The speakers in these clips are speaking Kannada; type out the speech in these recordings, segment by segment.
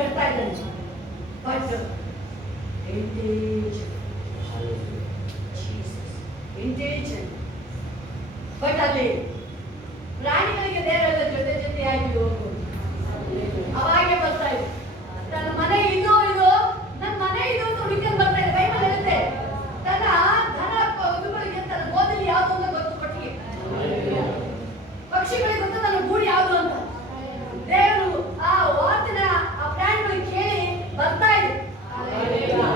ಕಟ್ತಾ ಇದ್ದಾನೆ. ಬಟ್ ಇಂಟೆಲಿಜೆಂಟ್ ಬಟ್ ಅಲ್ಲಿ ಪ್ರಾಣಿಗಳಿಗೆ ದೇವರ ಜೊತೆ ಜೊತೆಯಾಗಿ ಹೋಗುವುದು ಅವಾಗೆ ಬರ್ತಾ ಇದೆ. ತನ್ನ ಮನೆ ಇದು ನನ್ನ ಮನೆ ಇದು ಅಂತ ಹುಡುಕಿ ಬರ್ತಾ ಇದೆ. ಬೈಬಲ್ ಹೇಳುತ್ತೆ ತನ್ನ ಧನ ಇದುಗಳಿಗೆ ತನ್ನ ಗೋಧಲಿ ಯಾವುದು ಅಂತ ಗೊತ್ತು, ಕೊಟ್ಟಿಗೆ ಪಕ್ಷಿಗಳಿಗೆ ಗೊತ್ತು ತನ್ನ ಗೂಡು ಯಾವುದು ಅಂತ. ದೇವರು ಆ ವಾರ್ತೆನ ಆ ಪ್ರಾಣಿಗಳಿಗೆ ಕೇಳಿ ಬರ್ತಾ ಇದೆ.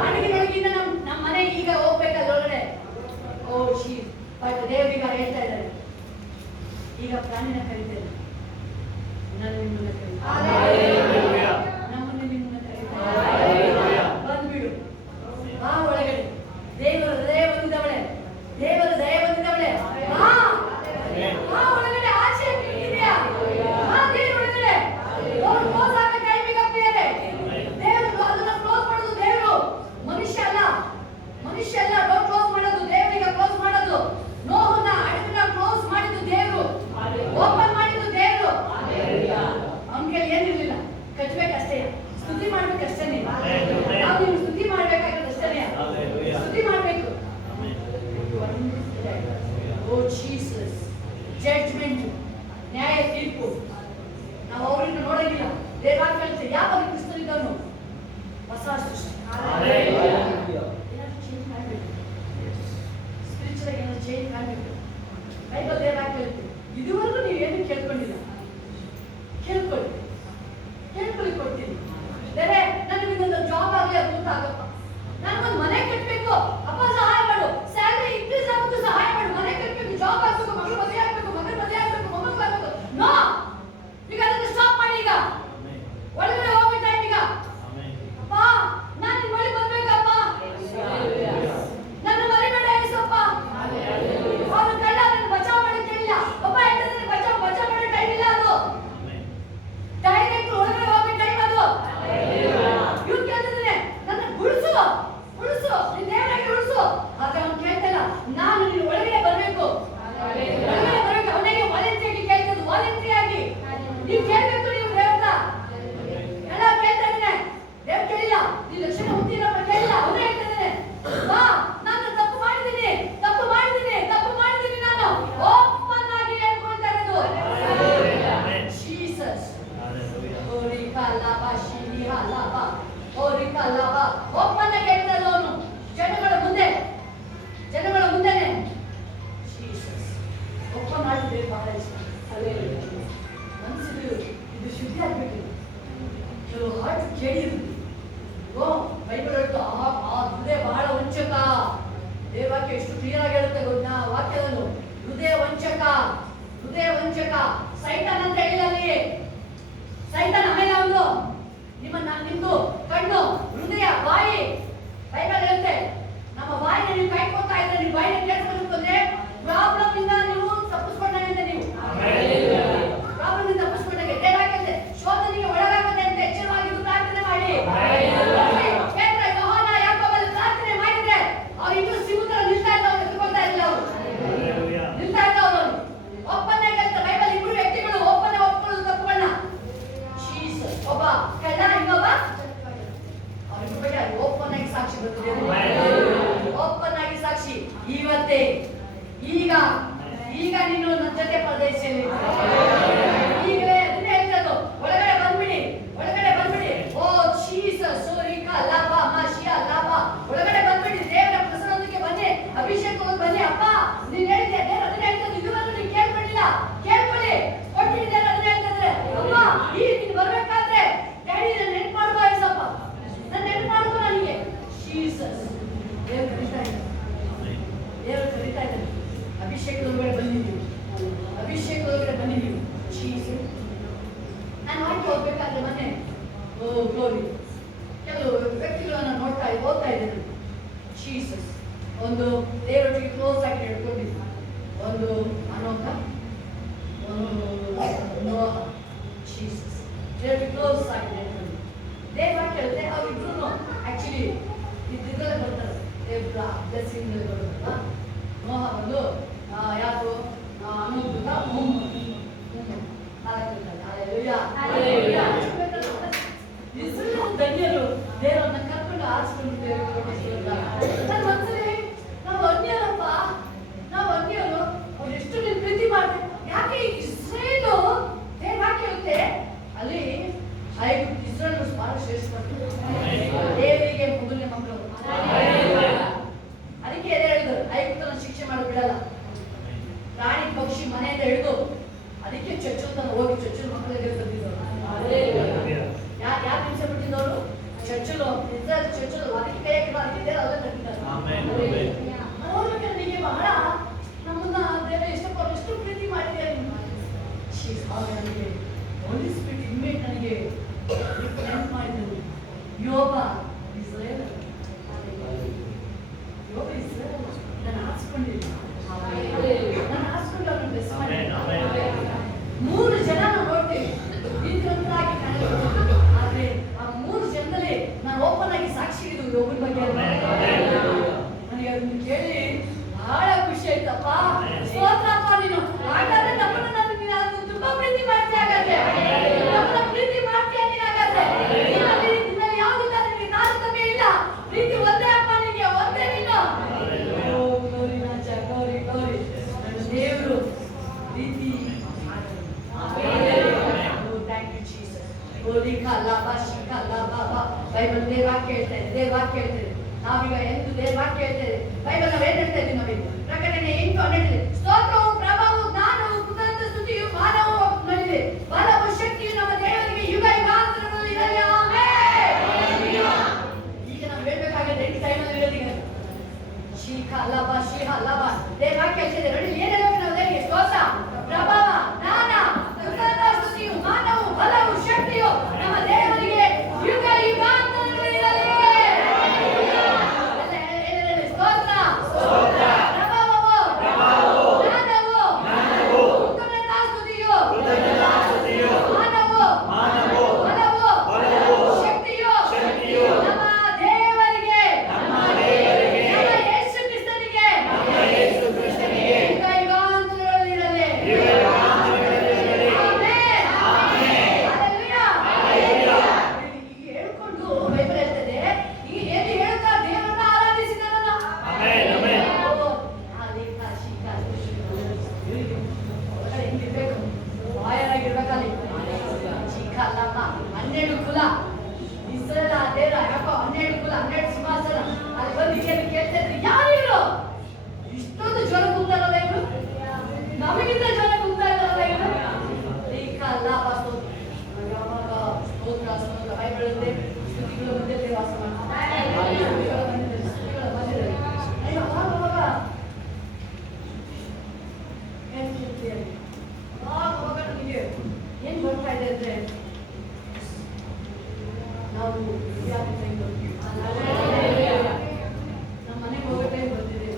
ಅಡುಗೆಗಳಿಗಿಂತ ನಮ್ಮ ಮನೆಗೆ ಈಗ ಹೋಗ್ಬೇಕಲ್ಲೊಳಗಡೆ. ಓ ಶೀ ಬಟ್ ದೇವರೀಗ ಹೇಳ್ತಾ ಇದ್ದಾರೆ, ಈಗ ಪ್ರಾಣಿನ ಕರೀತೇನೆ, ನನ್ನ ನಿಮ್ಮನ್ನ ಕರೀತೇನೆ, ನಮ್ಮನ್ನು ನಿಮ್ಮನ್ನ ಕರೀತೇನೆ, ಬಂದ್ಬಿಡು ಬಾ ಒಳಗಡೆ. ದೇವರ ದಯ ಬಂದಿದ್ದವಳೆ, ದೇವರ ದಯ ಬಂದಿದ್ದವಳೆ, ಬಾ ಒಳಗಡೆ. ಆಚೆ ಇದೆಯಾ ದೇವ್ರ ಒಳಗಡೆ ಕ್ಲೋಸ್ ಆಗ ಟೈಮಿಗೆ ಆಗ್ತಿದೆ. ದೇವರು ಅದನ್ನ ಕ್ಲೋಸ್ ಮಾಡೋದು ದೇವರು, ಮನುಷ್ಯ ಅಲ್ಲ. ಮನುಷ್ಯ ಅಲ್ಲ ಡೋರ್ ಕ್ಲೋಸ್ ಮಾಡೋದು, ದೇವರಿಗೆ ಕ್ಲೋಸ್ ಮಾಡೋದು. ನೋಹನ ಅಡುಗೆನ ಕ್ಲೋಸ್ ಮಾಡಿದ್ದು ದೇವರು, ಓಪನ್ ಮಾಡಿದ್ದು ದೇವರು. ಅವನ ಕೈಲಿ ಏನಿರ್ಲಿಲ್ಲ, ಕಟ್ಟಬೇಕಷ್ಟೇ, ಸ್ತುತಿ ಮಾಡ್ಬೇಕಷ್ಟೇನೆ. ನಾವು ನೀವು ಸ್ತುತಿ ಮಾಡ್ಬೇಕಾಗಿರೋದಷ್ಟೇನೆ, ಸ್ತುತಿ ಮಾಡ್ಬೇಕು. ಓ ಜೀಸಸ್, ಜಡ್ಜ್ಮೆಂಟ್, ನ್ಯಾಯ ತೀರ್ಪು ನಾವು ಅವ್ರನ್ನ ನೋಡಂಗಿಲ್ಲ. ದೇವರ ಕಲಿತೆ ಯಾವಾಗ ಕ್ರಿಸ್ತನಿದ್ದವನು ಹೊಸ ಸೃಷ್ಟಿ. ಸ್ಪಿರಿಚುವಲ್ ಏನೋ ಚೇಂಜ್ ಮಾಡಬೇಕು. ಬೈಬಲ್ ದೇವರ ಕಲಿತೆ ಇದುವರೆಗೂ ನೀವು ಏನು ಕೇಳ್ಕೊಂಡಿಲ್ಲ, ಕೇಳ್ಕೊಳ್ಳಿ ಕೊಡ್ತೀನಿ. ಬೇರೆ ನನಗೆ ಇದೊಂದು ಜಾಬ್ ಆಗಲಿ ಅದ್ಭುತ ಆಗಪ್ಪ, ನನಗೊಂದು ಮನೆ ಕಟ್ಟಬೇಕು ಅಪ್ಪ, ಸಹಾಯ ಮಾಡು. ಸ್ಯಾಲರಿ ಇನ್ಕ್ರೀಸ್ ಆಗೋದು ಸಹಾಯ ಮಾಡು. ಮನೆ ಕಟ್ಟಬೇಕು, ಜಾಬ್ ಆಗಬೇಕು, ಮಗಳು ಮದುವೆ ಆಗಬೇಕು, ಮಗನ ಮದುವೆ ಆಗಬೇಕು, ಮೊಮ್ಮಕ್ಕಳು ಆಗಬೇಕು. ನೋ, ಈಗ ಅದನ್ನು ಸ್ಟಾಪ್ ಮಾಡಿ. ಈಗ ಒಳಗಡೆ ಹೋಗಿ ಟೈಮ್. ಈಗ ಅಪ್ಪ ನಾನು ನಿನ್ನ ಬಳಿ ಬರ್ಬೇಕಪ್ಪ, ನನ್ನ ಮರಿಬೇಡ ಏಸಪ್ಪ. ಅವನು ಕಳ್ಳ ನನ್ನ ಬಚಾವ್ ಮಾಡಿ ಕೇಳಿಲ್ಲ. ಒಬ್ಬ ಹೇಳ್ತಿದ್ರೆ ಬಚಾವ್ ಮಾಡೋ ಟೈಮ್ ಇಲ್ಲ. ಅದು ಡೈರೆಕ್ಟ್ ಒಳಗಡೆ ಹೋಗಿ ಟೈಮ್. ಅದು ಇವ್ರು ಕೇಳ್ತಿದ್ರೆ ನನ್ನ ಉಳಿಸು ನಿನ್ನ ದೇವರಾಗಿ ಉಳಿಸು. ಆದ್ರೆ ಅವ್ನು ಕೇಳ್ತಲ್ಲ, ನಾನು ನಿನ್ನ ಒಳಗಡೆ ಬರ್ಬೇಕು, ಒಳಗಡೆ ಬರಬೇಕು. ಅವನಿಗೆ ವಾಲಂಟ್ರಿ ಕೇಳ್ತದ್ದು, ವಾಲಂಟ್ರಿ ಆಗಿ ನೀವು ಕೇಳ್ಬೇಕು. ನೀವು ದೇವ್ರ ಎಲ್ಲ ಕೇಳ್ತಾ ಇದ್ದೇನೆ, ದೇವ್ರು ಕೇಳಿಲ್ಲ. ನೀನು ಲಕ್ಷಣ ಹುಟ್ಟಿರಪ್ಪ ಕೇಳಿಲ್ಲ. ಅವನೇ ಹೇಳ್ತಾ ಇದ್ದಾನೆ, ಬಾ ನಾನು ತಪ್ಪು ಮಾಡಿದ್ದೀನಿ ನಾನು ಓಪನ್ ಆಗಿ ಹೇಳ್ಕೊಳ್ತಾ ಇರೋದು. ಜೀಸಸ್ ಓಪನ್ ಆಗಿ ಹೇಳ್ತಾ ಇರೋದು ಅವನು ಜನಗಳ ಮುಂದೆನೆ. ಜೀಸಸ್ ಓಪನ್ ಆಗಿದೆ, ಬಹಳ ಇಷ್ಟ. ಮನಸ್ಸಿದು ಇದು ಶುದ್ಧಿ ಆಗ್ಬೇಕು. ಕೆಲವು ಹಾರ್ಟ್ ಕೇಳಿರುತ್ತೆ. ಓ ಬೈಬಲ್ ಹೇಳ್ತು ಆ ಹೃದಯ ಬಹಳ ವಂಚಕ. ದೇವಾಕ್ಯ ಎಷ್ಟು ಕ್ಲಿಯರ್ ಆಗಿ ಹೇಳುತ್ತೆ ಗೊತ್ತಾ ವಾಕ್ಯದಲ್ಲೂ. ಹೃದಯ ವಂಚಕ ಸೈತಾನ್ ಅಂತ ಹೇಳಿಲ್ಲ ಅಲ್ಲಿ. ಸೈತಾನ್ ಆಮೇಲೆ ಅವನು ನಿಮ್ದು ಕಣ್ಣು, ಹೃದಯ, ಬಾಯಿ. ಬೈಬಲ್ ಹೇಳುತ್ತೆ ನಮ್ಮ ಬಾಯಿನ ನೀವು ಕಾಯ್ಕೊತಾ ಇದ್ರೆ, ನೀವು ಬಾಯಿನ ಕೇಳ್ಕೊಂಡ್ರೆ ಪ್ರಾಬ್ಲಮ್ ಇಂದ ನೀವು ತಪ್ಪಿಸ್ಕೊಂಡಂತೆ. ನೀವು ಪ್ರಾಬ್ಲಮ್ ಇಂದ ತಪ್ಪಿಸ್ಕೊಂಡಂಗೆ ದೇವಾಕ್ಯತೆ ಶೋಧನೆಗೆ ಒಳಗಾಗದೆ ಅಂತ ಎಚ್ಚರವಾಗಿ ಪ್ರಾರ್ಥನೆ ಮಾಡಿ. ಯೋಹಾನ ಯಾಕೋಬಲ್ಲಿ ಪ್ರಾರ್ಥನೆ ಮಾಡಿದ್ರೆ ಅವ್ರು ಇನ್ನೂ ಸಿಗುತ್ತರ ನಿಲ್ತಾ ಇದ್ದವ್ರು, ಎತ್ಕೊಳ್ತಾ ಇಲ್ಲ. ಅವರು ನಿಲ್ತಾ ಇದ್ದವರು ಓಪನ್ ಆಗಿ ಹೇಳ್ತಾರೆ. ಬೈಬಲ್ ಇಬ್ಬರು ವ್ಯಕ್ತಿಗಳು ಓಪನ್ ಆಗಿ ಒಪ್ಕೊಳ್ಳೋದು ತಪ್ಪುಗಳನ್ನ. ಜೀಸಸ್ ಒಬ್ಬ ಕಳ್ಳ, ಇನ್ನೊಬ್ಬ ಅವ್ರಿಬ್ಬರ ಬಗ್ಗೆ ಓಪನ್ ಆಗಿ ಸಾಕ್ಷಿ ಬರ್ತಿದೆ. ಓಪನ್ ಆಗಿ ಸಾಕ್ಷಿ ಇವತ್ತೇ. ಈಗ ನೀನು ನನ್ನ ಜೊತೆ ಪ್ರದೇಶದಲ್ಲಿ ಈಗಲೇ ಅದನ್ನೇ ಹೇಳ್ತದ್ದು. ಒಳಗಡೆ ಬಂದ್ಬಿಡಿ. ಓ ಜೀಸಸ್ ಲಾಭ ಮಾಶಿಯಾ ಲಾಭ. ಒಳಗಡೆ ಬಂದ್ಬಿಡಿ. ದೇವರ ಪ್ರಸನ್ನದೊಂದಿಗೆ ಬನ್ನಿ, ಅಭಿಷೇಕಕ್ಕೆ ಬನ್ನಿ. ಅಪ್ಪ ನೀನು ಹೇಳಿದ್ದೆ, ದೇವರು ಅದನ್ನೇ ಹೇಳ್ತದ್ದು. ಇದುವರೆಗೂ ನೀವು ಕೇಳ್ಕೊಂಡಿಲ್ಲ, ಕೇಳ್ಕೊಳ್ಳಿ. ಕೊಟ್ಟಿದ್ದೀನಿ ದೇವರು ಅದನ್ನೇ ಹೇಳ್ತಂದ್ರೆ. ಅಮ್ಮ ಈಗ ನೀನು ಬರ್ಬೇಕಾದ್ರೆ ಡ್ಯಾಡಿ ನನ್ನ ನೆನ್ಪು ಮಾಡ್ಕೋ ಏಸಪ್ಪ, ನನ್ನ ನೆನ್ಪು ಮಾಡ್ಕೋ ನನಗೆ. ಜೀಸಸ್ ದೇವರು ಕರೀತಾ ಇದ್ದಾರೆ. ಅಭಿಷೇಕದೊಳಗಡೆ ಬಂದಿದ್ದೀವಿ. ಜೀಸಸ್ ನಾನು ಮಾಡಿ ಹೋಗ್ಬೇಕಾದ್ರೆ ಮೊನ್ನೆ ಗ್ಲೋರಿ ಕೆಲವು ವ್ಯಕ್ತಿಗಳನ್ನ ಓದ್ತಾ ಇದ್ದೇನೆ. ಜೀಸಸ್ ಒಂದು ದೇವರೊಟ್ಟಿಗೆ ಕ್ಲೋಸ್ ಆಗಿ ಹೇಳ್ಕೊಂಡಿದ್ದು. ಒಂದು ಅನೋಕ, ನೋಹ. ಜೀಸಸ್ ದೇವರಿಗೆ ಕ್ಲೋಸ್ ಆಗಿ ಹೇಳ್ಕೊಂಡಿದ್ದು. ದೇವ ಕೇಳಿದ್ರೆ ಅವರಿಬ್ರು ಆಕ್ಚುಲಿ ಇದ್ದಿದ್ದಲ್ಲೇ ಬರ್ತಾರೆ. ದೇವ್ರ ಬ್ಲೆಸ್ಸಿಂಗ್ ಬರುತ್ತಲ್ಲ. ನೋಹ ಒಂದು ಯಾರು ಅನೋಕ Hallelujah. Hallelujah. ಧನ್ಯರು, ದೇವರನ್ನ ಕರ್ಕೊಂಡು ಆರಿಸ್ಕೊಂಡಿದ್ದೇವೆ. ನನ್ನ ಮನಸ್ಸಲ್ಲಿ ನಾವು ಅನ್ಯರಪ್ಪ, ನಾವು ಅನ್ಯರು, ಅವ್ರು ಎಷ್ಟು ನೀನು ಪ್ರೀತಿ ಮಾಡ್ತಾರೆ. ಯಾಕೆ ಇಸ್ರೇಲು ವಾಕ್ಯ ಇರುತ್ತೆ ಅಲ್ಲಿ ಇಸ್ರೇಲ್ ಬಹಳ ಶ್ರೇಷ್ಠ ದೇವರಿಗೆ ಮೊದಲನೇ ಮಕ್ಕಳು. ಅದಕ್ಕೆ ಹೇಳಿದ್ರು ಐಗುಪ್ತನ ಶಿಕ್ಷೆ ಮಾಡಿ ಬಿಡಲ್ಲ, ಪ್ರಾಣಿ ಪಕ್ಷಿ ಮನೆಯಿಂದ ಹಿಡಿದು. ಅದಕ್ಕೆ ಚೊಚ್ಚಲು ಹೋಗಿ ಚೊಚ್ಚಲು ಮಕ್ಕಳಿಗೆ ತಂದಿದ್ದವರು. ಯಾರು ಹಿಂಸೆ ಬಿಟ್ಟಿದ್ದವರು? ಚೊಚ್ಚಲು ಇಸ್ರೇಲ್ ಚೊಚ್ಚಲು. ಅದಕ್ಕೆ ಕೈ ಹಾಕಿದ್ದಾರೆ, ಅಲ್ಲೇ ತಂದಿದ್ದಾರೆ. ನೋಡ್ಬೇಕಾದ್ರೆ ನಿಮಗೆ ಬಹಳ ನಮ್ಮನ್ನ ದೇವರು ಎಷ್ಟು ಪ್ರೀತಿ ಮಾಡಿದ್ದಾರೆ. ನನಗೆ ಹೋಲಿ ಸ್ಪಿರಿಟ್ ಇನ್ಮೇಟ್ ನನಗೆ ನೆನಪು ಮಾಡಿದ್ರು. ಯೋಗ ಇಸ್ರೇಲ್, ಯೋಗ ಇಸ್ರೇಲ್ ನಾನು ಹಾಸ್ಕೊಂಡಿದ್ದೀನಿ. ನಾನು ಹಾಸ್ಕೊಂಡು ಅವ್ರನ್ನ ಬೆಸ್ ಮಾಡಿ 3 ಜನ ನಾವು ನೋಡ್ತೀವಿ ನೀತಿವಂತರಾಗಿ ಕಾಣಿಸ್ತಾರೆ. ಆದ್ರೆ ಆ 3 ಜನದಲ್ಲಿ ನಾನು ಓಪನ್ ಆಗಿ ಸಾಕ್ಷಿ ಇದು ಯೋಗನ ಬಗ್ಗೆ. ನನಗೆ ಅದನ್ನು ಕೇಳಿ ಬಹಳ ಖುಷಿ ಆಯ್ತಪ್ಪ. ಸ್ತೋತ್ರಪ್ಪ, ನೀನು ಹಾಗಾದ್ರೆ ನಮ್ಮನ್ನ ತುಂಬಾ ಪ್ರೀತಿ ಮಾಡ್ತೀಯ. ಹಾಗಾದ್ರೆ ನಮ್ಮನ್ನ ಪ್ರೀತಿ ಮಾಡ್ತೀಯ ನೀನು. ಹಾಗಾದ್ರೆ ನಿನ್ನಲ್ಲಿ ಯಾವುದಿಲ್ಲ, ನಿನಗೆ ತಾರತಮ್ಯ ಇಲ್ಲ. ಪ್ರೀತಿ ಒಂದೇ ಅಪ್ಪ, ನಿನಗೆ ಒಂದೇ ನೀನು. ಗೌರಿ ನಾಚ, ಗೌರಿ ಗೌರಿ ದೇವರು ಪ್ರೀತಿ. Thank you Jesus. ಗೋಲಿ ಕಾಲ ಭಾಷಿ ಕಾಲ ಬಾಬಾ ಬೈಬಲ್ ದೇವಾಕ್ಯ ಹೇಳ್ತಾರೆ, ದೇವಾಕ್ಯ ಹೇಳ್ತಾರೆ. ನಾವೀಗ ಎಂದು ದೇವಾಕ್ಯ ಹೇಳ್ತೇವೆ. ಬೈಬಲ್ ನಾವು ಏನ್ ಹೇಳ್ತಾ ಇದ್ದೀವಿ? ನಾವೀಗ ಪ್ರಕಟಣೆ 8:12 ಸ್ತೋತ್ರವು ಪ್ರಭಾವವು ಜ್ಞಾನವು ಕೃತಜ್ಞ ಸ್ತುತಿಯು ಮಾನವೂ ನಲ್ಲಿದೆ. ಬಲವು ಶಕ್ತಿಯು ನಮ್ಮ ದೇವರಿಗೆ ಯುಗ ಯುಗಾಂತರಗಳಲ್ಲಿ ಇರಲಿ. ಆಮೆನ್. ಈಗ ನಾವು ಹೇಳ್ಬೇಕಾಗಿದೆ 8 ಟೈಮಲ್ಲಿ ಇರೋದೀಗ ಶೀಖ ಲಭ ಶೀಹ ಲಭ ದೇವಾಕ್ಯ ಹೇಳ್ತಿದೆ ನೋಡಿ. ಏನ್ ಹೇಳ್ಬೇಕು ನಾವು ದೇವರಿಗೆ? ಸ್ತೋತ್ರ, ಪ್ರಭಾವ, ಜ್ಞಾನ, ಕೃತಜ್ಞ ಸ್ತುತಿಯು ಮಾನವವು ಬಲವು ಶಕ್ತಿಯು ನಮ್ಮ ದೇವರಿಗೆ ಯುಗ ಯುಗಾಂತರಗಳಲ್ಲಿ ಇರಲಿ. ಏನ್ ಬರ್ತಾ ಇದೆ ಅಂದ್ರೆ ನಾವು ನಮ್ಮ ಮನೆಗೆ ಹೋಗೋ ಟೈಮ್ ಬರ್ತಿದೆ.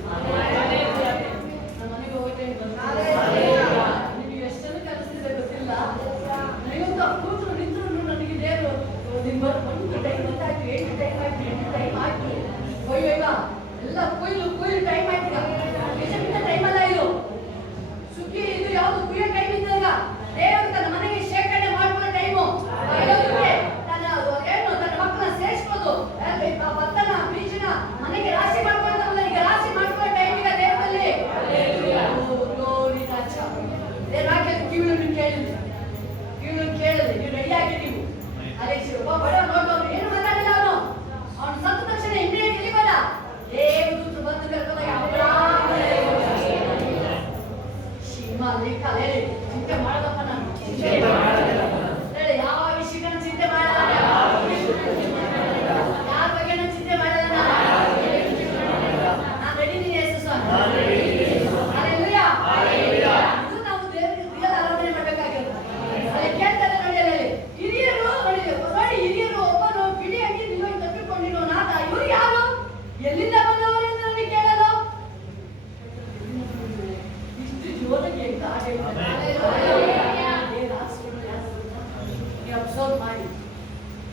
ನಮ್ಮ ಮನೆಗೆ ಹೋಗೋ ಟೈಮ್ ಬರ್ತಿದೆ. ನಿಮಗೆ ಎಷ್ಟು ಜನಕ್ಕೆ ಅನಿಸ್ತಿದೆ ಗೊತ್ತಿಲ್ಲ. ನನಗಂತೂ ಕೂತರು ನಿಂತರು ನನಗೆ ದೇವರು ಒಂದು ಟೈಮ್ ಗೊತ್ತಾಯ್ತು. 8 ಟೈಮ್ ಆಯ್ತು, 8 ಟೈಮ್ ಆಯ್ತು. ಒಯ್ಯುವಾಗ ಎಲ್ಲ ಕೊಯ್ಲು ಟೈಮ್ ಆಯ್ತು. ಎಷ್ಟು ಟೈಮ್ ಅಲ್ಲ ಇದು ಸುಗ್ಗಿ, ಇದು ಯಾವುದು ಕುಯ್ಯೋ ಟೈಮ್ ಇದ್ದಾಗ ದೇವರು ತನ್ನ ಮನೆಗೆ ಶೇಖರಣೆ ಮಾಡುವ ಟೈಮು. ತನ್ನ ಮಕ್ಕಳನ್ನ ಸೇರಿಸ್ಬೋದು, ಭತ್ತನ ಬೀಜನ ಮನೆಗೆ ರಾಶಿ ಮಾಡ್ಕೊಳ್ತಾರಲ್ಲ, ಈಗ ರಾಶಿ ಮಾಡ್ಕೊಳ್ಳೋ ಟೈಮ್ ಈಗ ದೇವರಲ್ಲಿ. ಕಿವಿಯನ್ನು ಕೇಳಿದ್ರೆ ನೀವು ರೆಡಿ ಆಗಿ ನೀವು ಅದೇ ಬಡ ನೋಡ್ದವ್ರು ಏನು ಮಾತಾಡಿಲ್ಲ. ಅವನು ಸತ್ತ ತಕ್ಷಣ ಇಮಿಡಿಯೇಟ್ ಇಲ್ಲಿ ಬರ ದೇವರು ಬಂದು ಚಿಂತೆ ಮಾಡದಪ್ಪ. ನಾನು ಹೇಳಿ ಯಾವ ವಿಷಯಗಳ ಚಿಂತೆ ಮಾಡಲ್ಲ, ಯಾರ ಬಗ್ಗೆ ನಾನು ಚಿಂತೆ ಮಾಡಲ್ಲ. ನಾನು ರೆಡಿ ನೀನು ಯೇಸು ಸ್ವಾಮಿ. ಇದು ನಾವು ದೇವರ ಆರಾಧನೆ ಮಾಡಬೇಕಾಗಿರೋದು. ಅಲ್ಲಿ ಕೇಳ್ತಾರೆ ನೋಡಿ, ಅಲ್ಲಿ ಹಿರಿಯರು ನೋಡಿ, ಹಿರಿಯರು ಒಬ್ಬನು ಬಿಡಿಯಾಗಿ ನೀವು ತಪ್ಪಿಕೊಂಡಿರೋ ನಾಥ, ಇವರು ಯಾರು, ಎಲ್ಲಿಂದ ಬಂದವರು ಎಂದು ನನಗೆ ಕೇಳಲು ಇಷ್ಟು ಜೋರಾಗಿ ಅಂತ ಅಬ್ಸರ್ವ್ ಮಾಡಿ.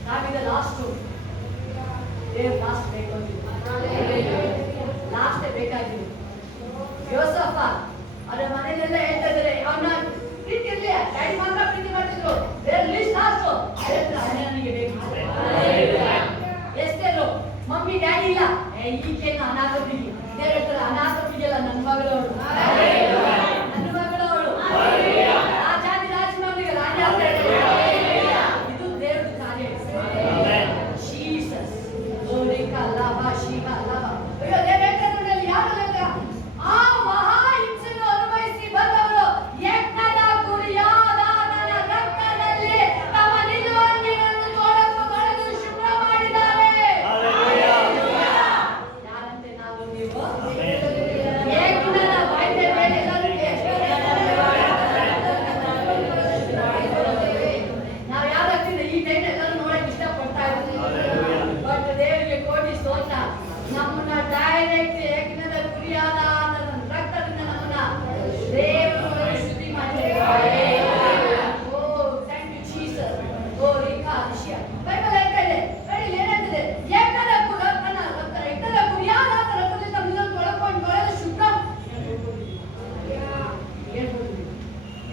ನಾವಿದ ಲಾಸ್ಟು ದೇವ್ರ ಲಾಸ್ಟ್ ಲಾಸ್ಟೇ ಬೇಕಾಗಿದೆ. ಯೋಸಫ ಅವರ ಮನೆಯಲ್ಲೆಲ್ಲ ಹೇಳ್ತಾ ಇದ್ದಾರೆ, ಅವನ ಪ್ರೀತಿ ಇರಲಿ, ಡ್ಯಾಡಿ ಮಾತ್ರ ಪ್ರೀತಿ ಮಾಡ್ತಿದ್ರು. ದೇವ್ರ ಲಿಸ್ಟ್ ಲಾಸ್ಟು ನನಗೆ ಬೇಕು. ಈಕೆಯನ್ನು ಅನಾಥಪಿಗೆ ಹೇಳ್ತಾರೆ, ಅನಾಥಪಿಗೆಲ್ಲ ನನ್ನ ಮಗಳವಳು, ನನ್ನ ಮಗಳವಳು, ರಾಜಾದಿ ರಾಜಮಗಳಿಗೆ ರಾಜ ಅಂತ ಹೇಳ್ತಾರೆ. ಇದು ದೇವರ ಕಾರ್ಯ. ಜೀಸಸ್ ಓರಿಕ ಲಾಭ ಶಿವ ಲಾಭ. ಅಯ್ಯೋ ದೇವರ ಕರ್ತನಲ್ಲಿ ಯಾರು ಇಲ್ಲ. ಆ ಮಹಾ ಹಿಂಸೆಯನ್ನು ಅನುಭವಿಸಿ ಬಂದವರು ಯಜ್ಞದ ಕುರಿಯಾದ ನನ್ನ ರಕ್ತದಲ್ಲಿ ತಮ್ಮ ನಿಲುವಂಗಿಗಳನ್ನು ತೊಳೆದು ಶುಭ್ರ ಮಾಡಿದ್ದಾರೆ. ಯಾರಂತೆ ನಾವು ನೀವು ಯಜ್ಞದ ವಾದ್ಯ ಮೇಲೆ ನಾವು ಯಾವ್ದಾಗ್ತಿದ್ದ ಈ ಟೈಮ್ ಎಲ್ಲರೂ ನೋಡಕ್ ಇಷ್ಟಪಡ್ತಾ ಇದ್ದೀವಿ. ಬಟ್ ದೇವರಿಗೆ ಕೋಟಿ ಸ್ತೋತ್ರ. ನಮ್ಮನ್ನ ಡೈರೆಕ್ಟ್ ಯಜ್ಞದ ಕುರಿಯಾದ ನನ್ನ ರಕ್ತದಿಂದ ನಮ್ಮನ್ನ ದೇವರು ಶುದ್ಧಿ ಮಾಡಿದ್ದಾರೆ. ಓ ಥ್ಯಾಂಕ್ ಯು ಜೀಸಸ್. ಓ ರೇಖಾ ವಿಷಯ ಬೈಬಲ್ ಹೇಳ್ತಾ ಇದೆ. ನೋಡಿ ಏನಾಗ್ತದೆ, ಯಜ್ಞದ ಯಜ್ಞದ ಕುರಿಯಾದ ರಕ್ತದಿಂದ ನಮ್ಮನ್ನು ತೊಳೆದು ಶುದ್ಧ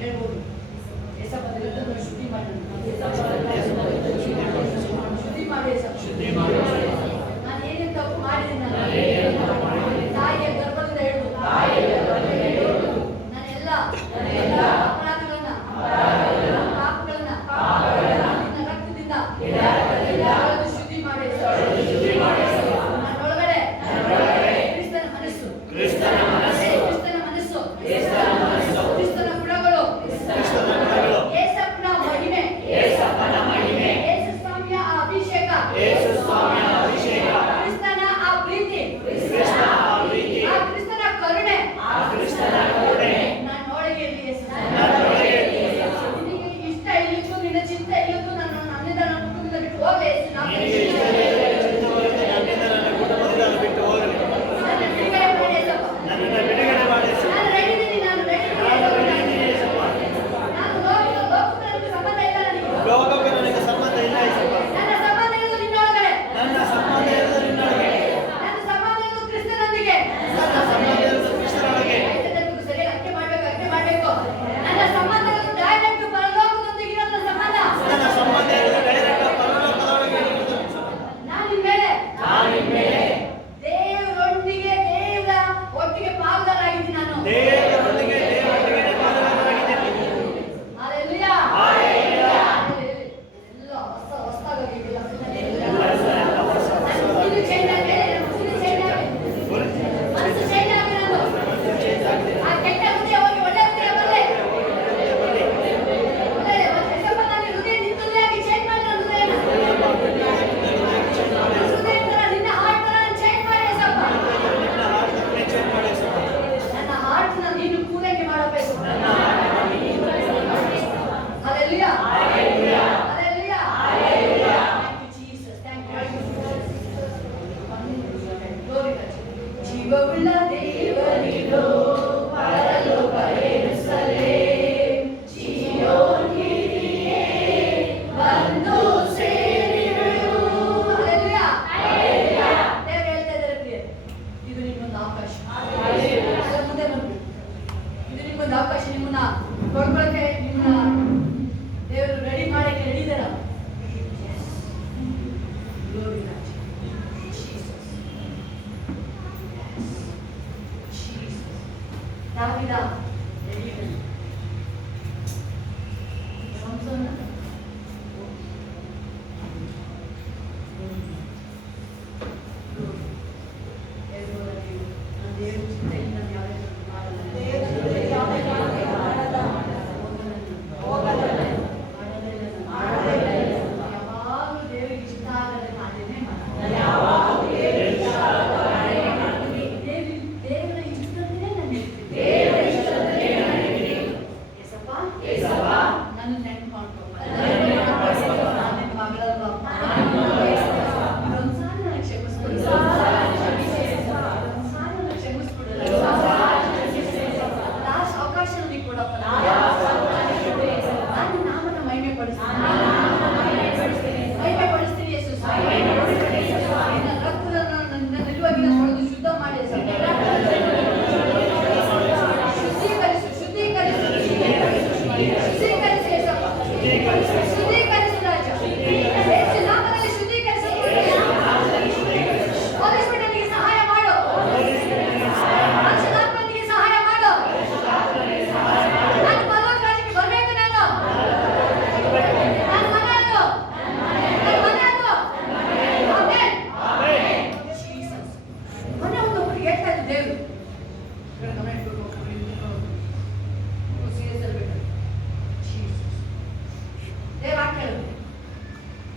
ಹೇಳ್ಬೋದು. ಏಸಪ್ಪ ದೇವರನ್ನು ಶುದ್ಧಿ ಮಾಡಿ, ಶುದ್ಧಿ ಮಾಡಿ. ನಾನು ಏನೇನು ತಪ್ಪು ಮಾಡಿದ್ದೀನಿ, ತಾಯಿಯ ಗರ್ಭದಿಂದ ಹೇಳ್ಬೋದು, ನಾನೆಲ್ಲ ಅಪರಾಧಗಳನ್ನ ಪಾಪಗಳನ್ನ ನಿನ್ನ ರಕ್ತದಿಂದ ತೊಳೆದು ಶುದ್ಧಿ ಮಾಡಿ. ನನ್ನೊಳಗಡೆ ಕ್ರಿಸ್ತನ ಮನಸ್ಸು, ಕ್ರಿಸ್ತನ ಮನಸ್ಸು, ಕ್ರಿಸ್ತನ ಗುಣಗಳು, ಯೇಸಪ್ಪನ ಮಹಿಮೆ, ಯೇಸು ಸ್ವಾಮಿಯ ಅಭಿಷೇಕ, ಕ್ರಿಸ್ತನ ಆ ಪ್ರೀತಿ, ಆ ಕ್ರಿಸ್ತನ ಕರುಣೆ ನನ್ನೊಳಗೆ ಇರಲಿ. ನಿನಗೆ ಇಷ್ಟ ಇಲ್ಲಿದ್ದು, ನಿನ್ನ ಚಿಂತೆ ಇಲ್ಲಿದ್ದು, ನನ್ನಿಂದ ನನ್ನ ಕುಟುಂಬದಿಂದ ಬಿಟ್ಟು ಹೋಗಲಿ. ನನ್ನ ಬಿಡುಗಡೆ ಮಾಡಿ. ನಾನು ರೆಡಿ ಇದ್ದೀನಿ. ನಾನು ಲೋಕಕ್ಕೆ ಸಂಬಂಧ ಇಲ್ಲ. ಲೋಕಕ್ಕೆ ನನಗೆ ಸಂಬಂಧ ಇಲ್ಲ. ನನ್ನ ಸಂಬಂಧ ಇರೋದು ನಿನ್ನೊಳಗಡೆ. ನನ್ನ ಸಂಬಂಧ ಇರೋದು ಕ್ರಿಸ್ತನೊಂದಿಗೆ. ಸರಿ ಅರ್ಥ ಮಾಡಬೇಕು. ನನ್ನ ಸಂಬಂಧ ಇರೋದು ಡೈರೆಕ್ಟ್ ಪರಲೋಕದೊಂದಿಗೆ ಇರೋ ನನ್ನ ಸಂಬಂಧ. ನಾನು ನಿನ್ ಮೇಲೆ ದೇವರೊಂದಿಗೆ ದೇವರ ಒಟ್ಟಿಗೆ ಪಾಲ್ಗಾರಾಗಿದ್ದೀನಿ. ನಾನು ಹಲ್ಲೆಲೂಯಾ. ಎಲ್ಲ ಹೊಸದಾಗಿಲ್ಲ. ಇದು ಚೇಂಜ್ ಆಗಿದೆ, ಮನಸ್ಸು ಚೇಂಜ್ ಆಗಿದೆ. ಆ ಕೆಟ್ಟ ಹೃದಯ ಹೋಗಿ ಒಳ್ಳೆ ಹೃದಯ ಬರಲಿ. ಯೇಸಪ್ಪ ನನ್ನ ಹೃದಯ ನಿನ್ನ ಹೃದಯವಾಗಿ ಚೇಂಜ್ ಮಾಡಿ. ನನ್ನ ಹೃದಯ ತರ ನಿನ್ನ ಹಾರ್ಟ್ ತರ ಚೇಂಜ್ ಮಾಡಿ ಯೇಸಪ್ಪ. ನನ್ನ ಹಾರ್ಟ್ ನ ನೀನು ಪೂರೈಕೆ ಮಾಡಬೇಕು. Hallelujah. Hallelujah. Thank you Jesus. Thank you. Glory to ಜೀವವುಳ್ಳ ದೇವನಿಗೋ ಪರಲೋಕ ಯೆರೂಸಲೇಮ್ ಚೀಯೋನ್ ಗಿರಿಯೇ ಬಂದು ಸೇರಿರುಳು. ಹಲ್ಲೆಲೂಯಾ. ದೇವರು ಹೇಳ್ತಾ ಇದ್ದಾರೆ ಪ್ರಿಯರೇ, ಇದು ನಿಮ್ಮೊಂದು ಅವಕಾಶ. ಎಲ್ಲ ಮುಂದೆ ಬಂದ್ಬಿಡಿ. ಇದು ನಿಮ್ಮೊಂದು ಅವಕಾಶ. ನಿಮ್ಮನ್ನ ಕೊಡ್ಕೊಳಕ್ಕೆ ನಿಮ್ಮನ್ನ ದೇವರು ರೆಡಿ ಮಾಡಕ್ಕೆ ರೆಡಿ ಇದ್ದಾರೆ. Glory to Jesus. Jesus. ದಾವೀದ ರೆಡಿ ಇದ್ದಾನೆ. ಸಂಸೋನ ದೇವರು ಚಿಂತೆಯಿಂದ ಯಾವಾಗಲೂ ದೇವರಿಗೆ ಇಷ್ಟ ಆಗದ ಕಾರ್ಯನೇ ಮಾಡ್ತಾರೆ. ದೇವರ ಇಷ್ಟದಂತೆ ನಾನು ಇರ್ತೀನಿ. ಯೇಸಪ್ಪ ನನ್ನ ನೆನಪು ಮಾಡ್ಕೊಂಡು ನನ್ನ ಮಗಳಲ್ವ ಒಂದ್ಸಾರಿ ನನಗೆ ಕ್ಷಮಿಸ್ಬಿಡು. ಲಾಸ್ಟ್ ಅವಕಾಶ ನನಗೆ ಕೊಡಪ್ಪ. ನಾನು ನಾಮನ ಮಹಿಮೆ ಪಡಿಸ್ತೀನಿ. ಯೇಸು ನಿನ್ನ ರಕ್ತವನ್ನು ನನ್ನ ನಿಲುವಾಗಿ ತೊಳೆದು ಶುದ್ಧ ಮಾಡಿ. ಶುದ್ಧೀಕರಿಸು ಯೇಸಪ್ಪ. ಶುದ್ಧೀಕರಿಸು ರಾಜ. ಯೇಸು ನಾಮದಲ್ಲಿ ಶುದ್ಧೀಕರಿಸು. ಹೋಲಿ ಸ್ಪಿರಿಟ್ ನನಗೆ ಸಹಾಯ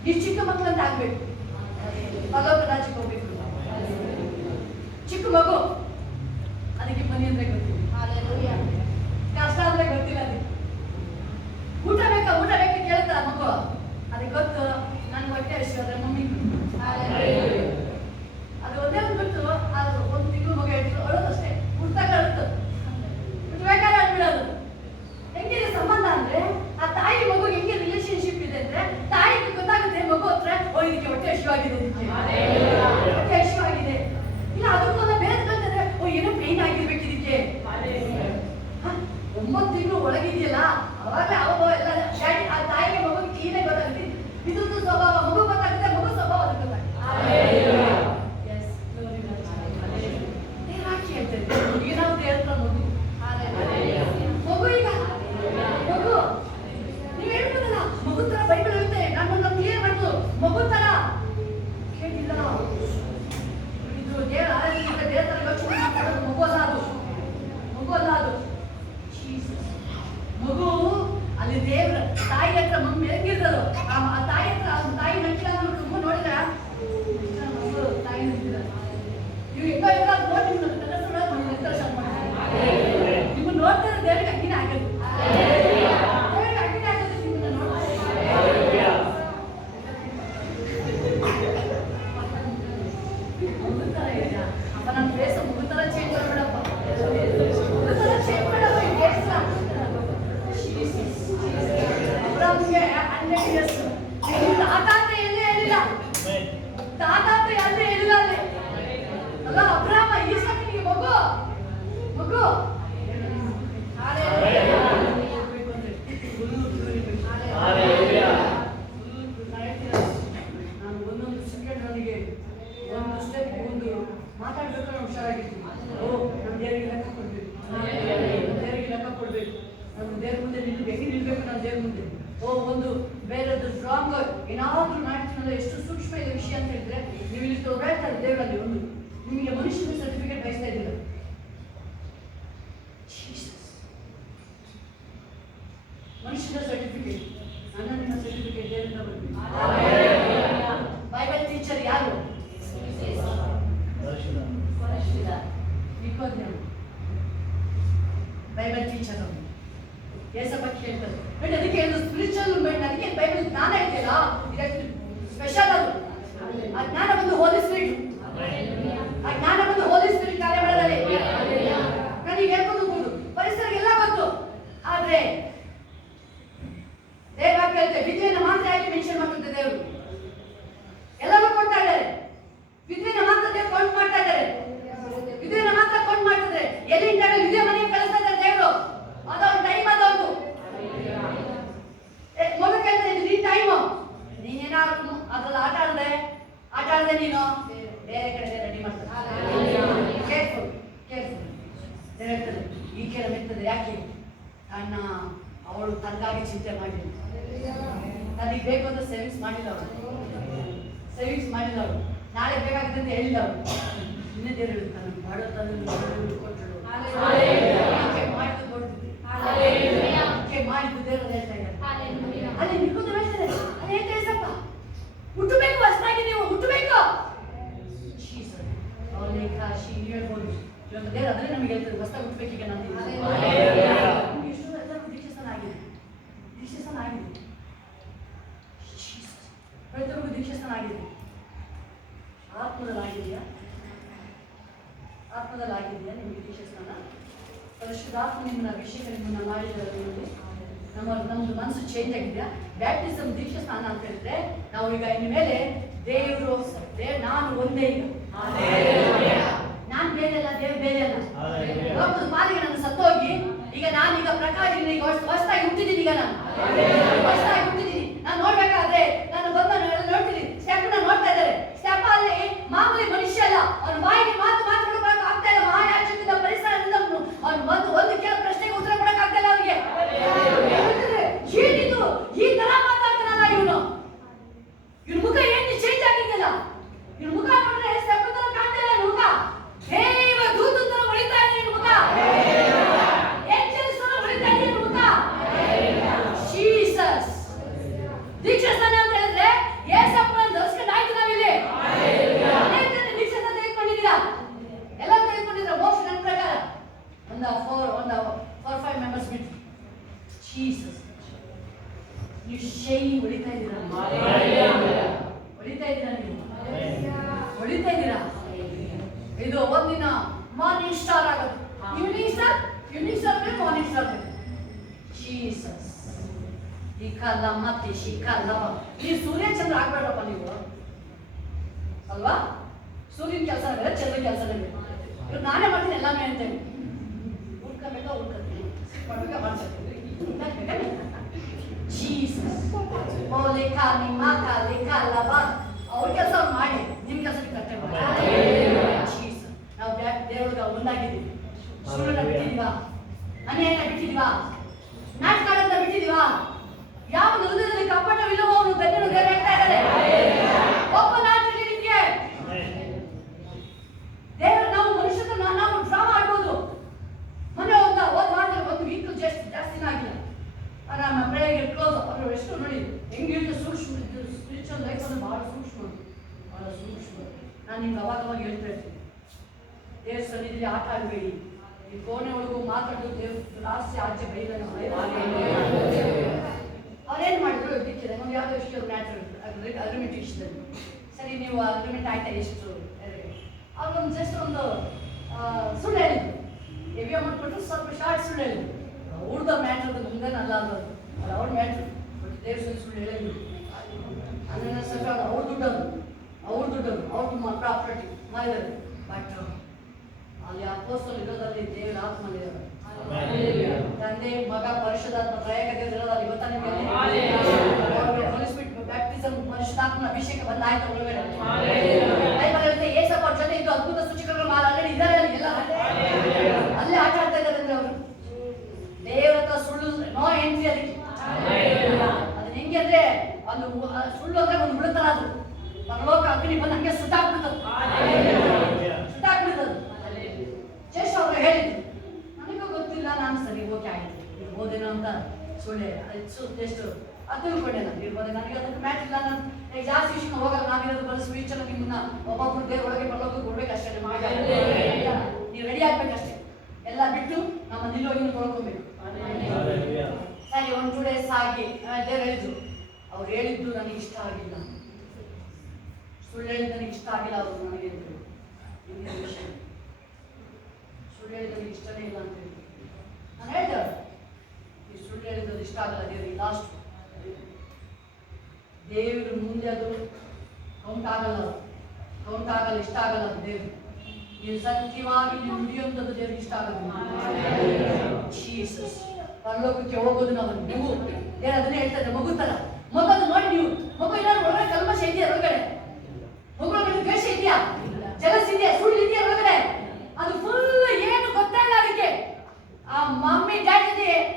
ನೀವು ಚಿಕ್ಕ ಮಕ್ಕಳಂತ ಆಗ್ಬೇಕು, ಪರಲೋಕ ರಾಜ್ಯಕ್ಕೆ ಹೋಗ್ಬೇಕು. ಚಿಕ್ಕ ಮಗು ಅದಕ್ಕೆ ಮನಿ ಅಂದ್ರೆ ಗೊತ್ತಿಲ್ಲ, ಕಷ್ಟ ಅಂದ್ರೆ ಗೊತ್ತಿಲ್ಲ, ಅದಕ್ಕೆ ಊಟ ಬೇಕಾ ಕೇಳ್ತಾ ಮಗು, ಅದಕ್ಕೆ ಗೊತ್ತು ನನ್ ಹೊಟ್ಟೆ ಹಸಿವಾದ್ರೆ ಮಮ್ಮಿ ಅದು ಒಂದೇ ಒಂದು ಬಿಟ್ಟು ಅದು 1 ತಿಂಗಳು ಮಗ ಇಟ್ಟು ಅಳೋದಷ್ಟೇ, ಹುಟ್ಟಾಗ ಅಳುತ್ತೆ, ಬೇಕಾದ್ರೆ ಅಳ್ಬಿಡೋದು. ಹೆಂಗಿದೆ ಸಂಬಂಧ ಅಂದ್ರೆ ಆ ತಾಯಿ ಮಗು ಹೆಂಗೆ ರಿಲೇಶನ್ಶಿಪ್ ಇದೆ ಅಂದ್ರೆ ತಾಯಿಗೆ ಗೊತ್ತಾಗುತ್ತೆ ಮಗು ಹತ್ರ ಇದಕ್ಕೆ ಹೊಟ್ಟೆ ಹಸಿವಾಗಿದೆ, ಹೊಟ್ಟೆ ಹಸಿವಾಗಿದೆ. ಇಲ್ಲ ಅದಕ್ಕೊಂದು ಬೇರೆ ಕಲ್ತಂದ್ರೆ ಏನೋ ಪೇನ್ ಆಗಿರ್ಬೇಕು ಇದಕ್ಕೆ. 9 ತಿಂಗಳು ಒಳಗಿದೆಯಲ್ಲ ಅವಾಗಲೇ ಅವ ಎಲ್ಲ ಆ ತಾಯಿಗೆ ಮಗುಗೆ ಕ್ಲೀನಾಗಿ ಗೊತ್ತಾಗುತ್ತೆ, ಇದ್ರದ್ದು ಸ್ವಭಾವ ಮಗು ಗೊತ್ತಾಗುತ್ತೆ, ಮಗು ಸ್ವಭಾವ ಅದಕ್ಕೆ ಗೊತ್ತಾಗುತ್ತೆ. ಈಗ ನಾವು ಹೇಳ್ತಾ ಮಗು ಈಗ ಮಗು ನೀವು ಹೇಳ್ಬೋದಲ್ಲ ಮಗು ತರ ಬೈಬಲ್ ಇರುತ್ತೆ, ನಮ್ಮನ್ನ ಕ್ಲಿಯರ್ ಮಾಡ್ತು ಮಗು ತರ ಕೇಳಿಲ್ಲ. ಇದು ದೇವರ ಆರಾಧನೆಗಿಂತ ಬೇರೆ ತರ ಯೋಚನೆ ಮಾಡೋದು ಮಗು ಅಲ್ಲ, ಅದು ಮಗು ಅಲ್ಲ, ಅದು ಮಗು ಅಲ್ಲಿ ದೇವ್ರ ತಾಯಿ ಹತ್ರ ಮಮ್ಮಿ ಹೆಂಗಿರ್ತದೋ ಆ ತಾಯಿ ಹತ್ರ ತಾಯಿ ನಕ್ಷ ಮಗು ನೋಡಿದ್ರೆ ಮಗು ತಾಯಿ ನಿಂತಿದ್ದಾರೆ. ಇವು ಹೆಂಗೋ ಎಲ್ಲ ನೋಡಿ ನಿಮ್ಮನ್ನು ನೋಡ್ತಾರೆ ದೇವರಿಗೆ ಅಗ್ಗಿನ ಆಗೋದು, ದೇವರಿಗೆ ಅಗ್ಗಿನ ಆಗೋದು ನಿಮ್ಮನ್ನ ನೋಡ್ತಾರೆ. ಮಗು ತರ ಇದೆಯಾ ಅಪ್ಪ, ನನ್ನ ಫೇಸ್ ಮಗು ತರ ಚೇಂಜ್ ಮಾಡ್ಬಿಡಪ್ಪ, ಮಗು ತರ ಚೇಂಜ್ ಮಾಡಪ್ಪ ಈ ಫೇಸ್. ಅಬ್ರಾಮ್ಗೆ 100 years ತಾತಾತ್ರೆ ಎಲ್ಲೇ ಹೇಳಿಲ್ಲ, ತಾತಾತ್ರೆ ಎಲ್ಲೇ ಹೇಳಿಲ್ಲ ಅಲ್ಲಿ ಅಲ್ಲ. ಅಬ್ರಾಮ ಈಸಾಕನಿಗೆ ಮಗು ನಾನು ಒಂದೊಂದು ಸೆಕೆಂಡ್ ನನಗೆ ಒಂದು ಸ್ಟೆಪ್ ಒಂದು ಮಾತಾಡ್ಬೇಕಾದ್ರೆ ಹುಷಾರಾಗಿರ್ತೀನಿ. ನಮ್ಮ ದೇವರಿಗೆ ಲೆಕ್ಕ ಕೊಡ್ಬೇಕು, ದೇವರಿಗೆ ಲೆಕ್ಕ ಕೊಡ್ಬೇಕು, ನಮ್ಮ ದೇವ್ರ ಮುಂದೆ ಹೆಂಗೆ ನಿಲ್ಬೇಕು, ನಮ್ಮ ದೇವ್ರ ಮುಂದೆ ಒಂದು ಬೇರೆದು ಸ್ಟ್ರಾಂಗ್ ಏನಾದ್ರೂ ಮಾಡ್ತೀನಲ್ಲ. ಎಷ್ಟು ಸೂಕ್ಷ್ಮ ಇದೆ ವಿಷಯ ಅಂತ ಹೇಳಿದ್ರೆ ನೀವು ಇಲ್ಲಿ ತೋರಾಡ್ತಾರೆ ದೇವರಲ್ಲಿ ಒಂದು ನಿಮಗೆ ಮನುಷ್ಯನ ಸರ್ಟಿಫಿಕೇಟ್ ಬಯಸ್ತಾ ಇದ್ದೀರ. ಮನುಷ್ಯನ ಸರ್ಟಿಫಿಕೇಟ್ ನನ್ನ ಸರ್ಟಿಫಿಕೇಟ್ ದೇವರಿಂದ ಬರ್ತೀನಿ. ಬೈಬಲ್ ಟೀಚರ್ ಯಾರು? ಬೈಬಲ್ ಟೀಚರ್ ಏಸಪ್ಪ ಕೇಳ್ತಾರೆ. ಬಟ್ ಅದಕ್ಕೆ ಒಂದು ಸ್ಪಿರಿಚುವಲ್ ಮೈಂಡ್, ಅದಕ್ಕೆ ಬೈಬಲ್ ಜ್ಞಾನ ಇದೆಯಲ್ಲ ಇದಕ್ಕೆ ಸ್ಪೆಷಲ್. ಅದು ಆ ಜ್ಞಾನ ಬಂದು ಹೋಲಿ ಸ್ಪಿರಿಟ್, ಆ ಜ್ಞಾನ ಬಂದು ಹೋಲಿ ಸ್ಪಿರಿಟ್ ಕಾರ್ಯ ಮಾಡಿದರೆ ನನಗೆ ಹೇಳ್ಕೊಂಡು ಪರಿಸರ ಎಲ್ಲ ಗೊತ್ತು. ಆದ್ರೆ ದೇವ ಕೇಳ್ತೆ ವಿದ್ಯೆಯನ್ನು ಮಾತ್ರ ಯಾಕೆ ಮೆನ್ಷನ್ ಮಾಡ್ತಿದ್ದೆ? ದೇವರು ಎಲ್ಲರೂ ಕೊಡ್ತಾ ಇದ್ದಾರೆ, ವಿದ್ಯೆಯನ್ನು ಮಾತ್ರ ದೇವ್ರು ಕೌಂಟ್ ಮಾಡ್ತಾ ಇದ್ದಾರೆ, ವಿದ್ಯೆಯನ್ನು ಮಾತ್ರ ಕೌಂಟ್ ಮಾಡ್ತಿದ್ದಾರೆ. ಎಲ್ಲಿ ಇಂಟರ್ವ್ಯೂ ವಿದ್ಯೆ ಮನೆಗೆ ಕಳಿಸ್ತಾ ಇದ್ದಾರೆ ದೇವರು. ಅದೊಂದು ಟೈಮ್, ಅದೊಂದು ಮೊದಲು ಕೇಳ್ತಾ ಇದ್ದೀನಿ ನೀನ್ ಟೈಮು, ನೀನೇನಾದ್ರು ಅದ್ರಲ್ಲಿ ಆಟ ಆಡದೆ ನೀನು ಬೇರೆ ಕಡೆ ರೆಡಿ ಮಾಡ್ತಾರೆ. ಕೇರ್ಫುಲ್ ಹೇಳ್ತಾರೆ ಈ ಕೇಳ ಮೆತ್ತದೆ. ಯಾಕೆ ಅಣ್ಣ ಅವಳು ತನಗಾಗಿ ಚಿಂತೆ ಮಾಡಿಲ್ಲ, ನನಗೆ ಬೇಕು ಅಂತ ಸೇವಿಂಗ್ಸ್ ಮಾಡಿಲ್ಲ ಅವಳು, ನಾಳೆ ಬೇಕಾಗಿದೆ ಅಂತ ಹೇಳಿಲ್ಲ ಅವಳು. ಇನ್ನೇ ದೇವರು ಹೇಳ್ತಾನೆ ಮಾಡೋದು ಕೊಟ್ಟಳು, ಮಾಡಿದ್ದು ಕೊಡ್ತಿದ್ದೆ, ಮಾಡಿದ್ದು ದೇವರು ಹೇಳ್ತಾ ಇದ್ದಾರೆ. ಅಲ್ಲಿ ನಿಂತ್ಕೊಂಡು ಹೇಳ್ತಾರೆ ಅದೇ ತೇಸಪ್ಪ ಹುಟ್ಟಬೇಕು, ಹೊಸದಾಗಿ ನೀವು ಹುಟ್ಟಬೇಕು. ಹೇಳ್ಬೋದು ಇವತ್ತು ದೇವರು ಅದನ್ನೇ ನಮಗೆ ಹೇಳ್ತಾರೆ, ಹೊಸದಾಗಿ ಹುಟ್ಟಬೇಕೀಗ. ನಾನು ಎಷ್ಟು ಎಲ್ಲರಿಗೂ ದೀಕ್ಷಾಸ್ಥಾನ ಆಗಿದೆ, ಪ್ರತಿಯೊಬ್ಬರಿಗೂ ದೀಕ್ಷಾಸ್ಥಾನ ಆಗಿದೆ. ಆತ್ಮದಲ್ಲಾಗಿದೆಯಾ ನಿಮಗೆ ದೀಕ್ಷಾಸ್ಥಾನ? ಪರಿಶುದ್ಧಾತ್ಮ ನಿಮ್ಮನ್ನ ಅಭಿಷೇಕ ನಿಮ್ಮನ್ನ ಮಾಡಿದರೆ ನಮ್ಮದು ಮನಸ್ಸು ಚೇಂಜ್ ಆಗಿದೆಯಾ? ಬ್ಯಾಪ್ಟಿಸಮ್ ದೀಕ್ಷಾಸ್ಥಾನ ಅಂತ ಹೇಳಿದ್ರೆ ನಾವು ಈಗ ಇನ್ಮೇಲೆ ದೇವರು ನಾನು ಒಂದೇ, ಈಗ ನಾನು ಬೇರೆ ಅಲ್ಲ, ದೇವ್ರು ಬೇರೆ ಅಲ್ಲ. ಲೋಕದ ಪಾಲಿಗೆ ನಾನು ಸತ್ತೋಗಿ ಈಗ ನಾನೀಗ ಪ್ರಕಾಶ್ ಈಗ ಹೊಸದಾಗಿ ಹುಟ್ಟಿದ್ದೀನಿ. ಈಗ ನಾನು ಹೊಸದಾಗಿ ಹುಟ್ಟಿದ್ದೀನಿ. ನಾನು ನೋಡ್ಬೇಕಾದ್ರೆ ನಾನು ಬಂದ ನೋಡ್ತೀನಿ, ಸ್ಟೆಪ್ ನೋಡ್ತಾ ಇದ್ದಾರೆ. ಸ್ಟೆಪ್ ಅಲ್ಲಿ ಮಾಮೂಲಿ ಮನುಷ್ಯ ಅಲ್ಲ, ಅವ್ನ ಬಾಯಿಗೆ ಮಾತು ಕೊಡಬೇಕು ಆಗ್ತಾ ಇಲ್ಲ. ಮಹಾಯಾಜಕದ ಪರಿಸರದಿಂದ ಅವ್ನು ಒಂದು ಕೇಳ ಪ್ರಶ್ನೆಗೆ ಉತ್ತರ ಕೊಡಕ್ ಆಗ್ತಾ ಇಲ್ಲ ಅವ್ರಿಗೆ. ಏನಿದು ಈ ತರ ಮಾತಾಡ್ತಾನಲ್ಲ ಇವನು ಮುಖ ಏನು ಚೇಂಜ್ ಆಗಿದ್ದಲ್ಲ. ಇವ್ನ ಮುಖ ನೋಡ್ರೆ ಸ್ಟೆಪ್ ತರ ಕಾಣ್ತಾ ಇಲ್ಲ ಮುಖ. ದೇವ ದೂತ ತರ ಹೊಳಿತಾ ಇದೆ ಮುಖ, ಏಂಜಲ್ಸ್ ತರ ಹೊಳಿತಾ ಇದೆ ಮುಖ. ಜೀಸಸ್ ಹೊಡಿತಾ ಇದ್ದೀರಾ ನೀವು? ಹೊಡಿತಾ ಇದ್ದೀರಾ? ಇದು ಒಂದಿನ ಮಾರ್ನಿಂಗ್ ಸ್ಟಾರ್ ಆಗೋದು, ಈವ್ನಿಂಗ್ ಸ್ಟಾರ್ ಬೇಕು, ಮಾರ್ನಿಂಗ್ ಸ್ಟಾರ್ ಬೇಕು. ಜೀಸಸ್ ಈ ಕಾಲ ಮತ್ತೆ ಶಿಕಾಲ ನೀವು ಸೂರ್ಯ ಚಂದ್ರ ಆಗ್ಬೇಡಪ್ಪ ನೀವು ಅಲ್ವಾ? ಸೂರ್ಯನ ಕೆಲಸ ಬೇರೆ, ಚಂದ್ರ ಕೆಲಸ ಬೇರೆ. ಇವ್ರು ನಾನೇ ಮಾಡ್ತೀನಿ ಎಲ್ಲಾನೇ ಅಂತೇಳಿ ಉಳ್ಕೋಬೇಕಾ ಉಳ್ಕೊತೀನಿ, ಮಾಡ್ಬೇಕಾ ಮಾಡ್ಕೊತೀನಿ. ಜೀಸಸ್ ಓ ಲೆಕ್ಕ ನಿಮ್ಮ ಲೆಕ್ಕ ಅಲ್ಲವ, ಅವ್ರ ಕೆಲಸ ಮಾಡಿ ನಿಮ್ಮ ಕೆಲಸ ಕಟ್ಟೆ ಮಾಡಿ. ಜೀಸಸ್ ನಾವು ದೇವ್ರಿಗೆ ಒಂದಾಗಿದ್ದೀವಿ. ಸುಳ್ಳನ್ನ ಬಿಟ್ಟಿದೀವಾ? ಅನ್ಯಾಯನ ಬಿಟ್ಟಿದೀವಾ? ನಾಟಕ ಆಡೋದನ್ನ ಬಿಟ್ಟಿದೀವಾ? ಯಾವ ಹೃದಯದಲ್ಲಿ ಕಪಟವಿಲ್ಲವೋ ಅವನು ಧನ್ಯನು ದೇವರು ಹೇಳ್ತಾ ಇದ್ದಾರೆ. ಓಪನ್ ಆಗ್ತಿದೆ ನಿಮಗೆ ದೇವರು. ನಾವು ಮನುಷ್ಯರನ್ನ ನಾವು ಡ್ರಾಮಾ ಆಡ್ಬೋದು. ಮೊನ್ನೆ ಹೋದ ವಾರದಲ್ಲಿ ಒಂದು ವೀಕ್ ಜಾಸ್ತಿನ ಆಗಿಲ್ಲ, ನಮ್ಮ ಬೆಳಗ್ಗೆ ಕ್ಲೋಸ್ ಅವರು ಎಷ್ಟು ನೋಡಿ ಹೆಂಗೆ ಸೂಕ್ಷ್ಮ ಸ್ಪಿರಿಚುವಲ್ ಲೈಫ್ ಅಂದ್ರೆ ಬಹಳ ಸೂಕ್ಷ್ಮ. ನಾನು ನಿಮ್ಗೆ ಅವಾಗ ಹೇಳ್ತಾ ಇರ್ತೀನಿ, ದೇವ್ರ ಸನ್ನಿಧಿಯಲ್ಲಿ ಆಟ ಆಡಬೇಡಿ. ಈ ಕೋಣೆ ಒಳಗೂ ಮಾತಾಡೋದು ದೇವ್ರ ಜಾಸ್ತಿ ಆಚೆ ಬೈದಾಗ ಅವ್ರೇನು ಮಾಡಿದ್ರು ಇದ್ದಿಕ್ಕಿದೆ ಒಂದು ಯಾವುದೋ ಇಷ್ಟು ಮ್ಯಾಚ್ ಅಗ್ರಿಮೆಂಟ್ ಇಷ್ಟದಲ್ಲಿ. ಸರಿ ನೀವು ಅಗ್ರಿಮೆಂಟ್ ಆಯ್ತಾ ಎಷ್ಟು ಅವ್ರೊಂದು ಜಸ್ಟ್ ಒಂದು ಸುಳ್ಳು ಹೇಳಿದ್ರು, ಹೆವಿ ಅಮೌಂಟ್ ಕೊಟ್ಟು ಸ್ವಲ್ಪ ಶಾರ್ಟ್ ಸುಳ್ಳು ಹೇಳಿದ್ರು. ಅವ್ರದ್ದು ಮ್ಯಾಚ್ ಅದು ಮುಂದೇನಲ್ಲ ಅನ್ನೋದು, ಅದು ಅವ್ರ ಮ್ಯಾಚ್. ಬಟ್ ದೇವ್ರ ಸುಳ್ಳು ಹೇಳಿದ್ರು. ಅದನ್ನ ಸ್ವಲ್ಪ ಅವ್ರ ದುಡ್ಡದು ಅವ್ರದ್ದು ಪ್ರಾಪರ್ಟಿ ಮಾಡಿದ್ದಾರೆ. ಬಟ್ ಅಲ್ಲಿ ಅಪೋಸ್ತಲರು ಇರೋದಲ್ಲಿ ದೇವರ ಆತ್ಮನಿದ್ದಾರೆ. ತಂದೆ ಮಗ ಪರಿಶುದ್ಧಾತ್ಮ ಪ್ರಯೋಗದಲ್ಲಿ ಇವತ್ತ ನಿಮಗೆ ಬ್ಯಾಪ್ಟಿಸಮ್ ಪರಿಶುದ್ಧಾತ್ಮನ ಅಭಿಷೇಕ ಬಂದಾಯ್ತು ಒಳಗಡೆ. ಬೈಬಲ್ ಹೇಳುತ್ತೆ ಯೇಸಪ್ಪ ಅವ್ರ ಜೊತೆ ಇದು ಅದ್ಭುತ ಸೂಚಕಗಳು ಆಲ್ರೆಡಿ ಇದ್ದಾರೆ ಅಲ್ಲಿ ಎಲ್ಲ ಅಲ್ಲೇ ಆಟ ಆಡ್ತಾ ಇದ್ದಾರೆ. ಅಂದ್ರೆ ಅವರು ದೇವರ ಹತ್ರ ಸುಳ್ಳು ನೋ ಎಂಟ್ರಿ ಅದಕ್ಕೆ. ಅದನ್ನ ಹೆಂಗೆ ಅಂದ್ರೆ ಒಂದು ಸುಳ್ಳು ಅಂದ್ರೆ ಒಂದು ಬಿಡುತ್ತರ ಅದು ಪರಲೋಕ ಅಗ್ನಿ ಬಂದು ಹಂಗೆ ಸುಟ್ಟಾಕ್ಬಿಡ್ತದೆ. ಜಸ್ಟ್ ಅವ್ರು ಹೇಳಿದ್ರು, ನನಗೂ ಗೊತ್ತಿಲ್ಲ, ನಾನು ಸರಿ ಓಕೆ ಆಗಿದೆ ಇರ್ಬೋದೇನೋ ಅಂತ ಸುಳ್ಳೆ ಜಸ್ಟ್ ಅದು ತಿಳ್ಕೊಂಡೆ. ನಾನು ಇರ್ಬೋದೆ, ನನಗೆ ಅದಕ್ಕೆ ಮ್ಯಾಚ್ ಇಲ್ಲ. ನಾನು ಜಾಸ್ತಿ ವಿಷಯ ಹೋಗಲ್ಲ. ನಾನಿರೋದು ಬರೋ ಸ್ಪೀಚ್ ನಿಮ್ಮನ್ನ ಒಬ್ಬೊಬ್ರು ದೇವ್ರ ಒಳಗೆ ಬರಲೋಕೆ ಕೊಡ್ಬೇಕಷ್ಟೇ. ನೀವು ರೆಡಿ ಆಗ್ಬೇಕಷ್ಟೇ. ಎಲ್ಲ ಬಿಟ್ಟು ನಮ್ಮ ನಿಲ್ಲೋಗಿ ತೊಳ್ಕೊಬೇಕು. ಸರಿ 1-2 days ಆಗಿ ದೇವ್ರು ಹೇಳಿದ್ರು. ಅವ್ರು ಹೇಳಿದ್ದು ನನಗೆ ಇಷ್ಟ ಆಗಿಲ್ಲ, ಸುಳ್ಳು ಹೇಳಿದ್ದು ನನಗೆ ಇಷ್ಟ ಆಗಿಲ್ಲ. ಅವರು ನನಗೆ ವಿಷಯ ಸುಳ್ಳು ಹೇಳಿದ್ರೆ ಇಷ್ಟನೇ ಇಲ್ಲ ಅಂತ ಹೇಳಿ ನಾನು ಹೇಳ್ದೆ. ಈ ಸುಳ್ಳು ಹೇಳಿದ್ರೆ ಇಷ್ಟ ಆಗಲ್ಲ ದೇವರಿಗೆ. ಲಾಸ್ಟ್ ದೇವ್ರ ಮುಂದೆ ಅದು ಕೌಂಟ್ ಆಗಲ್ಲ, ಇಷ್ಟ ಆಗಲ್ಲ ದೇವ್ರು. ನೀವು ಸತ್ಯವಾಗಿ ನೀವು ನುಡಿಯುವಂಥದ್ದು ದೇವ್ರಿಗೆ ಇಷ್ಟ ಆಗಲ್ಲ. ಜೀಸಸ್ ಪರಲೋಕಕ್ಕೆ ಹೋಗೋದು ನಾವು ಮಗು ದೇವ್ರು ಅದನ್ನೇ ಹೇಳ್ತಾ ಇದ್ದೆ. ಮಗು ತರ ಮಗು ನೋಡಿ ನೀವು ಮಗು ಏನಾದ್ರು ಒಳಗಡೆ ಕಲ್ಮಶ ಇದೆಯಾ? ಒಳಗಡೆ ಮಗು ದ್ವೇಷ ಇದೆಯಾ? ಜಲಸ್ ಇದೆಯಾ? ಸುಳ್ಳು ಇದೆಯಾ ಒಳಗಡೆ? ಅದು ಫುಲ್ ಏನು ಗೊತ್ತಿಲ್ಲ ಅದಕ್ಕೆ. ಆ ಮಮ್ಮಿ ಡ್ಯಾಡಿ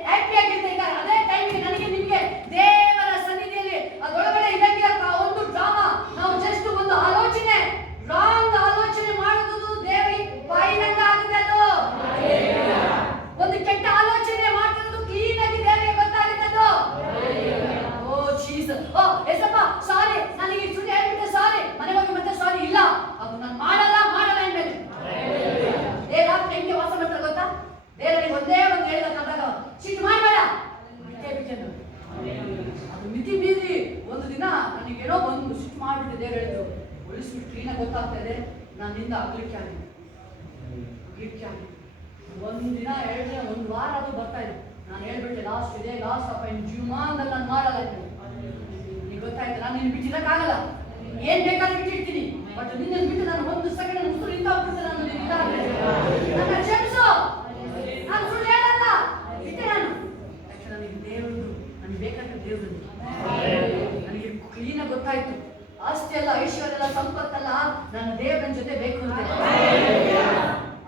ಹ್ಯಾಪಿ ಆಗಿರ್ತಾರೆ. ಅದೇ ಟೈಮಿಗೆ ನನಗೆ ನಿಮಗೆ ದೇವರ ಸನ್ನಿಧಿಯಲ್ಲಿ ಅದರೊಳಗಡೆ ಇದಕ್ಕೆ ಒಂದು ಡ್ರಾಮಾ. ನಾವು ಜಸ್ಟ್ ಒಂದು ಆಲೋಚನೆ ರಾಂಗ್ ಆಲೋಚನೆ ಮಾಡೋದು ದೇವರಿಗೆ ಬಾಯಿನಂಗ ಆಗುತ್ತೆ. ಅದು ಒಂದು ಕೆಟ್ಟ ಆಲೋಚನೆ ಮಾಡ್ತಿರೋದು ಕ್ಲೀನ್ ಆಗಿ ದೇವರಿಗೆ ಗೊತ್ತಾಗುತ್ತೆ. ಅದು ಓ ಜೀಸಸ್, ಓ ಎಸಪ್ಪ ಸಾರಿ, ನನಗೆ ಸುಳ್ಳು ಹೇಳ್ಬಿಟ್ಟೆ, ಸಾರಿ, ಮನೆಗೆ ಹೋಗಿ ಮತ್ತೆ ಸಾರಿ ಇಲ್ಲ, ಅದು ನಾನು ಮಾಡಲ್ಲ ಅನ್ಬೇಕು. ದೇವ್ರ ಹೆಂಗೆ ವಾಸ ಮಾಡ್ತಾರೆ ಗೊತ್ತಾ? ದೇವರಿಗೆ ಒಂದೇ ಒಂದು ಹೇಳಿದಾಗ ಸಿಟ್ಟು ಮಾಡಬೇಡ, ಬಿಟ್ಟೆ ಅದು ಮಿತಿ ಮೀರಿ ಒಂದು ದಿನ ನನಗೇನೋ ಒಂದು ಸಿಟ್ಟು ಮಾಡಿಬಿಟ್ಟು ದೇವ್ರು ಹೇಳಿದ್ರು, ಉಳಿಸ್ಬಿಟ್ಟು ಕ್ಲೀನಾಗಿ ಗೊತ್ತಾಗ್ತಾ ಇದೆ ನನ್ನಿಂದ ಆಗ್ಲಿಕ್ಕೆ ಆಗಿದೆ. ಒಂದು ದಿನ 2 ದಿನ 1 ವಾರ ಅದು ಬರ್ತಾ ಇದೆ. ನಾನು ಹೇಳ್ಬಿಟ್ಟೆ ಲಾಸ್ಟ್ ಅಪ್ಪ ಇನ್ನು ಜೀವಮಾನದಲ್ಲಿ ನಾನು ಮಾಡಲ್ಲ. ನೀನು ಗೊತ್ತಾಯ್ತು, ನಾನು ನಿನ್ನ ಬಿಟ್ಟಿದ್ದಕ್ಕಾಗಲ್ಲ. ಏನ್ ಬೇಕಾದ್ರೂ ಬಿಟ್ಟಿರ್ತೀನಿ, ಬಟ್ ನಿನ್ನ ಬಿಟ್ಟು ನಾನು 1 ಸೆಕೆಂಡ್ ಮುಸ್ತು ನಿಂತಾಗ್ಬಿಡ್ತೆ. ನನ್ನ ಕ್ಷಮಿಸು, ನಾನು ಸುಳ್ಳು ಹೇಳಲ್ಲ, ಬಿಟ್ಟೆ ನಾನು. ಯಾಕಂದ್ರೆ ನನಗೆ ದೇವ್ರದ್ದು, ನನಗೆ ಬೇಕಾದ ದೇವ್ರದ್ದು ನನಗೆ ಕ್ಲೀನಾಗಿ ಗೊತ್ತಾಯ್ತು. ಅಷ್ಟೆಲ್ಲ ಐಶ್ವರ್ಯ ಎಲ್ಲ ಸಂಪತ್ತಲ್ಲ, ನನ್ನ ದೇವ್ರನ ಜೊತೆ ಬೇಕು ಅಂತ.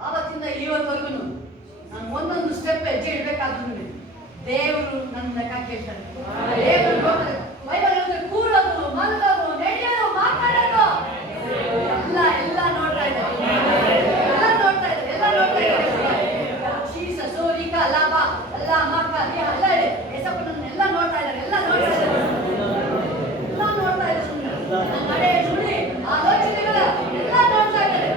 ಆವತ್ತಿಂದ ಇವತ್ತವರೆಗೂ ನಾನು ಒಂದೊಂದು ಸ್ಟೆಪ್ ಹೆಜ್ಜೆ ಇಡಬೇಕಾದ್ರೂ ದೇವರು ನನ್ನ ಲೆಕ್ಕ ಕೇಳ್ತಾರೆ. ದೇವರು ಬೈಬಲ್ ಹೇಳಿದ್ರೆ ಕೂರೋದು, ಮಲಗೋದು, ನಡೆಯೋದು, ಮಾತಾಡೋದು ಎಲ್ಲ ನೋಡ್ತಾ ಇದ್ದಾರೆ. ಜೀಸಸ್ ಸೋರಿಕ ಲಾಭ ಎಲ್ಲ ಮಕ್ಕ ಎಲ್ಲ ಎಸಪ್ಪ ಎಲ್ಲ ನೋಡ್ತಾ ಇದ್ದಾರೆ. ಎಲ್ಲ ನೋಡ್ತಾ ಇದ್ದಾರೆ. ಮಳೆ ಸುಳಿ ಆಲೋಚನೆಗಳ ಎಲ್ಲ ನೋಡ್ತಾ ಇದ್ದಾರೆ.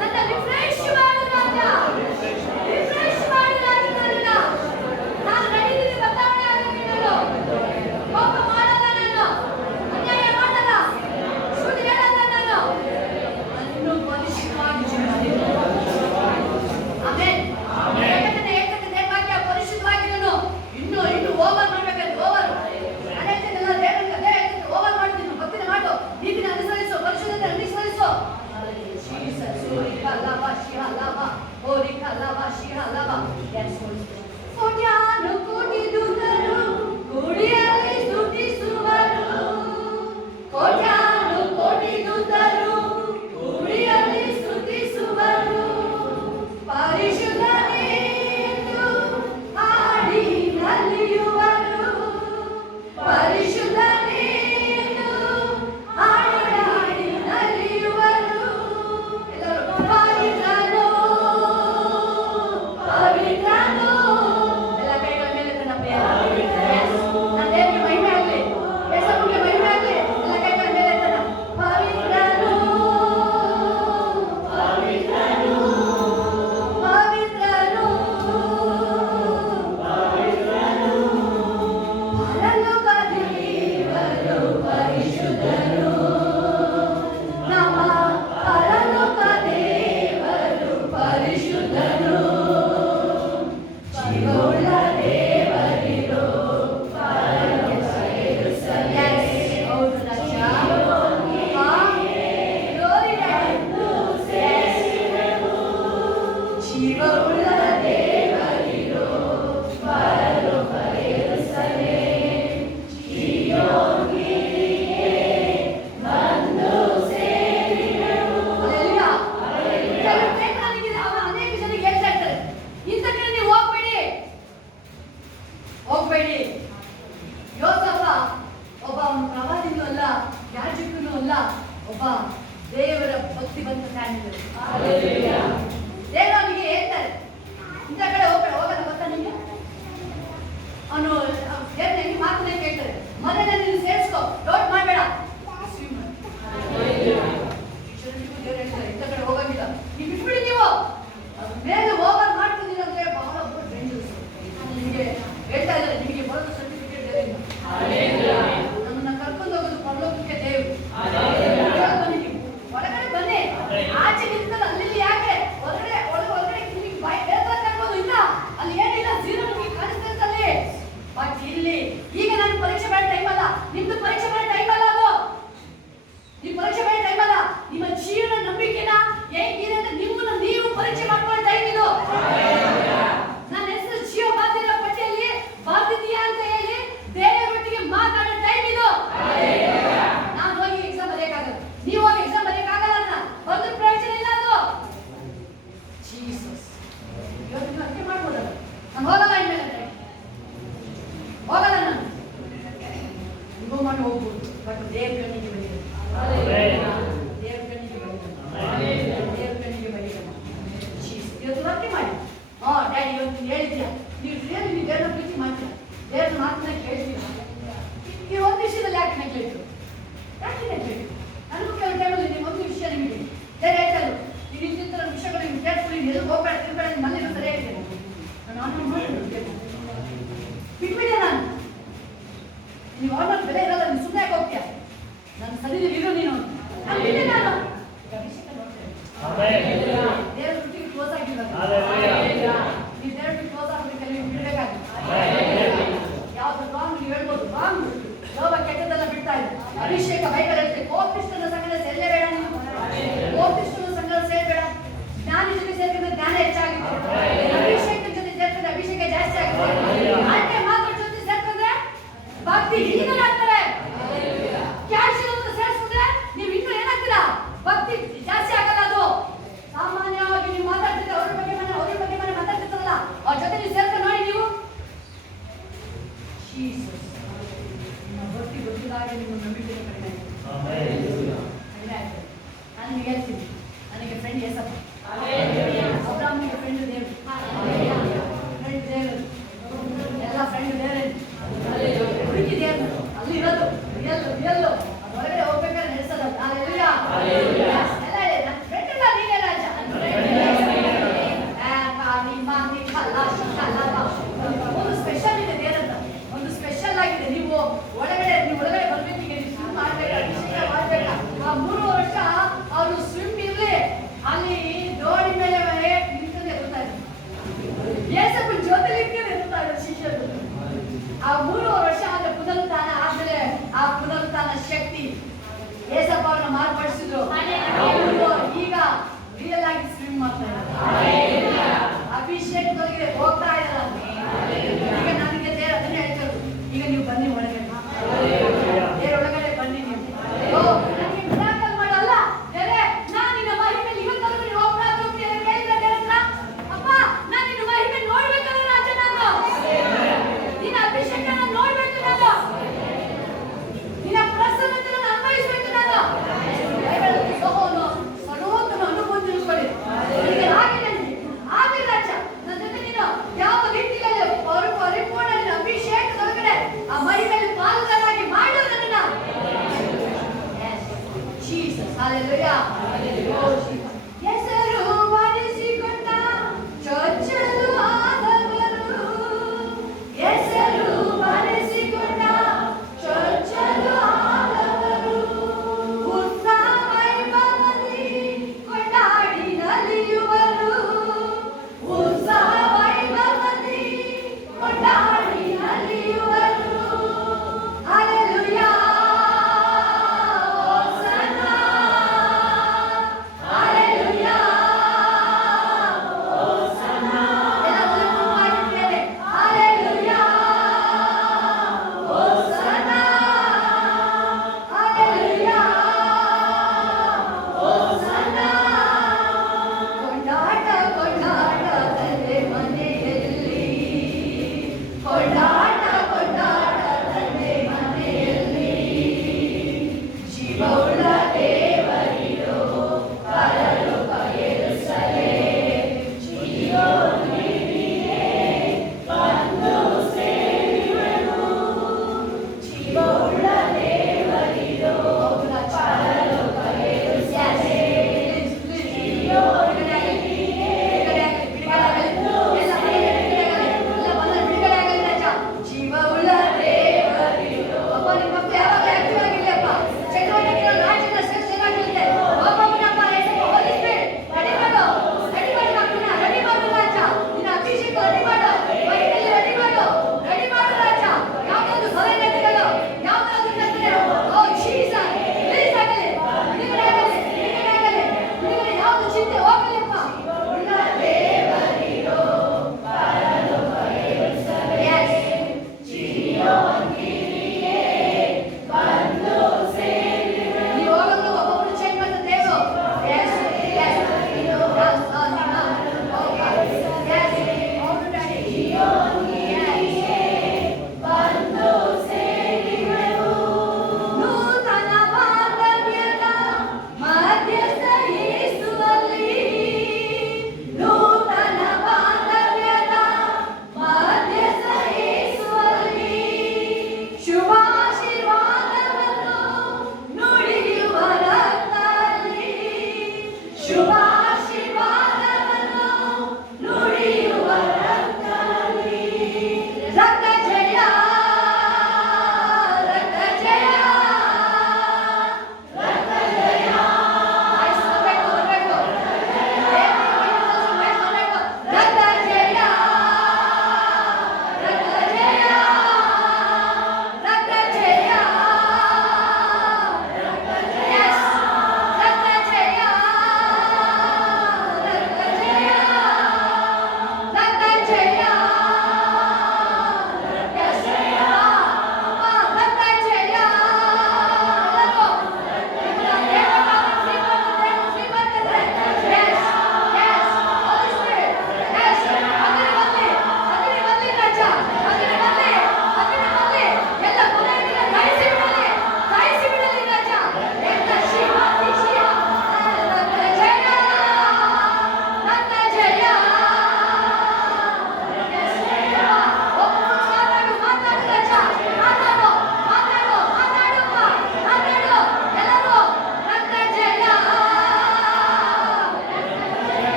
ನನ್ನ ರಿಫ್ರೆಶ್ ಮಾಡು ರಾಜ, ರಿಫ್ರೆಶ್ ಮಾಡು ರಾಜ. ನಾನು ನಡೀತೀನಿ, ಬದಲಾವಣೆ ಆಗಬೇಕು. ಪ್ಲಾನ್ ಇದೆ. ದೇವರು ಅವನಿಗೆ ಹೇಳ್ತಾರೆ, ಇಂಥ ಕಡೆ ಹೋಗೋಣ ಗೊತ್ತಾ ನಿಮಗೆ? ಅವನು ದೇವ್ರ ಮಾತನ್ನ ಕೇಳ್ತಾರೆ, ಮನೆಯಲ್ಲಿ ನೀನು ಸೇರಿಸ್ಕೋ, ಡೌಟ್ ಮಾಡಬೇಡ. ದೇವ್ರು ಹೇಳ್ತಾರೆ, ಇಂಥ ಕಡೆ ಹೋಗೋದಿಲ್ಲ, ನೀವು ಬಿಟ್ಬಿಡಿ, ನೀವು ಮೇಲೆ ಹೋಗೋದು ಮಾಡ್ತಿದ್ದೀರ ಅಂದ್ರೆ ಬಹಳ ಡೇಂಜರ್ಸ್. ನಿಮಗೆ ಹೇಳ್ತಾ ಇದ್ದಾರೆ, ನಿಮಗೆ ಬರೋದು ಸರ್ಟಿಫಿಕೇಟ್ ದೇವರಿಂದ. ನಮ್ಮನ್ನ ಕರ್ಕೊಂಡು ಹೋಗೋದು ಪರಲೋಕಕ್ಕೆ ದೇವರು. ಹೊರಗಡೆ ಬನ್ನಿ, ಆಚೆ ನಿಂತಲ್ಲ ಅಲ್ಲಿ ಯಾಕೆ ಹೊರಗಡೆ ಒಳಗಡೆ ನಿಮಗೆ ಕರ್ಬೋದು, ಇಲ್ಲ ಅಲ್ಲಿ ಏನಿಲ್ಲ, ಜೀರೋ ನಿಮಗೆ ಕಾಣಿಸ್ತಲ್ಲಿ. ಬಟ್ ಇಲ್ಲಿ ಈಗ ನಾನು ಪರೀಕ್ಷೆ ಮಾಡೋ ಟೈಮ್ ಅಲ್ಲ, ನಿಮ್ದು ಪರೀಕ್ಷೆ ಮಾಡೋ ಟೈಮ್ ಅಲ್ಲ, ಅದು ನೀವು ಪರೀಕ್ಷೆ ಮಾಡೋ ಟೈಮ್ ಅಲ್ಲ. ನಿಮ್ಮ ಜೀವನ ನಂಬಿಕೆನ ಹೇಗಿದೆ ಅಂತ ನಿಮ್ಮನ್ನ ನೀವು ಪರೀಕ್ಷೆ ಮಾಡ್ಕೊಳ್ಳೋ ಟೈಮ್ ಇದು. ನನ್ನ ಹೆಸರು ಜೀವ ಬಾಧ್ಯರ ಪಟ್ಟಿಯಲ್ಲಿ ಬಾಧ್ಯತೆಯಾ ಅಂತ ಹೇಳಿ ದೇವರೊಟ್ಟಿಗೆ ಮಾತಾಡೋ ಟೈಮ್ ಇದು. ನಾನು ಹೋಗಿ ಎಕ್ಸಾಮ್ ಬರೆಯಕ್ಕಾಗಲ್ಲ, ನೀವು ಹೋಗಿ ಎಕ್ಸಾಮ್ ಬರೆಯಕ್ಕಾಗಲ್ಲ, ಬಂದ್ರೆ ಪ್ರಯೋಜನ ಇಲ್ಲ ಅದು. ಜೀಸಸ್ ಇವತ್ತು ನೀವು ಅರ್ಥ ಮಾಡ್ಬೋದಲ್ಲ, ನಾನು ಹೋಗಲ್ಲ, ಇನ್ಮೇಲೆ ಹೋಗಲ್ಲ, ನಾನು ನೀವು ಮಾಡಿ ಹೋಗ್ಬೋದು. ಬಟ್ ದೇವ್ರ ಕಣ್ಣಿಗೆ ಬರೀ, ದೇವ್ರ ಕಣ್ಣಿಗೆ ಬರೀ, ದೇವ್ರ ಕಣ್ಣಿಗೆ ಬರೀ. ಇವತ್ತು ಅರ್ಥ ಮಾಡಿ, ಡ್ಯಾಡಿ ಇವತ್ತು ಹೇಳಿದ್ಯಾ, ನೀವು ರಿಯಲಿ ನೀವು ದೇವ್ರನ್ನ ಪ್ರೀತಿ ಮಾಡ್ತೀರಾ, ದೇವ್ರ ಮಾತನ್ನ ಕೇಳ್ತೀರಾ. ಈ ಒಂದು ವಿಷಯದಲ್ಲಿ ಯಾಕೆ ನಾನು ಕೇಳ್ತೀವಿ, ಯಾಕೆ ನಾನು ಕೇಳ್ತೀವಿ? ನನಗೂ ಕೆಲವು ಟೈಮಲ್ಲಿ ನೀವು ಒಂದು ವಿಷಯ ನಿಮಗೆ ದೇವ್ರು ಹೇಳ್ತಾ ಇದ್ರು, ನೀವು ಇಂತಿಂತ ವಿಷಯಗಳು ನಿಮ್ಗೆ ಕೇಳ್ಕೊಳ್ಳಿ, ನೀವು ಹೋಗ್ಬೇಡ, ತಿಳ್ಬೇಡ, ಮನೇಲಿ ಸರಿಯಾಗಿದೆ. ನಾನು ಆನ್ಲೈನ್ ಮಾಡ್ತೀನಿ, ಬಿಟ್ಬಿಟ್ಟೆ ನಾನು. ನೀವು ಆನ್ಲೈನ್ ಬೆಲೆ ಇರಲ್ಲ, ನೀವು ಸುಮ್ಮನೆ ಹೋಗ್ತೀಯ, ನಾನು ಸರಿ ಇರೋ ನೀನು ಬಿಟ್ಟೆ ನಾನು. ಅಭಿಷೇಕ ನೋಡ್ತೇನೆ, ದೇವ್ರ ಬಿಟ್ಟು ಕ್ಲೋಸ್ ಆಗಿಲ್ಲ, ನೀವು ದೇವ್ರ ಬಿಟ್ಟು ಕ್ಲೋಸ್ ಆಗ್ಬೇಕಲ್ಲ, ನೀವು ಬಿಡಬೇಕಾಗುತ್ತೆ. ಯಾವ್ದು ರಾಂಗ್ ನೀವು ಹೇಳ್ಬೋದು, ರಾಂಗ್ ಲೋಭ ಕೆಟ್ಟದೆಲ್ಲ ಬಿಡ್ತಾ ಇದೆ. ಅಭಿಷೇಕ ಬೈಬಲ್ ಹೇಳ್ತೇವೆ, ಕೋಪಿಷ್ಠನ ಸಂಘದ ಸೇರಲೇಬೇಡ, ನೀವು ಕೋಪಿಷ್ಠನ ಸಂಘದ ಸೇರಬೇಡ. ಜ್ಞಾನಿ ಜೊತೆ ಸೇರ್ಕೊಂಡ್ರೆ ಜ್ಞಾನ ಹೆಚ್ಚಾಗುತ್ತೆ, ಅಭಿಷೇಕ ಜೊತೆ ಸೇರ್ಕೊಂಡ್ರೆ ಅಭಿಷೇಕ ಜಾಸ್ತಿ ಆಗುತ್ತೆ, ಆಜ್ಞೆ ಮಾತ್ರ ಜೊತೆ ಸೇರ್ಕೊಂಡ್ರೆ ಭಕ್ತಿ ಹೀನಾಗ್ತಾರೆ. ಕ್ಯಾಲ್ಸಿಯಂ ಅಂತ ಸೇರಿಸ್ಕೊಂಡ್ರೆ ನೀವು ಇನ್ನೂ ಏನಾಗ್ತೀರಾ, ಭಕ್ತಿ ಜಾಸ್ತಿ ಆಗಲ್ಲ. ಅದು ಸಾಮಾನ್ಯವಾಗಿ ನೀವು ಮಾತಾಡ್ತಿದ್ರೆ ಅವ್ರ ಬಗ್ಗೆ ಮನೆ ಮಾತಾಡ್ತಿರ್ತಾರಲ್ಲ, ಅವ್ರ ಜೊತೆ ನೀವು ಸೇರ್ಕೊಂಡು ನೋಡಿ, ನೀವು ಭಕ್ತಿ ಗೊತ್ತಿದ್ದಾಗೆ ನಿಮ್ಮ ನಂಬಿಕೆ ಕಡಿಮೆ ಆಯ್ತು. ನಾನು ನಿಮಗೆ ಹೇಳ್ತೀನಿ, ನನಗೆ ಫ್ರೆಂಡ್ ಏಸಪ್ಪ, ಅಬ್ರಾಹ್ಮನಿಗೆ ಫ್ರೆಂಡ್ ದೇವರು, ಫ್ರೆಂಡ್ ದೇವರು, ಎಲ್ಲ ಫ್ರೆಂಡ್ ದೇವರೇ, ಹುಡುಕಿ ದೇವರು ಅಲ್ಲಿ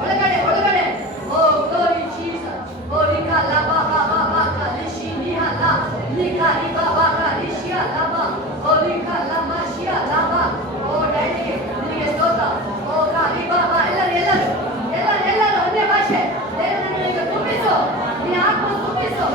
ಒಳಗಡೆ ಒಳಗಡೆ. ಓ ಗ್ಲೋರಿ ಜೀಸಸ್. ಓ ಲಿಕಾ ಲಬಾ ಬಾ ಬಾ ಬಾ ಕಾ ಲಿಶಿ ನಿಹಾ ಲಾ ಲಿಕಾ ಲಿಬಾ ಬಾ ಕಾ ಲಿಶಿಯಾ ಲಬಾ. ಓ ಲಿಕಾ ಲಬಾ ಶಿಯಾ ಲಬಾ. ಓ ಡ್ಯಾಡಿ ನಿನಗೆ ಸ್ತೋತ್ರ. ಓ ಕಾ ಲಿಬಾ ಬಾ. ಎಲ್ಲರೂ ಒಂದೇ ಭಾಷೆ. ದೇವರನ್ನು ಈಗ ತುಂಬಿಸು, ನಿನ್ನ ಆತ್ಮ ತುಂಬಿಸು.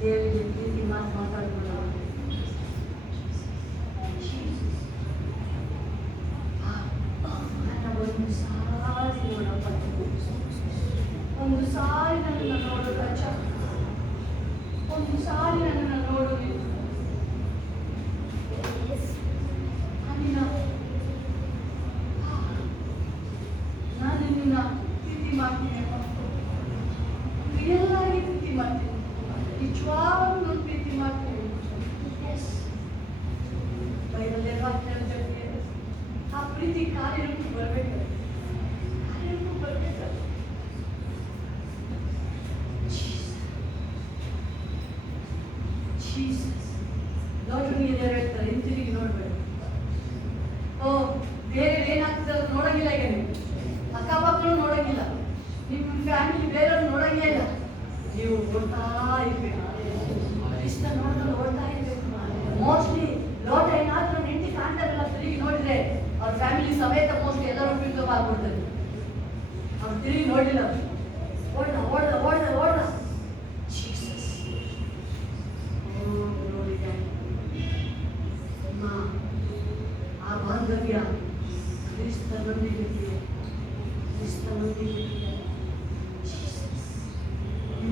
ದೇವರಿಗೆ ಪ್ರೀತಿ ಮಾತಾಡ್ಬೋದು. ಒಂದು ಸಾರಿ ನನ್ನನ್ನು ನೋಡು ರಾಜ, ಒಂದು ಸಾರಿ ನನ್ನನ್ನು ನೋಡು. ನಾನು ನಿನ್ನ ಪ್ರೀತಿ ಮಾಡ್ತೀನಿ, ರಿಯಲ್ ಆಗಿ ಪ್ರೀತಿ ಮಾಡ್ತೀನಿ, ನಿಜವಾಗ್ಲೂ ಪ್ರೀತಿ ಮಾಡ್ತೀನಿ. ಕಾರ್ಯರೂಪಕ್ಕೆ ಬರ್ಬೇಕು. ನೋಡ್ರಿ ದೇವ್ರು ಹೇಳ್ತಾರೆ, ಹಿಂತಿರುಗಿ ನೋಡ್ಬೇಡ. ಓ ಬೇರೆ ಏನಾಗ್ತದೆ ಅದು ನೋಡಂಗಿಲ್ಲ. ಈಗ ನೀವು ಅಕ್ಕಪಕ್ಕನು ನೋಡಂಗಿಲ್ಲ, ನಿಮ್ಮ ಫ್ಯಾಮಿಲಿ ಬೇರೆಯವ್ರು ನೋಡಂಗೇ ಇಲ್ಲ. ನೀವು ಓಡ್ತಾ ಇರ್ಬೇಕು, ಇಷ್ಟ ನೋಡಿದ್ರೆ ಓಡ್ತಾ ಇರ್ಬೇಕು. ಮೋಸ್ಟ್ಲಿ ಲೋಟ ಏನಾದ್ರೂ ಹೆಂಡತಿ ಕಾಣ್ತಾರಲ್ಲ, ತಿರುಗಿ ನೋಡಿದ್ರೆ ಅವ್ರ ಫ್ಯಾಮಿಲಿ ಸಮೇತ ಮೋಸ್ಟ್ಲಿ ಎಲ್ಲರೂ ಬಿಟ್ಟು ಆಗ್ಬಿಡ್ತಾರೆ. ಅವ್ರು ತಿರುಗಿ ನೋಡಿಲ್ಲ, ಓಡ್ದ ಓಡ್ದ ಓಡ್ದ ಓಡ್ದ. ಆ ಬಾಂಧವ್ಯ ಕ್ರಿಸ್ತನೊಂದಿಗೆ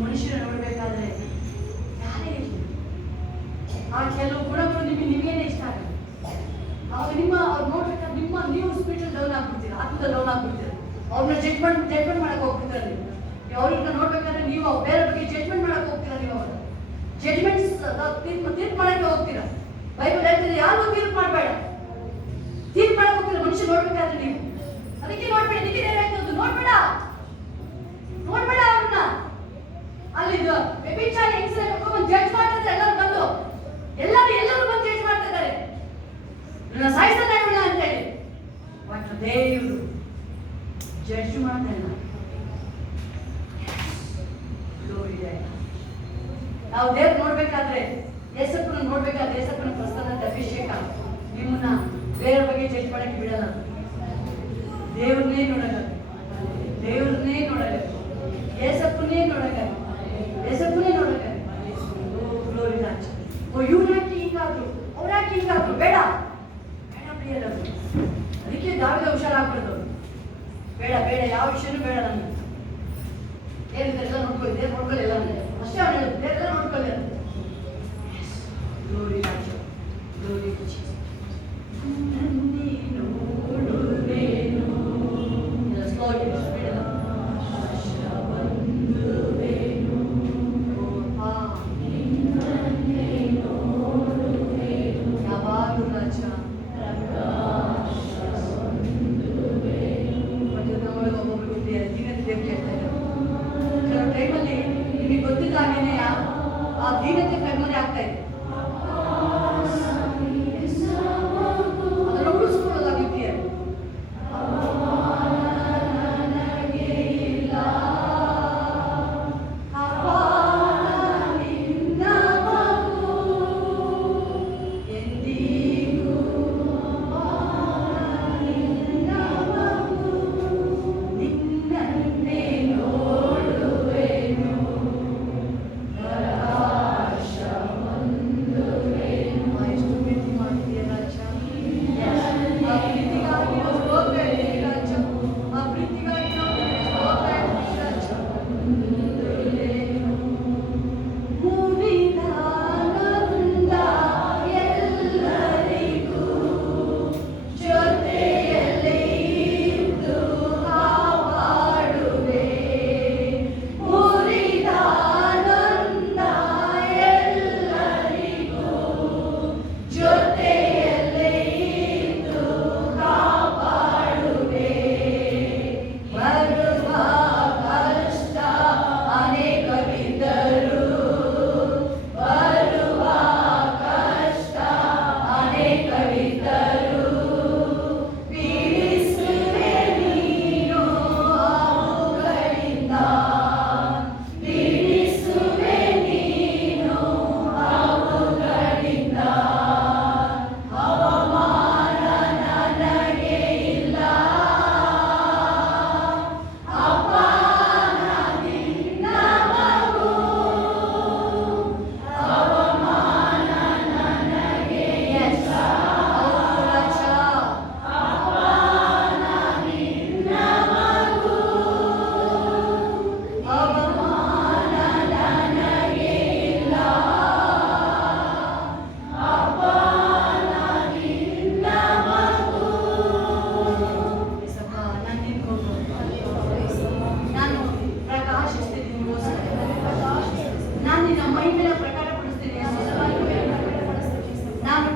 ಮನುಷ್ಯನ ನೋಡ್ಬೇಕಾದ್ರೆ ಯಾರೇ ಇರಲಿ, ಆ ಕೆಲವು ಗುಣಗಳು ನಿಮಗೇನೆ ಇಷ್ಟ ಆಗಲ್ಲ. ಅವಾಗ ಅವ್ರು ನೋಡ್ಬೇಕಾದ್ರೆ ನೀವು ಸ್ಪಿರಿಚುವಲ್ ಡೌನ್ ಆಗ್ಬಿಡ್ತೀರ, ಆತ್ಮದ ಡೌನ್ ಆಗ್ಬಿಡ್ತೀರ. ಅವ್ರನ್ನ ಜಡ್ಜ್ಮೆಂಟ್ ಮಾಡಕ್ ಹೋಗ್ಬಿಡ್ತೀರ. ನೀವು ಅವ್ರನ್ನ ನೋಡ್ಬೇಕಾದ್ರೆ ನೀವು ಬೇರೆ ಬಗ್ಗೆ ಜಡ್ಜ್ಮೆಂಟ್ ಮಾಡಕ್ ಹೋಗ್ತೀರಾ. ನೀವು ಅವ್ರ ತೀರ್ಪು ಮಾಡಕ್ಕೆ ಹೋಗ್ತೀರಾ. ಬೈಬಲ್ ಹೇಳ್ತಿದ್ರೆ ಯಾರು ತೀರ್ಪು ಮಾಡಬೇಡ, ತೀರ್ಪು ಮಾಡಕ್ ಹೋಗ್ತೀರ ಮನುಷ್ಯ ನೋಡ್ಬೇಕಾದ್ರೆ ನೀವು. ಅದಕ್ಕೆ ನೋಡ್ಬೇಡ, ಅದಕ್ಕೆ ನೋಡ್ಬೇಡ ನೋಡ್ಬೇಡ ಅವ್ರನ್ನ. ಅಲ್ಲಿ ವ್ಯಭಿಚಾರಿ ಹೆಂಗಸರ ಕರ್ಕೊಂಡು ಜಡ್ಜ್ ಮಾಡ್ತಿದ್ರೆ ಎಲ್ಲರೂ ಬಂದು ಜಡ್ಜ್ ಮಾಡ್ತಾ ಇದ್ದಾರೆ, ನನ್ನ ಸಾಯಿಸ್ತಾನೆ ಅಂತ ಹೇಳಿ. ಬಟ್ ದೇವರು ಜಡ್ಜ್ ಮಾಡ್ತಾ ಇಲ್ಲ. ನಾವು ದೇವ್ರು ನೋಡ್ಬೇಕಾದ್ರೆ, ಯೇಸಪ್ಪನ ನೋಡ್ಬೇಕಾದ್ರೆ, ಯೇಸಪ್ಪನ ಪ್ರಸ್ಥಾನದ ಅಭಿಷೇಕ ನಿಮ್ಮನ್ನ ಬೇರೆ ಬಗ್ಗೆ ಜಡ್ಜ್ ಮಾಡಕ್ಕೆ ಬಿಡಲ್ಲ. ದೇವ್ರನ್ನೇ ನೋಡಲ್ಲ, ದೇವ್ರನ್ನೇ ನೋಡಲ್ಲ, ಯೇಸಪ್ಪನೇ ನೋಡಲ್ಲ, ಯೇಸಪ್ಪನೇ ನೋಡಲ್ಲ. ಗ್ಲೋರಿ ರಾಜ. ಓ ಇವ್ರು ಯಾಕೆ ಹೀಗಾದ್ರು, ಅವ್ರು ಯಾಕೆ ಹೀಗಾದ್ರು, ಬೇಡ ಬೇಡ ಪ್ರಿಯರ. ಅದಕ್ಕೆ ದಾವಿದ ಹುಷಾರಾಗ್ಬಿಡ್ದು, ಬೇಡ ಬೇಡ ಯಾವ ವಿಷಯನೂ ಬೇಡ. ನನಗೆ ಏನಿದೆಲ್ಲ ನೋಡ್ಕೊಳ್ಳಿ, ದೇವ್ರು ನೋಡ್ಕೊಳ್ಳಿ ಎಲ್ಲ ಅಷ್ಟೇ. ಅವ್ನು ಹೇಳುದು ಬೇರೆಲ್ಲ ನೋಡ್ಕೊಳ್ಳಿ ಅಂತ. ಗ್ಲೋರಿ ರಾಜ, ಗ್ಲೋರಿ ಟೈಮಲ್ಲಿ ನಿಮಗೆ ಗೊತ್ತಿದ್ದಾಗೇನೆ ಆ ದೀನತೆ ಕಣ್ಮರೆ ಆಗ್ತಾ ಇದೆ. ಅದನ್ನು ಉಳಿಸ್ಕೊಳ್ಳೋದಾಗಿದೆಯೇ?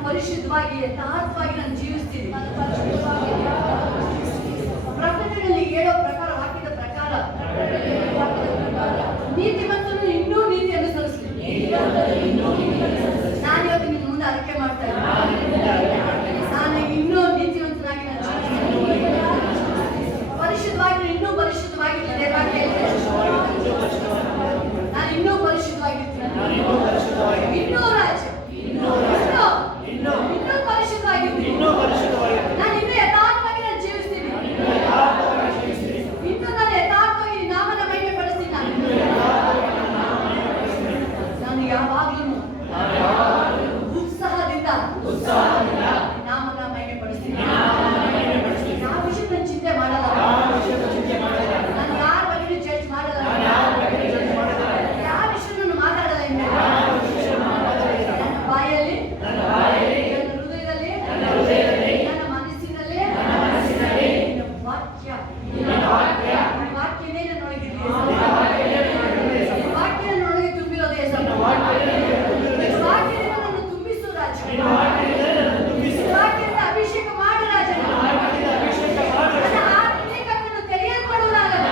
ಪರಿಶುದ್ಧವಾಗಿ ಯಥಾರ್ಥವಾಗಿ ನಾನು ಜೀವಿಸ್ತೀನಿ. ಪ್ರಕಟಣೆಯಲ್ಲಿ ಹೇಳೋ ಪ್ರಕಾರ, ವಾಕ್ಯದ ಪ್ರಕಾರ ನೀತಿವಂತನು ಇನ್ನೂ ನೀತಿ ಅನುಸರಿಸಲಿ. ನಾನಿವತ್ತು ನಿನ್ನ ಮುಂದೆ ಅರಿಕೆ ಮಾಡ್ತಾ ಇದ್ದೀನಿ, ನಾನು ಇನ್ನೂ ನೀತಿವಂತನಾಗಿ ಪರಿಶುದ್ಧವಾಗಿ, ಇನ್ನೂ ಪರಿಶುದ್ಧವಾಗಿರ್ತೀನಿ. ನಾನು ಇನ್ನೂ ಪರಿಶುದ್ಧವಾಗಿರ್ತೀನಿ. ಇನ್ನೂ ರಾಜ, ಇನ್ನೂ ಪರಿಶುದ್ಧವಾಗಿರ್ತೀನಿ. ನಾನು ಇನ್ನೂ ಯಥಾರ್ಥವಾಗಿ ನಾನು ಜೀವಿಸ್ತೀನಿ. ಇನ್ನೂ ನಾನು ಯಥಾರ್ಥವಾಗಿ ನಾಮನ ಮಹಿಮೆ ಪಡಿಸ್ತೀನಿ. ನಾನು ಯಾವಾಗಲೂ ಉತ್ಸಾಹದಿಂದ ನಾಮನ ಮಹಿಮೆ ಪಡಿಸ್ತೀನಿ. ಯಾವ ವಿಷಯ ನಾನು ಚಿಂತೆ ಮಾಡಲ್ಲ. ನಾನು ಯಾರ ಬಗ್ಗೆಯೂ ಜಡ್ಜ್ ಮಾಡಲ್ಲ. ಯಾವ ವಿಷಯ ನಾನು ಮಾತಾಡಲ್ಲ. ನನ್ನ ಬಾಯಲ್ಲಿ, ನನ್ನ ಹೃದಯದಲ್ಲಿ, ನನ್ನ ಮನಸ್ಸಿನಲ್ಲಿ ವಾಕ್ಯನೇ ನನ್ನೊಳಗಿದೆ. ವಾಕ್ಯ ನನ್ನೊಳಗೆ ತುಂಬಿರೋದೇ. ವಾಕ್ಯದಿಂದ ನನ್ನನ್ನು ತುಂಬಿಸು ರಾಜ. ವಾಕ್ಯದಿಂದ ಅಭಿಷೇಕ ಮಾಡು ರಾಜ. ನನ್ನ ಆತ್ಮೀಯ ಕಣ್ಣನ್ನು ತೆರೆಯಲ್ಪಡುವುದಾಗಲ್ಲ.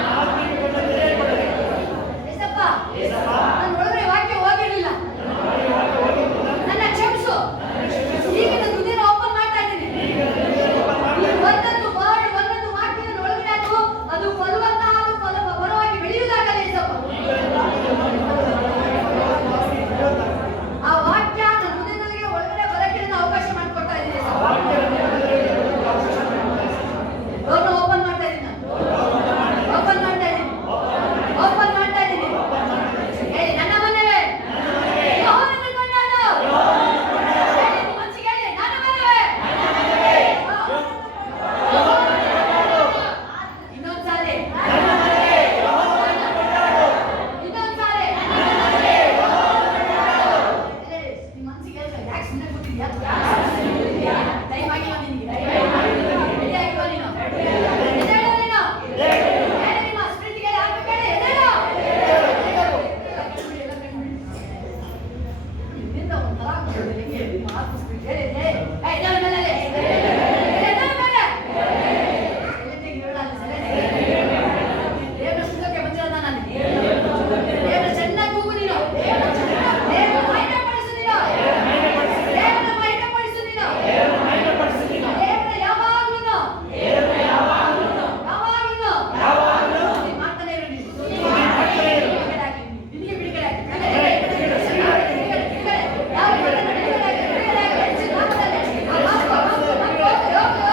ಏಸಪ್ಪ, ನನ್ನ ಒಳಗಡೆ ವಾಕ್ಯ ಹೋಗಿರಲಿಲ್ಲ. ನನ್ನ ಕ್ಷಮಿಸು. ಈಗ ನನ್ನ ಹೃದಯನ ಓಪನ್ ಮಾಡ್ತಾ ಇದ್ದೀನಿ. ಒಂದೊಂದು ವರ್ಡ್, ಒಂದೊಂದು ವಾಕ್ಯ ನನ್ನ ಒಳಗಡೆ ಅದು ಫಲವತ್ತ, ಅದು ಫಲವಾಗಿ ಬೆಳೆಯುವುದಾಗಲ್ಲ. ಏಸಪ್ಪ, ಆ ವಾಕ್ಯ ನನ್ನ ಹೃದಯದೊಳಗೆ ಒಳಗಡೆ ಬರಕ್ಕೆ ನಾನು ಅವಕಾಶ ಮಾಡಿಕೊಡ್ತಾ ಇದ್ದೀನಿ. ಡೋರ್ನ ಓಪನ್ ಮಾಡ್ತಾ ಇದ್ದೀನಿ. ಓಪನ್ ಮಾಡ್ತಾ ಇದ್ದೀನಿ. ಓಪನ್ ಮಾಡ್ತಾ ಇದ್ದೀನಿ. ಹೇಳಿ, ನನ್ನ ಮನೆವೇ ಯೆಹೋವನನ್ನು ಕೊಂಡಾಡು. ಹೇಳಿ, ನಿಮ್ಮ ಮನಸ್ಸಿಗೆ ಹೇಳಿ, ನನ್ನ ಮನೆವೇ. ಇನ್ನೊಂದ್ಸಾರಿ, ಇನ್ನೊಂದ್ಸಾರಿ. ಹೇಳಿ, ನಿಮ್ಮ ಮನಸ್ಸಿಗೆ ಹೇಳಿ, ಯಾಕೆ ಸುಮ್ಮನೆ ಕೂತಿದ್ಯಾ? ಟೈಮ್ ಆಗಿಲ್ಲ ನಿನಗೆ. ರೆಡಿ ಆಗಿಲ್ವಾ ನೀನು? ಎದ್ದೇಳು ನೀನು. ಹೇಳಿ, ನಿಮ್ಮ ಸ್ಪಿರಿಟ್ಗೆ ಯಾಕೆ ಹೇಳಿ, ಎದ್ದೇಳು. ಎಲ್ಲ ಕಣ್ಬಿಡಿ. ಇದರಿಂದ ಒಂಥರ ಆಗ್ತದೆ ನಿಮಗೆ. ನಿಮ್ಮ ಆತ್ಮ ಸ್ಪಿರಿಟ್ ಹೇಳಿ, ಎದ್ದೇಳು ಮೇಲೆ, ಎದ್ದೇಳು ಮೇಲೆ. ಸೈಲೆಂಟಾಗಿ ಹೇಳಲ್ಲ, ಸೈಲೆಂಟಾಗಿ. ದೇವರ ಸುಖಕ್ಕೆ ಬಂದಿರೋದ ನಾನು. ದೇವರ ಚೆನ್ನಾಗಿ ಕೂಗು ನೀನು. ದೇವರ ಮಹಿಮೆ ಪಡಿಸು ನೀನು. ದೇವರ ಮಹಿಮೆ ಪಡಿಸು ನೀನು. ದೇವರ ಯಾವಾಗಲೂ ನೀನು ಮಾಡ್ತಾನೆ ಇರು ನೀನು. ಬಿಡುಗಡೆ ಹಾಕಿ, ನಿನಗೆ ಬಿಡುಗಡೆ ಹಾಕಿ. ಬಿಡುಗಡೆ. ಯಾವ ಬಿಡುಗಡೆ ಹಾಕಿ, ಬಿಡುಗಡೆ ಹಾಕಿ. ಹೆಚ್ಚು ನಾಮದಲ್ಲಿ. ಆ ಮಾತು, ಹೋಗ್ಲಿ.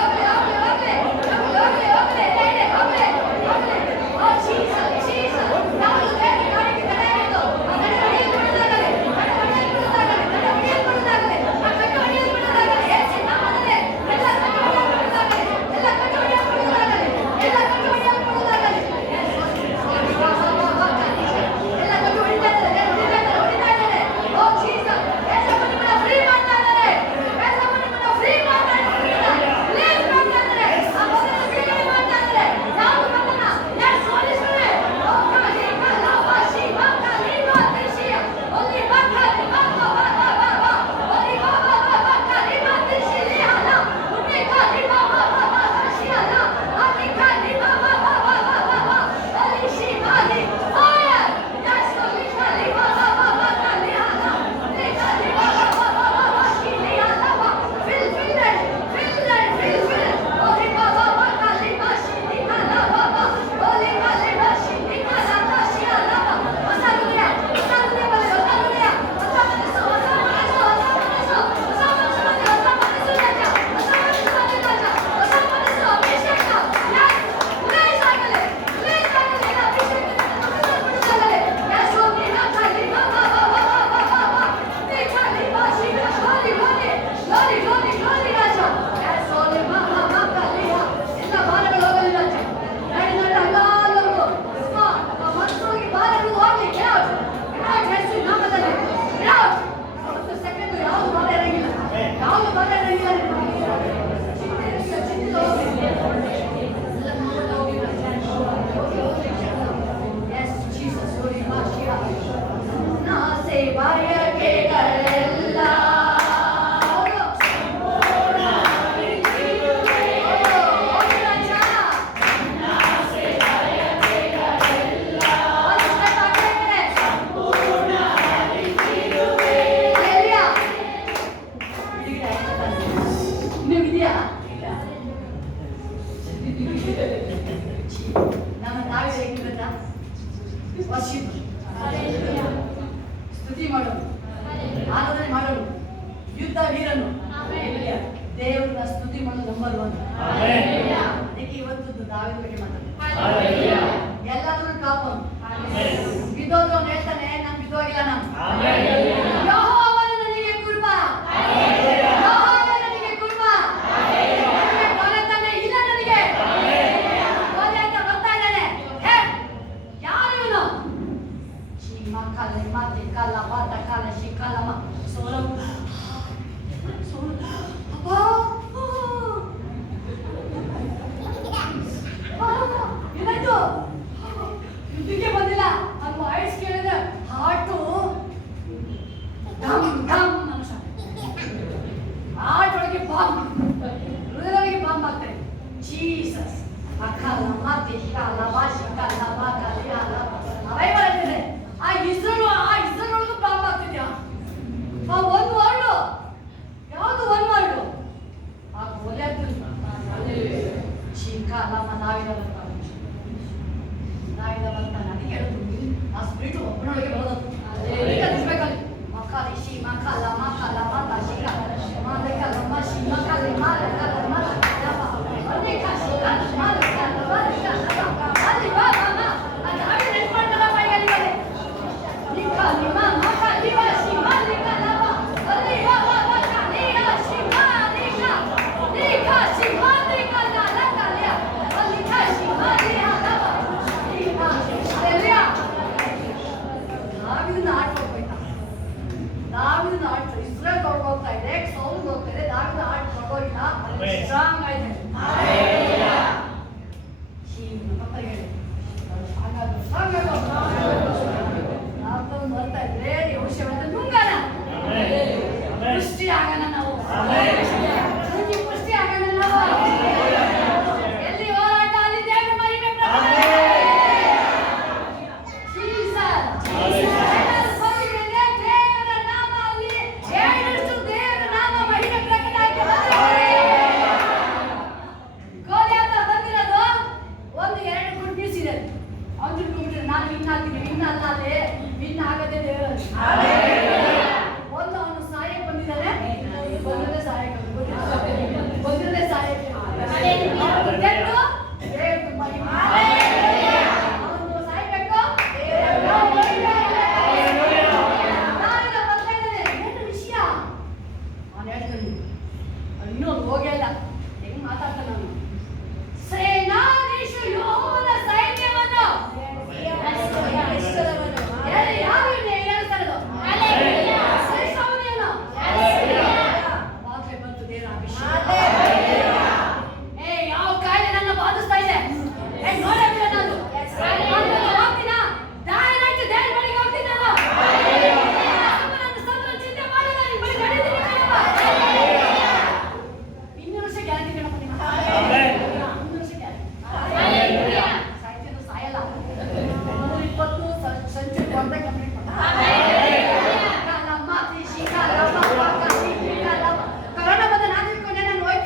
ಓ ಜೀಸಸ್, ಜೀಸಸ್. ನಾವು ದೇವರ ಕಾರ್ಯಕ್ಕೆ ತಡೆ ಹಿಡಿದು, ಆ ತಡೆ ಹೊಡೆಯಲ್ಪಡುವುದಾಗಲಿ. ತಡೆ ಹೊಡೆಯಲ್ಪಡುವುದಾಗಲಿ. ತಡೆ ಹೊಡೆಯಲ್ಪಡುವುದಾಗಲಿ. ಆ ಕಣ್ಣು ಹೊಡೆಯಲ್ಪಡುವುದಾಗಲಿ. ಹೆಚ್ಚು ನಾಮದಲ್ಲಿ. ಎಲ್ಲ ಕಣ್ಣು ಹೊಡೆಯಲ್ಪಡುವುದಾಗಲಿ. ಎಲ್ಲ ಕಣ್ಣು ಹೊಡೆಯಲ್ಪಡುವುದಾಗಲಿ. ಎಲ್ಲ ಕಣ್ಣು ಹೊಡೆಯಲ್ಪಡುವುದಾಗಲಿ. ಎಲ್ಲ ಕಣ್ಣು ಹೊಡಿತಾ ಇದ್ದಾರೆ, ಹೊಡಿತಾ ಇದ್ದಾರೆ. ಓ ಜೀಸಸ್, ಯೇಸಪ್ಪ ನಿಮ್ಮನ್ನ ಫ್ರೀ ಮಾಡ್ತಾ ಇದ್ದಾರೆ. ಯೇಸಪ್ಪ ನಿಮ್ಮನ್ನ ಫ್ರೀ ಮಾಡ್ತಾ ಇದ್ದಾರೆ. ರಿಲೀಸ್ ಮಾಡ್ತಾ ಇದ್ದಾರೆ. ಆ ಮೊದಲನೇ ಬಿಡುಗಡೆ ಮಾಡ್ತಾ ಇದ್ದಾರೆ. ಯಾವುದು ಬಂದನ? ಯೆಸ್, ಹೋಲಿ ಸ್ಪಿರಿಟ್. ಓ ಕಾಲಿ ಕಾಲ ವಾಶಿ ಬಾಕಾಲಿ ಬಾತಿಶಿಯ. ಹೋಲಿ ಬಾಕಾಲಿ ಬಾಕಾ ಬಾ ಬಾ ಬಾ ಬಾ. ಹೋಲಿ ಬಾ ಬಾ ಬಾ ಬಾಕಾಲಿ ಬಾತಿಶಿಲಿ ಅಲ್ಲ. ಉನ್ನಿ ಕಾಲಿ ಬಾ ಬಾ ಬಾ ಬಾ ಬಾಶಿ ಅಲ್ಲ. ಆಕಿ ಕಾಲಿ ಬಾ ಬಾ ಬಾ ಬಾ ಬಾ ಬಾ ಬಾ. ಹೋಲಿ ಶಿ ಕಾಲಿ ಫೈರ್. ಯೆಸ್, ಹೋಲಿ ಕಾಲಿ ಬಾ ಬಾ ಬಾ ಬಾ ಕಾಲಿ ಅಲ್ಲ. ಉನ್ನಿ ಕಾಲಿ ಬಾ ಬಾ ಬಾ ಬಾ ಬಾ ಬಾಶಿ ಲಿ ಅಲ್ಲ ಬಾ. ಫಿಲ್ ಹೋಲಿ ಬಾ ಬಾ ಬಾ ಕಾಲಿ ಬಾಶಿ ಲಿ ಅಲ್ಲ ಬಾ ಬಾ. ಹೋಲಿ ಕಾಲಿ ಬಾಶಿ ಲಿ ಅಲ್ಲ ಬಾಶಿ ಅಲ್ಲ ಬಾ. ಹೊಸ ದುನಿಯಾ ಬರಲಿ, ಹೊಸ ದುನಿಯಾ, ಹೊಸ ಮನಸ್ಸು, ಹೊಸ ಮನಸ್ಸು, ಹೊಸ ಮನಸ್ಸು, ಹೊಸ ಮನಸ್ಸು ಬರಲಿ, ಹೊಸ ಮನಸ್ಸು ರಾಜ, ಹೊಸ ಮನಸ್ಸು ಬರಲಿ ರಾಜ, ಹೊಸ ಮನಸ್ಸು ಅಭಿಷೇಕ. ಯೆಸ್, ರಿಲೀಸ್ ಆಗಲಿ, ರಿಲೀಸ್ ಆಗಲಿ. ಎಲ್ಲ ಅಭಿಷೇಕದಿಂದ ನಮ್ಮನ್ನು ಯೆಸ್, ಹೋಗಿ ಕಾಲಿ ಬಾ ಬಾ ಬಾ ಬಾ ಬಾ ಬಾ ಬಾ. ನೀ ಕಾಲಿ ಬಾಶಿ ಹೋಲಿ ಹೋಲಿ ಹೋಲಿ ಹೋಲಿ ಹೋಲಿ ರಾಜ. ಯೆಸ್, ಹೋಲಿ ಬಾ ಬಾ ಬಾ ಕಾಲಿ. ಎಲ್ಲ ಭಾರಗಳು ಹೋಗಲಿ ರಾಜ. ನಡಿ ನಡಿ ಎಲ್ಲರೂ ಮನಸ್ಸೊಳಗೆ ಭಾರಗಳು ಹೋಗಲಿ. Get out, get out. ಯೇಸು ನಾಮದಲ್ಲಿ ಗೆಟ್ ಔಟ್. ಒಂದು ಸೆಕೆಂಡ್ ಯಾವುದು ಭಾರ ಇರಂಗಿಲ್ಲ, ಯಾವುದು ಭಾರ ಇರಂಗಿಲ್ಲ. ಚಿಂತೆ ಹೋಗಿ ಎಲ್ಲ ನೋಡ ಹೋಗಿ ಯೆಸ್ ಜೀಸಸ್. ಹೋಲಿ ಭಾಷೆಯ ನಾಸೆ ಬಯಕೆಗಳೆಲ್ಲ ಸಂಪೂರ್ಣ ಇದೆಯಾ? ನಮ್ಮ ನಾವೇ ಹೇಗಿರುತ್ತಾ? ವರ್ಷಿಪ್, ಸ್ತುತಿ ಮಾಡೋದು, ಆರಾಧನೆ ಮಾಡೋದು, ಯುದ್ಧ ವೀರನು, ದೇವರನ್ನ ಸ್ತುತಿ ಮಾಡೋದು ನಂಬರ್ 1. ಅದಕ್ಕೆ ಇವತ್ತು ದಾವೀದನ ಬಗ್ಗೆ ಮಾತಾಡ್ತೀನಿ. ಎಲ್ಲಾದ್ರೂ ಟಾಪ್. ಬಿದ್ದೋದ್ರು ಅವ್ನು ಹೇಳ್ತಾನೆ, ನಾನು ಬಿದ್ದೋಗಿಲ್ಲ, ನಾನು ಯೆಹೋವನು ನನಗೆ ಕೃಪ, ಯೆಹೋವನು ನನಗೆ ಕೃಪ, ನನಗೆ ಕೊರತೆನೇ ಇಲ್ಲ, ನನಗೆ ಕೊಲೆ ಅಂತ ಬರ್ತಾ ಇದ್ದಾನೆ. ಹೇ, ಯಾರು ಇವನು? ಮಕ್ಕಳ ಮಾತಿ ಕಾಲ ಬಾತ ಕಾಲ ಶಿಕಾಲಮ ಸೋಲ ಏನಾಯ್ತು? ಯುದ್ಧಕ್ಕೆ ಬಂದಿಲ್ಲ. ನನ್ನ ವಾಯ್ಸ್ ಕೇಳಿದ್ರೆ ಹಾರ್ಟು ಢಮ್ ಢಮ್ ಅನ್ನೋ ಹಾರ್ಟ್ ಒಳಗೆ ಬಾಂಬ್, ಹೃದಯದೊಳಗೆ ಬಾಂಬ್ ಆಗ್ತದೆ. ಜೀಸಸ್ ಅಕಾಲ ಮಾತಿ ಕಾಲ ಭಾಷೆ ಕಾಲ ಬಾಕಾಲ ಅವೇ ಬರ್ತದೆ. ಆ ಇಸ್ರೇಲ್ ಒಳಗೂ ಬಾಂಬ್ ಆಗ್ತಿದ್ಯಾ? ಆ ಒಂದು ವರ್ಡು ಯಾವುದು? ಒಂದು ವರ್ಡು ಆ ಕೊಲೆ ಆಗ್ತದೆ. ಕಾಲಮ್ಮ ನಾವಿದ ಬರ್ತಾನೆ, ನಾವಿದ ಬರ್ತಾನೆ. ಅದಕ್ಕೆ ಹೇಳುದು ಆ ಸ್ಪಿರಿಟ್ ಒಬ್ಬನೊಳಗೆ ಬರೋದು. ಕಲಿಸ್ಬೇಕಲ್ಲಿ ಮಕ್ಕಳಿ ಶಿ ಮಕ್ಕಳ ಮಕ್ಕಳ ಮಾತ ಶಿಕ ಮಾದಕಲ ಮಶಿ ಮಕ್ಕಳ ಮಾದಕಲ ಮಾದಕಲ ಅಲ್ಲಿ ಕಾಶಿ ಮಾದಕಲ ಮಾದಕಲ ಅಲ್ಲಿ ಬಾ ಬಾ ಅದು ಹಾಗೆ ನೆನ್ಪು ಮಾಡ್ತಾರ ಬೈಗಲ್ಲಿ ಬಲೆ ನಿಕ್ಕ ನಿಮ್ಮ ಮಕ್ಕ ದಿವಸಿ ಮಾದಕಲ ಅಲ್ಲಿ ಬಾ ಬಾ ಬಾ ನೀಗ ಶಿ ಮಾದಿಕ ನೀಗ ಶಿ ಮಾದಿಕ ಲಕಲ ಅಲ್ಲಿ ಕಾಶಿ ಮಾದಿಕ ನೀಗ ಅಲ್ಲೆಲ್ಲ ದಾವೀದನ ಆಡ್ಕೊಳ್ಬೇಕಾ? ದಾವೀದನ ಆಡ್ತಾರೆ. ಇಸ್ರೇಲ್ ಹೋಗ್ತಾ ಇದೆ, ಸೌಲ್ ಹೋಗ್ತಾ ಇದೆ, ದಾವೀದನ ಆಡ್ ಹೊರಗೋಗಿಲ್ಲ. ಸ್ಟ್ರಾಂಗ್ ಆಯ್ತು. ಬರ್ತಾ ಇದ್ರೆ ಯೋಶಿಯನ ನುಂಗನ ಪುಷ್ಟಿ ಆಗೋಣ ನಾವು, ಪುಷ್ಟಿ ಆಗೋಣ ನಾವು. ಎಲ್ಲಿ ಹೋರಾಟ ಅಲ್ಲಿ ದೇವರ ಮಹಿಮೆ ಪ್ರಕಟ. ದೇವರ ನಾಮ ಅಲ್ಲಿ ಹೇಳಿಷ್ಟು ದೇವರ ನಾಮ ಮಹಿಮೆ ಪ್ರಕಟ ಆಯ್ತು. ಗೋಲಿ ಅಂತ ಬಂದಿರೋದು ಒಂದು 2 ಗುಡ್ ನ್ಯೂಸ್ ಇದೆ. ಅವ್ನು ತಿಳ್ಕೊಂಡ್ಬಿಟ್ರೆ ನಾನು ವಿನ್ ಆಗ್ತೀನಿ, ವಿನ್ ಅಲ್ಲ, ಅಲ್ಲೇ ವಿನ್ ಆಗದೆ ದೇವರಲ್ಲಿ. ಒಂದು ಅವನು ಸಹಾಯಕ್ಕೆ ಬಂದಿದ್ದಾನೆ, ಬಂದಿರದೆ ಸಹಾಯಕ್ಕೆ ಬಂದಿರದೆ ಸಹಾಯಕ್ಕೆ ದೇವರು ಮಹಿಮೆ. ಅವನು ಸಾಯ್ಬೇಕು, ವಿಷಯ ಅವನು ಹೇಳ್ತಾನೆ. ಇನ್ನೂ ಹೋಗೇ ಇಲ್ಲ, ಹೆಂಗ್ ಮಾತಾಡ್ತಾನೆ ಅವನು. ಸೇನಾಧೀಶ ಯೆಹೋವನ ಸೈನ್ಯವನ್ನು ಯಾರು ಹೇಳ್ತಾರದು? ಮಾತ್ರೆ ಬಂತು ದೇವರ ಅಭಿಷೇಕ. ಯಾವ ಕಾಯಿಲೆ ನನ್ನ ಬಾಧಿಸ್ತಾ ಇದೆ? ನೋಡೋದಿಲ್ಲ ನಾನು ಹೋಗ್ತೀನ, ದಾಯನಾಯ್ತು, ದೇವ್ರ ಬಳಿಗೆ ಹೋಗ್ತೀನಿ ನಾನು. ನನ್ನ ಸತ್ರ ಚಿಂತೆ ಮಾಡಲ್ಲ, ನಿನ್ ಬಳಿ ನಡೀತೀನಿ ಕಣಪ್ಪ. 200 ವರ್ಷ ಗ್ಯಾರಂಟಿ ಕಣಪ್ಪ ನಿಮ್ಮ. 200 ವರ್ಷ ಗ್ಯಾರಂಟಿ. ಸಾಯ್ತಿದ್ದು ಸಾಯಲ್ಲ. 120 ಸೆಂಚುರಿ ಒಂದೇ ಕಂಪ್ಲೀಟ್ ಮಾಡ್ತಾರೆ. ಕರೋನಾ ಬಂದ ನಾನು ತಿಳ್ಕೊಂಡೆ, ನಾನು ಹೋಯ್ತು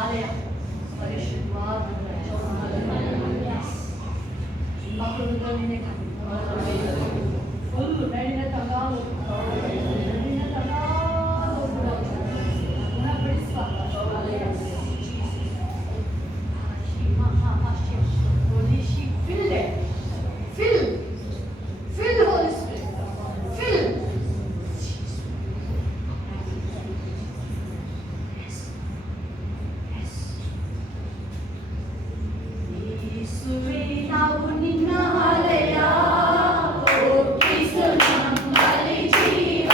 ಆಲಯ ಪರಿಶುದ್ಧವಾದ ಮಕ್ಕಳು ನಿನ್ನೆ ಫುಲ್ಲು ನಡಿನ ತಗಾಲು ಗುಣಪಡಿಸುವ Holy sheep, fill it. Fill. Fill, Holy Spirit. Fill. ಯೇಸುವೇ ನಾವು ನಿನ್ನ ಆಲಯ, ಓ ಕ್ರಿಸ್ತ ನಮ್ಮಲ್ಲಿ ಜೀವ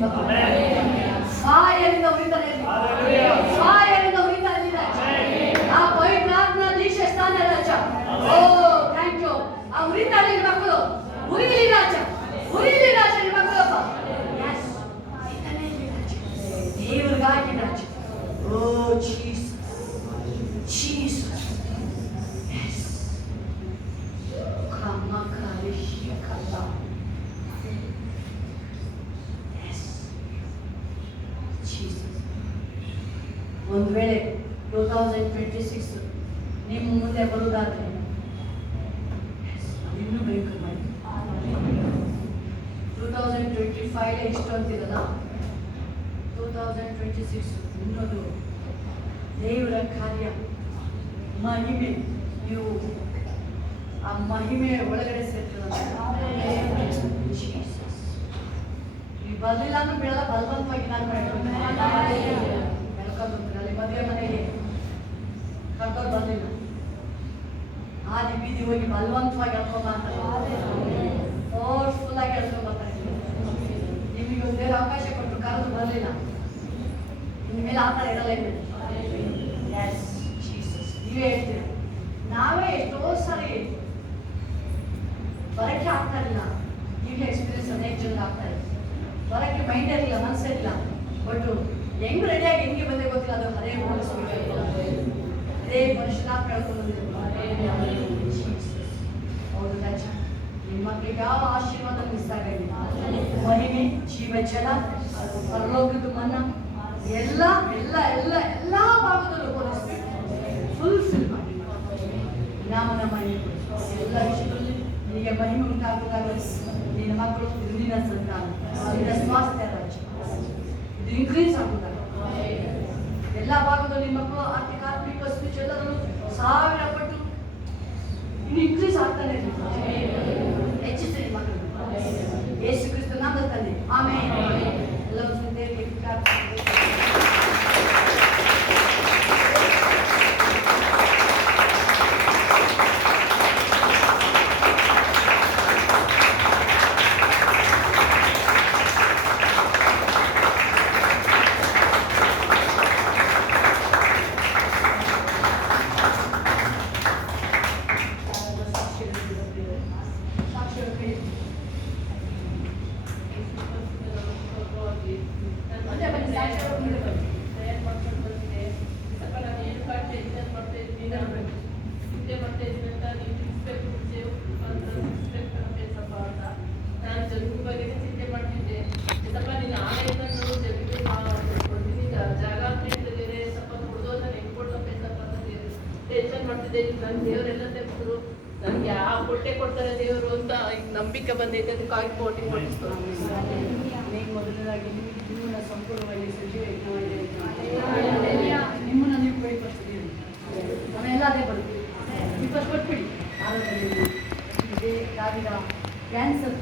ನಿಮ್ಮ ಫೈರಿಂದ ಉರಿತಾನೆ ಇರಲಿ, ಫೈರಿಂದ ಉರಿತಾನೆ ಇರಲಿ ರಾಜ. ಆ ಪವಿತ್ರಾತ್ಮ ದೀಕ್ಷೆ ಸ್ಥಾನ ರಾಜ. ಓ ಥ್ಯಾಂಕ್ ಯು. ಆ ಉರಿತಾನೆ ನಿಮ್ಮ ಮಕ್ಕಳು ಉರಿಲಿ ರಾಜ, ಉರಿಲಿ ರಾಜ ನಿಮ್ಮ ಮಕ್ಕಳಪ್ಪ. ದೇವರಿಗಾಗಿ ರಾಜ. ಓ ಜೀಸಸ್, ಜೀಸಸ್. ಒಂದು ವೇಳೆ 2026 ನಿಮ್ಮ ಮುಂದೆ ಬರುವುದಾದ್ರೆ ಇನ್ನೂ ಬೇಕು ಮಾಡಿ. 2025 ಇಷ್ಟು ಅಂತಿರಲ್ಲ, 2026 ಇನ್ನೊಂದು ದೇವರ ಕಾರ್ಯ ಮಹಿಮೆ, ನೀವು ಆ ಮಹಿಮೆಯ ಒಳಗಡೆ ಸೇರ್ತದೆ. ನೀವು ಬರಲಿಲ್ಲ ಅಂದ್ರೆ ಬೀಳಲ್ಲ, ಬಲವಂತವಾಗಿ ನಾನು ಬೆಳ್ಕೊಂಡ್ಬಂದ್ರಲ್ಲಿ ಮದುವೆ ಮನೆಗೆ ಕರ್ಕೊಂಡು ಬರಲಿಲ್ಲ, ಆದಿ ಬೀದಿ ಹೋಗಿ ಬಲವಂತವಾಗಿ ಹೇಳ್ಕೊಂಬ ಅಂತ ಪವರ್ಫುಲ್ ಆಗಿ ಹೇಳ್ಕೊಂಡ್ ಬರ್ತಾರೆ. ನಿಮಗೆ ಒಂದು ಬೇರೆ ಅವಕಾಶ ಕೊಟ್ಟರು, ಕರೆದು ಬರಲಿಲ್ಲ, ಇನ್ಮೇಲೆ ಆ ಥರ ಇರಲ್ಲ. ಎಸ್ ಜೀಸಸ್, ನೀವೇ ಹೇಳ್ತೀರ. ನಾವೇ ಎಷ್ಟೋ ಸಾರಿ ಬರಕ್ಕೆ ಆಗ್ತಾ ಇರಲಿಲ್ಲ. ಈಗಲೇ ಎಕ್ಸ್ಪೀರಿಯನ್ಸ್ ಅನೇಕ ಜನ ಆಗ್ತಾ ಇದೆ. ಬರಕ್ಕೆ ಮೈಂಡ್ ಇರಲಿಲ್ಲ, ಮನಸ್ಸಿರಲಿಲ್ಲ. ಬಟ್ ಹೆಂಗ್ ರೆಡಿಯಾಗಿ ಹೆಂಗೆ ಬಂದೇ ಗೊತ್ತಿಲ್ಲ. ಅದು ಹರೇ ಅದೇ ಪರಿಶುದ್ಧಾತ್ಮ ಹೇಳ್ಕೊಂಡು ಹೌದು ರಾಜ. ನಿಮ್ಮ ಮಕ್ಕಳಿಗೆ ಯಾವ ಆಶೀರ್ವಾದ ಮಿಸ್ ಆಗಲಿಲ್ಲ. ಮಹಿಮೆ, ಜೀವ ಜಲ, ಪರಲೋಕದ ಮನ್ನ ಎಲ್ಲ ಎಲ್ಲ ಎಲ್ಲ ಎಲ್ಲ ಭಾಗದಲ್ಲೂ ಫುಲ್ಫಿಲ್ ಮಾಡಿ ನಾಮನ ಮಹಿಮೆ ಎಲ್ಲ ವಿಷಯದಲ್ಲಿ ನಿನಗೆ ಮಹಿಮೆ ಉಂಟಾಗುವುದಾಗಲಿ. ನಿನ್ನ ಮಕ್ಕಳು ನಿನ್ನ ಸಂತಾನ, ನಿನ್ನ ಸ್ವಾಸ್ಥ್ಯ ರಾಜ್ಯ ಇದು ಇನ್ಕ್ರೀಸ್ ಆಗುವುದಾಗಲಿ. ಎಲ್ಲ ಭಾಗದಲ್ಲಿ ನಿಮ್ಮ ಮಕ್ಕಳು ಆರ್ಥಿಕ ಆತ್ಮಿಕ ಸ್ಪಿಚ್ ಎಲ್ಲರೂ 1000 ಪಟ್ಟು ಇನ್ನು ಇನ್ಕ್ರೀಸ್ ಆಗ್ತಾನೆ ಹೆಚ್ಚಿಸಿ ನಿಮ್ಮ ಮಕ್ಕಳು. ಯೇಸು ಕ್ರಿಸ್ತ ನಾಮದ ತಂದೆ, ಆಮೇನ್. ಎಲ್ಲರೂ ದೇವರಿಗೆ ದೇವರೆಲ್ಲ ತೆಗೆದ್ರು ನನಗೆ ಆ ಕೊಟ್ಟೆ ಕೊಡ್ತಾರೆ ದೇವರು ಅಂತ ನಂಬಿಕೆ ಬಂದೈತೆ. ಅದಕ್ಕಾಗಿ ಕೋಟಿ ಕೊಡಿಸ್ತಾರೆ. ಮೊದಲನೇದಾಗಿ ನಿಮಗೆ ಜೀವನ ಸಂಪೂರ್ಣವಾಗಿ ಸಜೀವ ನಿಮ್ಮನ್ನ ನೀವು ಕೈಪಡಿಸಿದ್ದೀರಿ. ನಾನೆಲ್ಲ ಅದೇ ಬರುತ್ತೆ. ಫಸ್ಟ್ ಕೊಟ್ಬಿಡಿ. ಆರೋಗ್ಯ ಕಾವಿದ ಡ್ಯಾನ್ಸರ್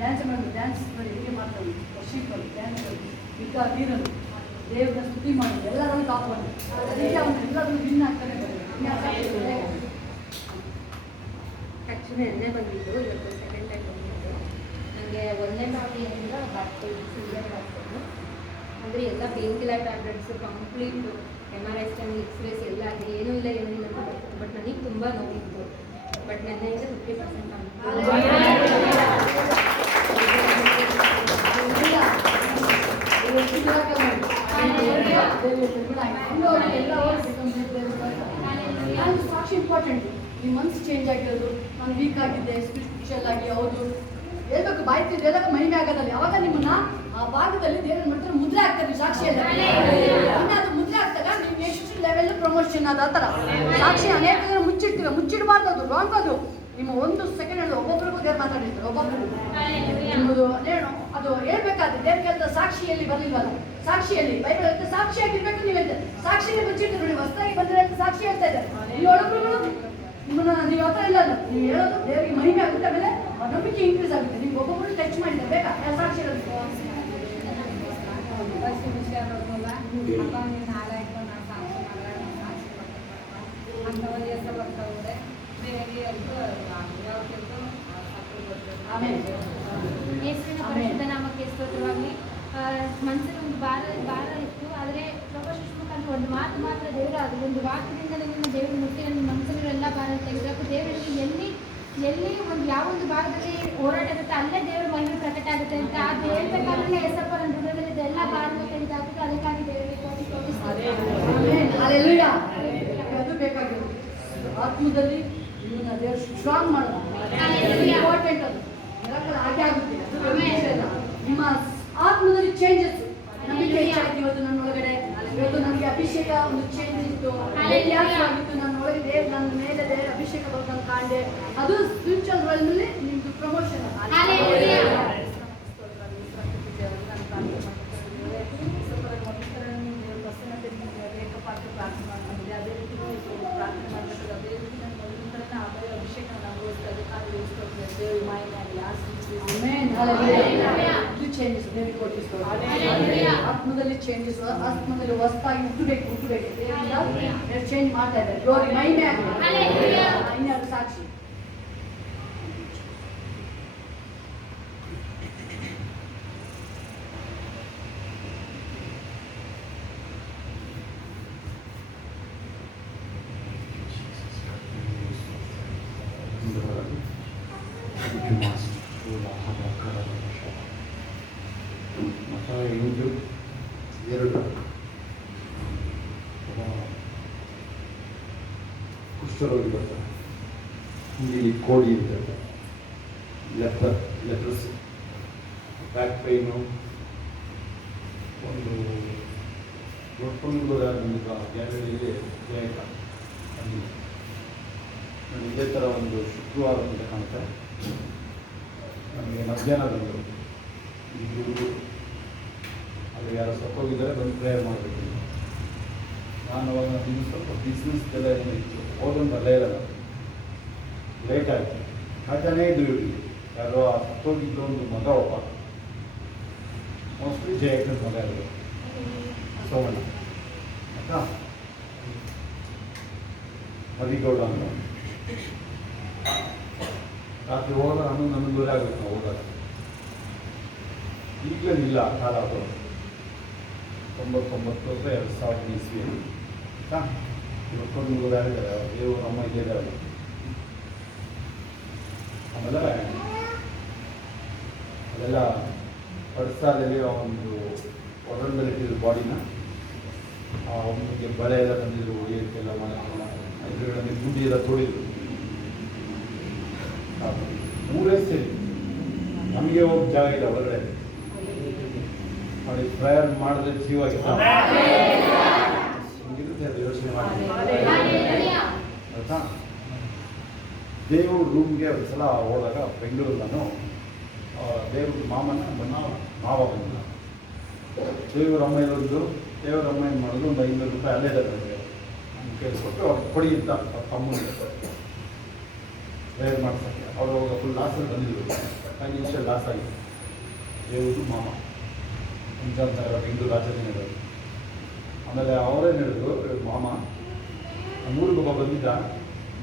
ಡ್ಯಾನ್ಸ್ ಮಾಡೋದು, ಡ್ಯಾನ್ಸ್ ಮಾಡಿ ಹೇಗೆ ಮಾಡ್ತಾರೆ, ವರ್ಷಿಪ್ಪರು ಡ್ಯಾನ್ಸರು ಈಗ ತೀರಲು ದೇವರ ಸ್ತುತಿ ಮಾಡೋದು ಎಲ್ಲರಲ್ಲೂ ಟಾಪ್ ಮಾಡಿ ಅದಕ್ಕೆ ಅವನು ಎಲ್ಲರೂ ವಿನ್ ಆಗ್ತಾನೆ ಬರೋದು. ಆ್ಯಕ್ಚುಲಿ ಎರಡನೇ ಬಂದಿದ್ದು, ಇವತ್ತು ಸೆಕೆಂಡ್ ಟೈಮ್ ಬಂದಿದ್ದು. ನನಗೆ ಒಂದನೇ ಬಾರಿಯಿಂದ ಬರ್ತಾ ಸಿವಿಯರ್ ಬರ್ತಾಯಿದ್ದು. ಅಂದರೆ ಎಲ್ಲ pain killer tablets complete MRI scan, X-rays ಎಲ್ಲ ಆಗಿದೆ. ಏನೂ ಇಲ್ಲ ಏನೂ ಇಲ್ಲ ಅಂತ ಬರ್ತಿತ್ತು. ಬಟ್ ನನಗೆ ತುಂಬ ನೋವಿತ್ತು. But ನೆನ್ನೆಯಿಂದ 50% Sakshi important. ನಿಮ್ಮ ಮನಸ್ಸು ಚೇಂಜ್ ಆಗಿರೋದು, ನಾನು ವೀಕ್ ಆಗಿದ್ದೆ ಸ್ಪಿರಿಚುವಲ್ ಆಗಿ, ಹೌದು ಹೇಳ್ಬೇಕು, ಬಾಯ್ತಿದ್ದು ಎಲ್ಲ ಮಹಿಮೆ ಆಗೋದಲ್ಲಿ. ಅವಾಗ ನಿಮ್ಮನ್ನ ಆ ಭಾಗದಲ್ಲಿ ದೇವರ ಮಾಡ್ತಾರೆ ಮುದ್ರೆ ಆಗ್ತಾರೆ ಸಾಕ್ಷಿಯಲ್ಲಿ. ಅದು ಮುದ್ರೆ ಆಗ್ತಾಗ ನಿಮ್ಗೆ ಎಷ್ಟು ಲೆವೆಲ್ ಪ್ರಮೋಷನ್ ಅದ ಆ ಥರ ಸಾಕ್ಷಿ ಅನೇಕ ಜನ ಮುಚ್ಚಿಡ್ತೀರ. ಮುಚ್ಚಿಡಬಾರ್ದು, ಅದು ರಾಂಗ್. ಅದು ನಿಮ್ಮ 1 ಸೆಕೆಂಡ್ ಹೇಳೋದು ಒಬ್ಬೊಬ್ರಿಗೂ ದೇವ್ರು ಮಾತಾಡಿರ್ತಾರೆ. ಒಬ್ಬೊಬ್ರಿಗೂ ನಿಮ್ಮದು ಅದೇನು ಅದು ಹೇಳ್ಬೇಕಾದ್ರೆ ದೇವ್ರ ಕೇಳಿದ ಸಾಕ್ಷಿಯಲ್ಲಿ ಬರಲಿಲ್ವಲ್ಲ. ಸಾಕ್ಷಿಯಲ್ಲಿ ಬೈಬಲ್ ಹೇಳ್ತಾ ಸಾಕ್ಷಿಯಾಗಿರ್ಬೇಕು. ನೀವು ಹೇಳ್ತಾರೆ ಸಾಕ್ಷಿಗೆ ಮುಚ್ಚಿಟ್ಟು ನೋಡಿ, ಹೊಸದಾಗಿ ಬಂದರೆ ಸಾಕ್ಷಿ ಹೇಳ್ತಾ ಇದ್ದಾರೆ. ನೀವು ಒಳಗೊಬ್ಬರು ನಿಮ್ಮನ್ನ ನೀವು ಆ ಥರ ಇಲ್ಲ. ನೀವು ಹೇಳೋದು ದೇವರಿಗೆ ಮಹಿಮೆ ಆಗುತ್ತೆ, ಆಮೇಲೆ ನಂಬಿಕೆ ಇನ್ಕ್ರೀಸ್ ಆಗುತ್ತೆ. ನಿಮ್ಗೆ ಒಬ್ಬೊಬ್ಬರು ಟಚ್ ಮಾಡಿದ್ರೆ ಬೇಕಾ ಸಾಕ್ಷಿ ಹೇಳೋದು. ಯೇಸುವಿನ ಪರಿಶುದ್ಧ ನಾಮಕ್ಕೆ ಸ್ತೋತ್ರವಾಗಲಿ. ಮನಸ್ಸಲ್ಲಿ ಒಂದು ಭಾರ ಇತ್ತು. ಆದರೆ ಪ್ರಭು ಸುಷ್ಮುಖಾಂತರ ಒಂದು ಮಾತು ಮಾತ್ರ ದೇವರು, ಅದು ಒಂದು ವಾಕ್ಯದಿಂದ ನಿಮ್ಮ ದೇವರು ಮುಟ್ಟಿ ನನ್ನ ಮನಸ್ಸಲ್ಲಿರೋ ಎಲ್ಲ ಭಾರ ತೆಗೆದಾಗ ದೇವರಿಗೆ ಎಲ್ಲಿ ಒಂದು ಯಾವೊಂದು ಭಾಗದಲ್ಲಿ ಹೋರಾಟ ಇರುತ್ತೆ ಅಲ್ಲೇ ದೇವರ ಮಹಿಮೆ ಪ್ರಕಟ ಆಗುತ್ತೆ ಅಂತ ಅದು ಹೇಳ್ಬೇಕಾದ್ರೆ ಎಸಪ್ಪ ನನ್ನ ಹೃದಯದಲ್ಲಿ ಎಲ್ಲ ಭಾರನ ತೆಗೆದಾಗುತ್ತೆ. ಅದಕ್ಕಾಗಿ ದೇವರಿಗೆ ಕೋಟಿ Hallelujah. ಅದು ಬೇಕಾಗಿರೋದು ಆತ್ಮದಲ್ಲಿ ನಿಮ್ಮನ್ನ ದೇವರು ಸ್ಟ್ರಾಂಗ್ ಮಾಡೋದು ಇಂಪಾರ್ಟೆಂಟ್. ಅದು ಮಿರಾಕಲ್ ಹಾಗೆ ಆಗುತ್ತೆ. ಅದು ವಿಷಯ ಅಲ್ಲ. ನಿಮ್ಮ ಆತ್ಮದಲ್ಲಿ ಚೇಂಜಸ್ ನಂಬಿಕೆ ಹೆಚ್ಚಾಯ್ತು. ಇವತ್ತು ನನ್ನ ಒಳಗಡೆ ಇವತ್ತು ನನಗೆ ಅಭಿಷೇಕ ಒಂದು ಚೇಂಜ್ ಇತ್ತು, ವ್ಯತ್ಯಾಸವಾಗಿತ್ತು. ನನ್ನ ಒಳಗೆ ನನ್ನ ಮೇಲೆ ದೇವರ ಅಭಿಷೇಕ ಬರೋದನ್ನು ಕಾಣೆ. ಅದು ಸ್ಪಿರಿಚುವಲ್ ವರ್ಲ್ಡ್ ನಲ್ಲಿ ನಿಮ್ದು ಪ್ರಮೋಷನ್. ಆತ್ಮದಲ್ಲಿ ಚೇಂಜಸ್, ಆತ್ಮದಲ್ಲಿ ಹೊಸದಾಗಿ ಹುಟ್ಟಬೇಕು. ಚೇಂಜ್ ಮಾಡ್ತಾ ಇದ್ದಾರೆ. ಗ್ಲೋರಿ ಮಹಿಮೆ ಆಗಲಿ. ಇನ್ಯಾರು ಸಾಕ್ಷಿ ಕುಷ್ಠರೋಗಿ ಬರ್ತಾರೆ, ಇಲ್ಲಿ ಕೋಡಿ ಇರ್ತದೆ, ಲೆಪ್ರಸ್, ಬ್ಯಾಕ್ ಪೈನು, ಒಂದು ನೋಡ್ಕೊಂಡು ಗ್ಯಾಲರಿಯಲ್ಲಿ ಜಯಕ ಅಲ್ಲಿ ಇದೇ ಥರ ಒಂದು ಶುಕ್ರವಾರ ಅಂತ ಕಾಣುತ್ತೆ. ನನಗೆ ಮಧ್ಯಾಹ್ನ ಬಂದರು ಇಬ್ಬರು ಅಲ್ಲಿ ಯಾರೋ ಸತ್ತೋಗಿದ್ದಾರೆ, ಬಂದು ಪ್ರೇಯರ್ ಮಾಡಬೇಕು. ನಾನು ಅವಾಗ ಇನ್ನು ಸ್ವಲ್ಪ ಬಿಸ್ನೆಸ್ಗೆಲ್ಲ ಏನಿತ್ತು ಓದೊಂದು ಅಲ್ಲೇ ಇರಲ್ಲ, ಲೇಟ್ ಆಯಿತು. ಕಾಯ್ತಾನೇ ಇದ್ರು ಇವರಿಗೆ. ಯಾರೋ ಆ ಸತ್ತೋಗಿದ್ದು ಒಂದು ಮಗ ಒಬ್ಬ, ಮೋಸ್ಟ್ಲಿ ಜಯಕನ ಮಗ ಇರೋದು, ಸೋಮಣ್ಣ ಆಯ್ತಾ, ಮದಿಗೌಡ ಅಂತ. ರಾತ್ರಿ ಹೋದ ನನ್ನ ದೂರ ಆಗುತ್ತೆ ನಾವು ಹೋದಾಗ. ಈಗಲೇನಿಲ್ಲ ಕಾಲ ಅದು 99 2000 ಇಸ್ವಿ ಆಯಿತಾ. ಇವತ್ತೊಂದು ಮುಗಿದಾಗಿದ್ದಾರೆ ದೇವರು ನಮ್ಮ ಇದ್ದಾರೆ. ಆಮೇಲೆ ಅದೆಲ್ಲ ಪಡಿಸಾದಲ್ಲಿ ಒಂದು ಒಡಂಬಲ್ಲಿ ಇಟ್ಟಿದ್ರು ಬಾಡಿನ. ಅವನಿಗೆ ಬಳೆ ಎಲ್ಲ ತಂದಿದ್ರು, ಹೊಡಿಯೋಕ್ಕೆಲ್ಲ ಮಾಡೋಕ್ಕೆಲ್ಲ ಗುಂಡಿ ಎಲ್ಲ ತೋಡಿದ್ರು. ಊರೇ ಸೇರಿ ನಮಗೆ ಹೋಗಿ ಜಾಗ ಇಲ್ಲ ಹೊರಗಡೆ. ಮಾಡಿ ಪ್ರೇಯರ್ ಮಾಡಿದ್ರೆ ಜೀವ ಹಿಂಗಿರುತ್ತೆ. ಅದು ಯೋಚನೆ ಮಾಡಿ ಆಯ್ತಾ. ದೇವ್ರ ರೂಮ್ಗೆ ಒಂದು ಸಲ ಹೋದಾಗ ಬೆಂಗಳೂರು ನಾನು ದೇವ್ರ ಮಾವ ಬಂದ. ದೇವ್ರ ಅಮ್ಮ ಇರೋದು, ದೇವ್ರ ಅಮ್ಮ ಏನು ಮಾಡೋದು, ಒಂದು 500 ರೂಪಾಯಿ ಅಲ್ಲೇ ಇದ್ದಾರೆ ಕೇಳಿಸ್ಕೊಟ್ಟು ಅವ್ರು ಕೊಡಿ ಅಂತ ತಮ್ಮನಿಗೆ ಪ್ರೇಯರ್ ಮಾಡ್ಸೋಕ್ಕೆ. ಅವರು ಫುಲ್ ಲಾಸಲ್ಲಿ ಬಂದಿದ್ರು, ಫೈನಾನ್ಷಿಯಲ್ ಲಾಸ್ ಆಗಿದೆ. ದೇವ್ರದ್ದು ಮಾಮ ಮುಂಜಾನೆ ನಗರ ಬೆಂಗಳೂರು ರಾಜಧಾನಿ. ಆಮೇಲೆ ಅವರೇ ಹೇಳಿದ್ರು, ಮಾಮ ನಮ್ಮೂರಿಗೆ ಒಬ್ಬ ಬಂದಿದ್ದ,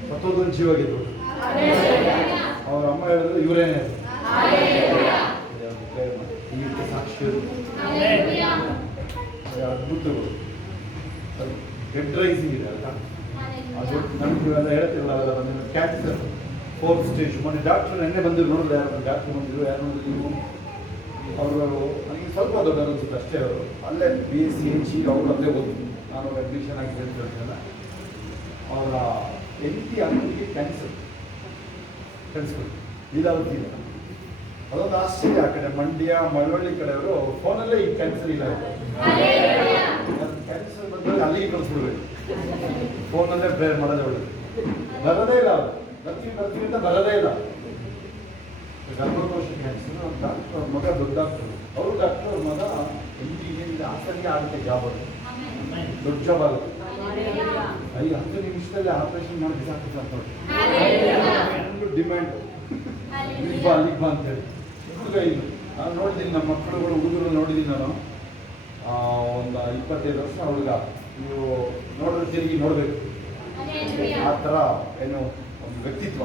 ಸತ್ತೋದೊಂದು ಜೀವಾಗಿದ್ರು. ಅವ್ರ ಅಮ್ಮ ಹೇಳಿದ್ರು ಇವರೇನೇ ಸಾಕ್ಷಿಗಳು, ಅದ್ಭುತಗಳು. ಹೆಡ್ ರೈಸಿಂಗ್ ಇದೆ ಅಲ್ಲ, ಅದು ನಮ್ಗೆ ಇವೆಲ್ಲ ಹೇಳ್ತೀವಲ್ಲ, ಅವೆಲ್ಲ ಬಂದಿರೋ ಕ್ಯಾನ್ಸರ್ 4th ಸ್ಟೇಜ್. ಮೊನ್ನೆ ಡಾಕ್ಟ್ರ್ ಎಣ್ಣೆ ಬಂದಿರು ನೋಡಿದ್ರೆ, ಯಾರು ಡಾಕ್ಟ್ರ್ ಬಂದಿರು, ಯಾರು ನೋಡಿದ್ರು ನೀವು? ಅವರು ನನಗೆ ಸ್ವಲ್ಪ ದೊಡ್ಡ ಅನಿಸುತ್ತೆ ಅಷ್ಟೇ. ಅವರು ಅಲ್ಲೇ BSc HE ಅವರು ಅಲ್ಲೇ ಓದಿದ್ರು. ನಾನು ಅಡ್ಮಿಷನ್ ಆಗಿ ಹೇಳ್ತಿಲ್ಲ. ಅವರ ಹೆಂಡತಿ ಅಮ್ಮನಿಗೆ ಕ್ಯಾನ್ಸರ್ ಲೀಲಾವತಿ ಇಲ್ಲ. ಅದೊಂದು ಆಶ್ಚರ್ಯ. ಆ ಕಡೆ ಮಂಡ್ಯ ಮಳವಳ್ಳಿ ಕಡೆಯವರು ಫೋನಲ್ಲೇ ಈ ಕ್ಯಾನ್ಸರ್ ಇಲ್ಲ, ಕ್ಯಾನ್ಸರ್ ಬಂದರೆ ಅಲ್ಲಿಗೆ ಕಳಿಸ್ಬಿಡ್ಬೇಕು. ಫೋನಲ್ಲೇ ಪ್ರೇಯರ್ ಮಾಡೋದೇ ಒಳ್ಳೆಯದು. ಬರೋದೇ ಇಲ್ಲ ಅವರು, ಬರ್ತೀವಿ ಅಂತ ಬರೋದೇ ಇಲ್ಲ. ಗರ್ಭಕೋಶ ಕ್ಯಾನ್ಸರ್ ಡಾಕ್ಟರ್ ಅವ್ರ ಮಗ ದೊಡ್ಡ ಡಾಕ್ಟರ್, ಅವರು ಡಾಕ್ಟರ್ ಅವ್ರ ಮಗ ಇಂಜಿನಿಯರಿಂಗ್ ಹಾಸನಿಗೆ ಆಗುತ್ತೆ ಜಾಬ್. ಅದು ದೊಡ್ಡ ಜಾಬ್ ಆಗುತ್ತೆ. 5-10 ನಿಮಿಷದಲ್ಲಿ ಆಪರೇಷನ್ ಮಾಡಿ ಸಾಕುತ್ತೆ ಅಂತ ನೋಡಿ. ಡಿಮ್ಯಾಂಡ್ ಅಲ್ಲಿಗೆ ಬಾ ಅಂತೇಳಿ ಹುಡುಗ ಇಲ್ಲ. ನಾನು ನೋಡಿದ್ದೀನಿ, ನಮ್ಮ ಮಕ್ಕಳುಗಳು ಹುಡುಗರು ನೋಡಿದ್ದೀನಿ ನಾನು. ಒಂದು 25 ವರ್ಷ ಹುಡುಗ. ನೀವು ನೋಡಿದ್ರೆ ತಿರುಗಿ ನೋಡಬೇಕು. ಆ ಥರ ಏನು ಒಂದು ವ್ಯಕ್ತಿತ್ವ.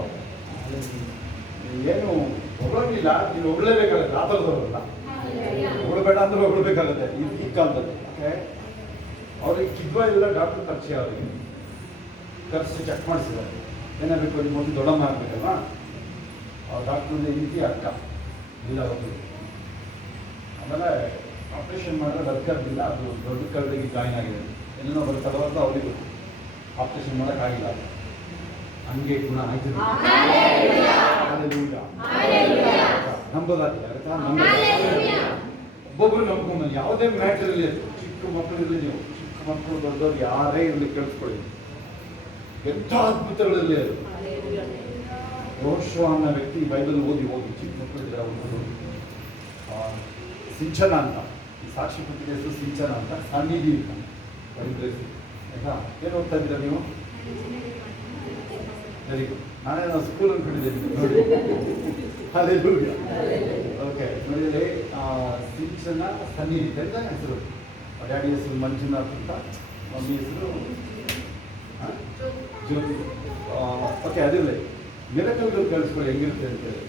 ಏನು ಹೊಗಳಿಲ್ಲ, ನೀವು ಹೊಗಳಲೇಬೇಕಾಗುತ್ತೆ. ಆ ಥರದವರಲ್ಲ, ಹೊಗಳಬೇಡ ಅಂದ್ರೆ ಹೊಗಳಬೇಕಾಗುತ್ತೆ ಈ ಕಾಲದಲ್ಲಿ. ಓಕೆ, ಅವ್ರಿಗೆ ಕಿದ್ವಾ ಇಲ್ಲ ಡಾಕ್ಟರ್ ಪರಿಚಯ, ಅವರಿಗೆ ಕರೆಸಿ ಚೆಕ್ ಮಾಡಿಸಿದ್ದಾರೆ. ಏನಾಗಬೇಕು, ನಿಮ್ಮ ಒಂದು ದೊಡ್ಡಮ್ಮ ಆಗಬೇಕಲ್ವಾ, ಡಾಕ್ಟ್ರಲ್ಲಿ ರೀತಿ ಅಕ್ಕ ಇಲ್ಲ ಹೋಗಿ. ಆಮೇಲೆ ಆಪ್ರೇಷನ್ ಮಾಡಿದ್ರೆ ರಕ್ತದಿಲ್ಲ, ಅದು ದೊಡ್ಡ ಕರಡಿಗೆ ಜಾಯಿನ್ ಆಗಿದೆ, ಏನೇನೋ ಬರ್ತಲ್ಲ ಅಂತ ಅವರಿಗೂ ಆಪ್ರೇಷನ್ ಮಾಡೋಕ್ಕಾಗಿಲ್ಲ. ಹಂಗೆ ಗುಣ ಆಯ್ತು. ನಂಬೋದಾಗಿ ಆಗುತ್ತಾ? ಒಬ್ಬೊಬ್ರು ನಂಬ್ಕೊಂಬಂದು ಯಾವುದೇ ಮ್ಯಾಟರ್ ಇರಲಿ, ಚಿಕ್ಕ ಮಕ್ಕಳು ಇರಲಿ, ನೀವು ಚಿಕ್ಕ ಮಕ್ಕಳು ದೊಡ್ಡವ್ರು ಯಾರೇ ಇರಲಿ ಕೇಳಿಸ್ಕೊಳ್ಳಿ, ಎಂಥ ಅದ್ಭುತಗಳಿರಲಿ ಅದು. ಯೋಶುವ ಅನ್ನೋ ವ್ಯಕ್ತಿ ಬೈಬಲ್ ಓದಿ ಚಿಕ್ಕ ಮಕ್ಕಳು ಇದ್ದಾರೆ, ಅವರು ಸಿಂಚನ ಅಂತ, ಈ ಸಾಕ್ಷಿ ಪತ್ರಿಕೆ ಹೆಸರು ಸಿಂಚನ ಅಂತ, ಸನ್ನಿಧಿ ಅಂತ ಬೈಬಲ್ ಹೆಸರು. ಆಯ್ತಾ? ಏನು ಓದ್ತಾ ಇದ್ದೀರಾ ನೀವು? Very good. ನಾನೇ ನಾವು ಸ್ಕೂಲ್ ಅನ್ಕೊಂಡಿದ್ದೀನಿ ನೋಡಿ. ಹಲ್ಲೆಲೂಯಾ. ಓಕೆ, ನೋಡಿದರೆ ಸಿಂಚನ ಸನ್ನಿಧಿ ಅಂತ ಹೆಸರು. ಡ್ಯಾಡಿ ಹೆಸರು ಮಂಜುನಾಥ್ ಅಂತ, ಮಮ್ಮಿ ಹೆಸರು ಜ್ಯೋತಿ. ಓಕೆ, ಅದಿರಲಿ. ಮಿರಕಲ್ಗಳು ಕೇಳಿಸ್ಕೊಳ್ಳಿ ಹೆಂಗಿರುತ್ತೆ ಅಂತೇಳಿ.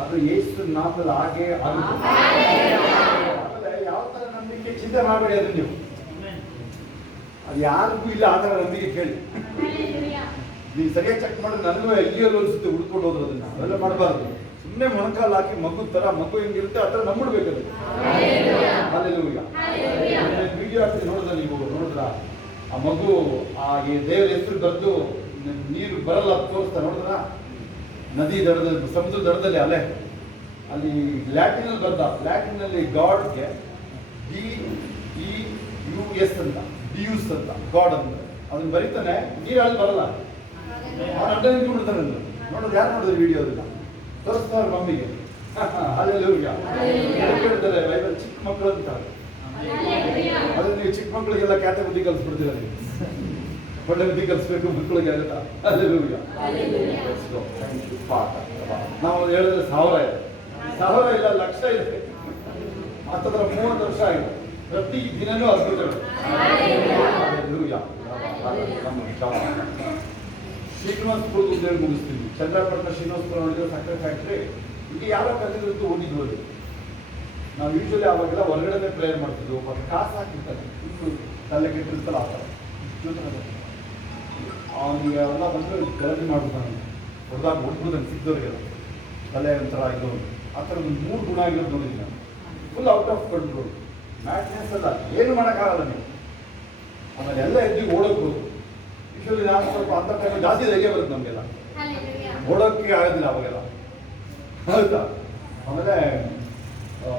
ಅದು ಯೇಸು ನಾಮದಲ್ಲಿ ಹಾಗೆ ಆಗುತ್ತೆ. ಆಮೇಲೆ ಯಾವ ಥರ ನಂಬಿಕೆ ಚಿಂತೆ ಮಾಡಬೇಡಿ, ಅದು ನೀವು ಅದು ಯಾರಿಗೂ ಇಲ್ಲ ಆ ಥರ ನಂಬಿಕೆ ಕೇಳಿ. ನೀವು ಸರಿಯಾಗಿ ಚೆಕ್ ಮಾಡಿದ್ರೆ ನನಗೂ ಎಲ್ಲಿಯಲ್ಲೂ ಅನ್ಸುತ್ತೆ ಹುಡ್ಕೊಂಡು ಹೋದ್ರು, ಅದನ್ನ ಅವೆಲ್ಲ ಮಾಡಬಾರ್ದು. ಸುಮ್ಮನೆ ಮೊಣಕಾಲು ಹಾಕಿ ಮಗು ಥರ, ಮಗು ಹೆಂಗಿರುತ್ತೆ ಆ ಥರ ನಂಬಿಡ್ಬೇಕದು. ಹಲ್ಲೆಲೂಯಾ. ವಿಡಿಯೋ ಹಾಕಿ ನೋಡಿದ್ರ, ನೀವು ನೋಡಿದ್ರ ಆ ಮಗು ಆ ದೇವರ ಹೆಸರು ಬರೆದು ನೀರು ಬರಲ್ಲ ತೋರಿಸ್ತಾ ನೋಡಿದ್ರ, ನದಿ ದಡದಲ್ಲಿ, ಸಮುದ್ರ ದಡದಲ್ಲಿ ಅಲೆ, ಅಲ್ಲಿ ಲ್ಯಾಟಿನಲ್ಲಿ ಬರ್ದ, ಲ್ಯಾಟಿನಲ್ಲಿ ಗಾಡ್ಗೆ DEUS ಅಂತ, ಡಿಯೂಸ್ ಅಂತ ಗಾಡ್ ಅಂತ ಅದನ್ನ ಬರೀತಾನೆ, ನೀರು ಅಲ್ಲಿ ಬರಲ್ಲ, ಅವ್ನು ಅಡ್ಡ ನಿಂತ್ಬಿಡ್ತಾನೆ. ನೋಡೋದು ಯಾರು ನೋಡಿದ್ರೆ ವಿಡಿಯೋ ಅದನ್ನ ತೋರಿಸ್ತಾರೆ ಮಮ್ಮಿಗೆ. ಹಲ್ಲೆಲೂಯಾ. ಹೇಳ್ತಾರೆ ಬೈಬಲ್ ಚಿಕ್ಕ ಮಕ್ಕಳು ಅಂತ. ಅದನ್ನ ನೀವು ಚಿಕ್ಕ ಮಕ್ಕಳಿಗೆಲ್ಲ ಕ್ಯಾತೆ ಬುದ್ಧಿ ಕಲಿಸ್ಬಿಡ್ತೀರ, ನೀವು ಒಳ್ಳೆ ಬುದ್ಧಿ ಕಲಿಸ್ಬೇಕು ಮಕ್ಕಳಿಗೆ ಆಗುತ್ತಾ? ಹಲ್ಲೆಲೂಯಾ. ನಾವು ಹೇಳಿದ್ರೆ 1000 ಇದೆ, 1000 ಇಲ್ಲ, 1,00,000 ಇದೆ. ಹತ್ತತ್ರ 30 ವರ್ಷ ಆಗಿದೆ, ಪ್ರತಿ ದಿನನೂ ಅದ್ಭುತಗಳು. ಹಲ್ಲೆಲೂಯಾ. ಶ್ರೀನಿವಾಸಪುರ ಉದ್ಯೋಗ ಮುಗಿಸ್ತೀವಿ. ಚಂದ್ರಪಟ್ಟಣ ಶ್ರೀನಿವಾಸಪುರ ನೋಡಿದ್ರೆ ಸಕ್ಕರೆ ಫ್ಯಾಕ್ಟ್ರಿ, ಈಗ ಯಾರೋ ಕಲಿತು ಹೋಗಿದ್ವು ಅಲ್ಲಿ. ನಾವು ಯೂಶಲಿ ಅವಾಗೆಲ್ಲ ಹೊರಗಡೆ ಪ್ರೇಯರ್ ಮಾಡ್ತಿದ್ವಿ. ಒಬ್ಬ ಕಾಸು ಹಾಕಿರ್ತಾನೆ, ಇನ್ನು ತಲೆ ಕೆಟ್ಟಿರ್ತಲ್ಲ ಆ ಥರ, ಅವನಿಗೆ ಅವೆಲ್ಲ ಬಂದು ಗಲಾಟೆ ಮಾಡ್ಬಿಡ್ತಾನೆ, ಹೊಡೆದಾಗ ಹೊಡ್ಬಿಡ್ತಾನೆ ಸಿಕ್ದವ್ರಿಗೆಲ್ಲ, ತಲೆ ಒಂಥರ ಇದು ಆ ಥರ ಒಂದು 3 ಗುಣ ಆಗಿರೋದು ನೋಡಿದ್ದೀನಿ ನಾನು. ಫುಲ್ ಔಟ್ ಆಫ್ ಕಂಟ್ರೋಲ್, ಮ್ಯಾಟ್ನೆಸ್ ಅಲ್ಲ, ಏನು ಮಾಡೋಕ್ಕಾಗಲ್ಲ ನೀವು. ಆಮೇಲೆ ಎಲ್ಲ ಎದ್ದು ಓಡೋಕ್ಬೋದು. ಯೂಶಲಿ ನಾನು ಸ್ವಲ್ಪ ಅಂಥ ಟೈಮ್ ಜಾಸ್ತಿ ಧೈರ್ಯ ಬರುತ್ತೆ ನಮಗೆಲ್ಲ, ಓಡೋಕ್ಕೆ ಆಗೋದಿಲ್ಲ ಅವಾಗೆಲ್ಲ, ಹೌದಾ? ಆಮೇಲೆ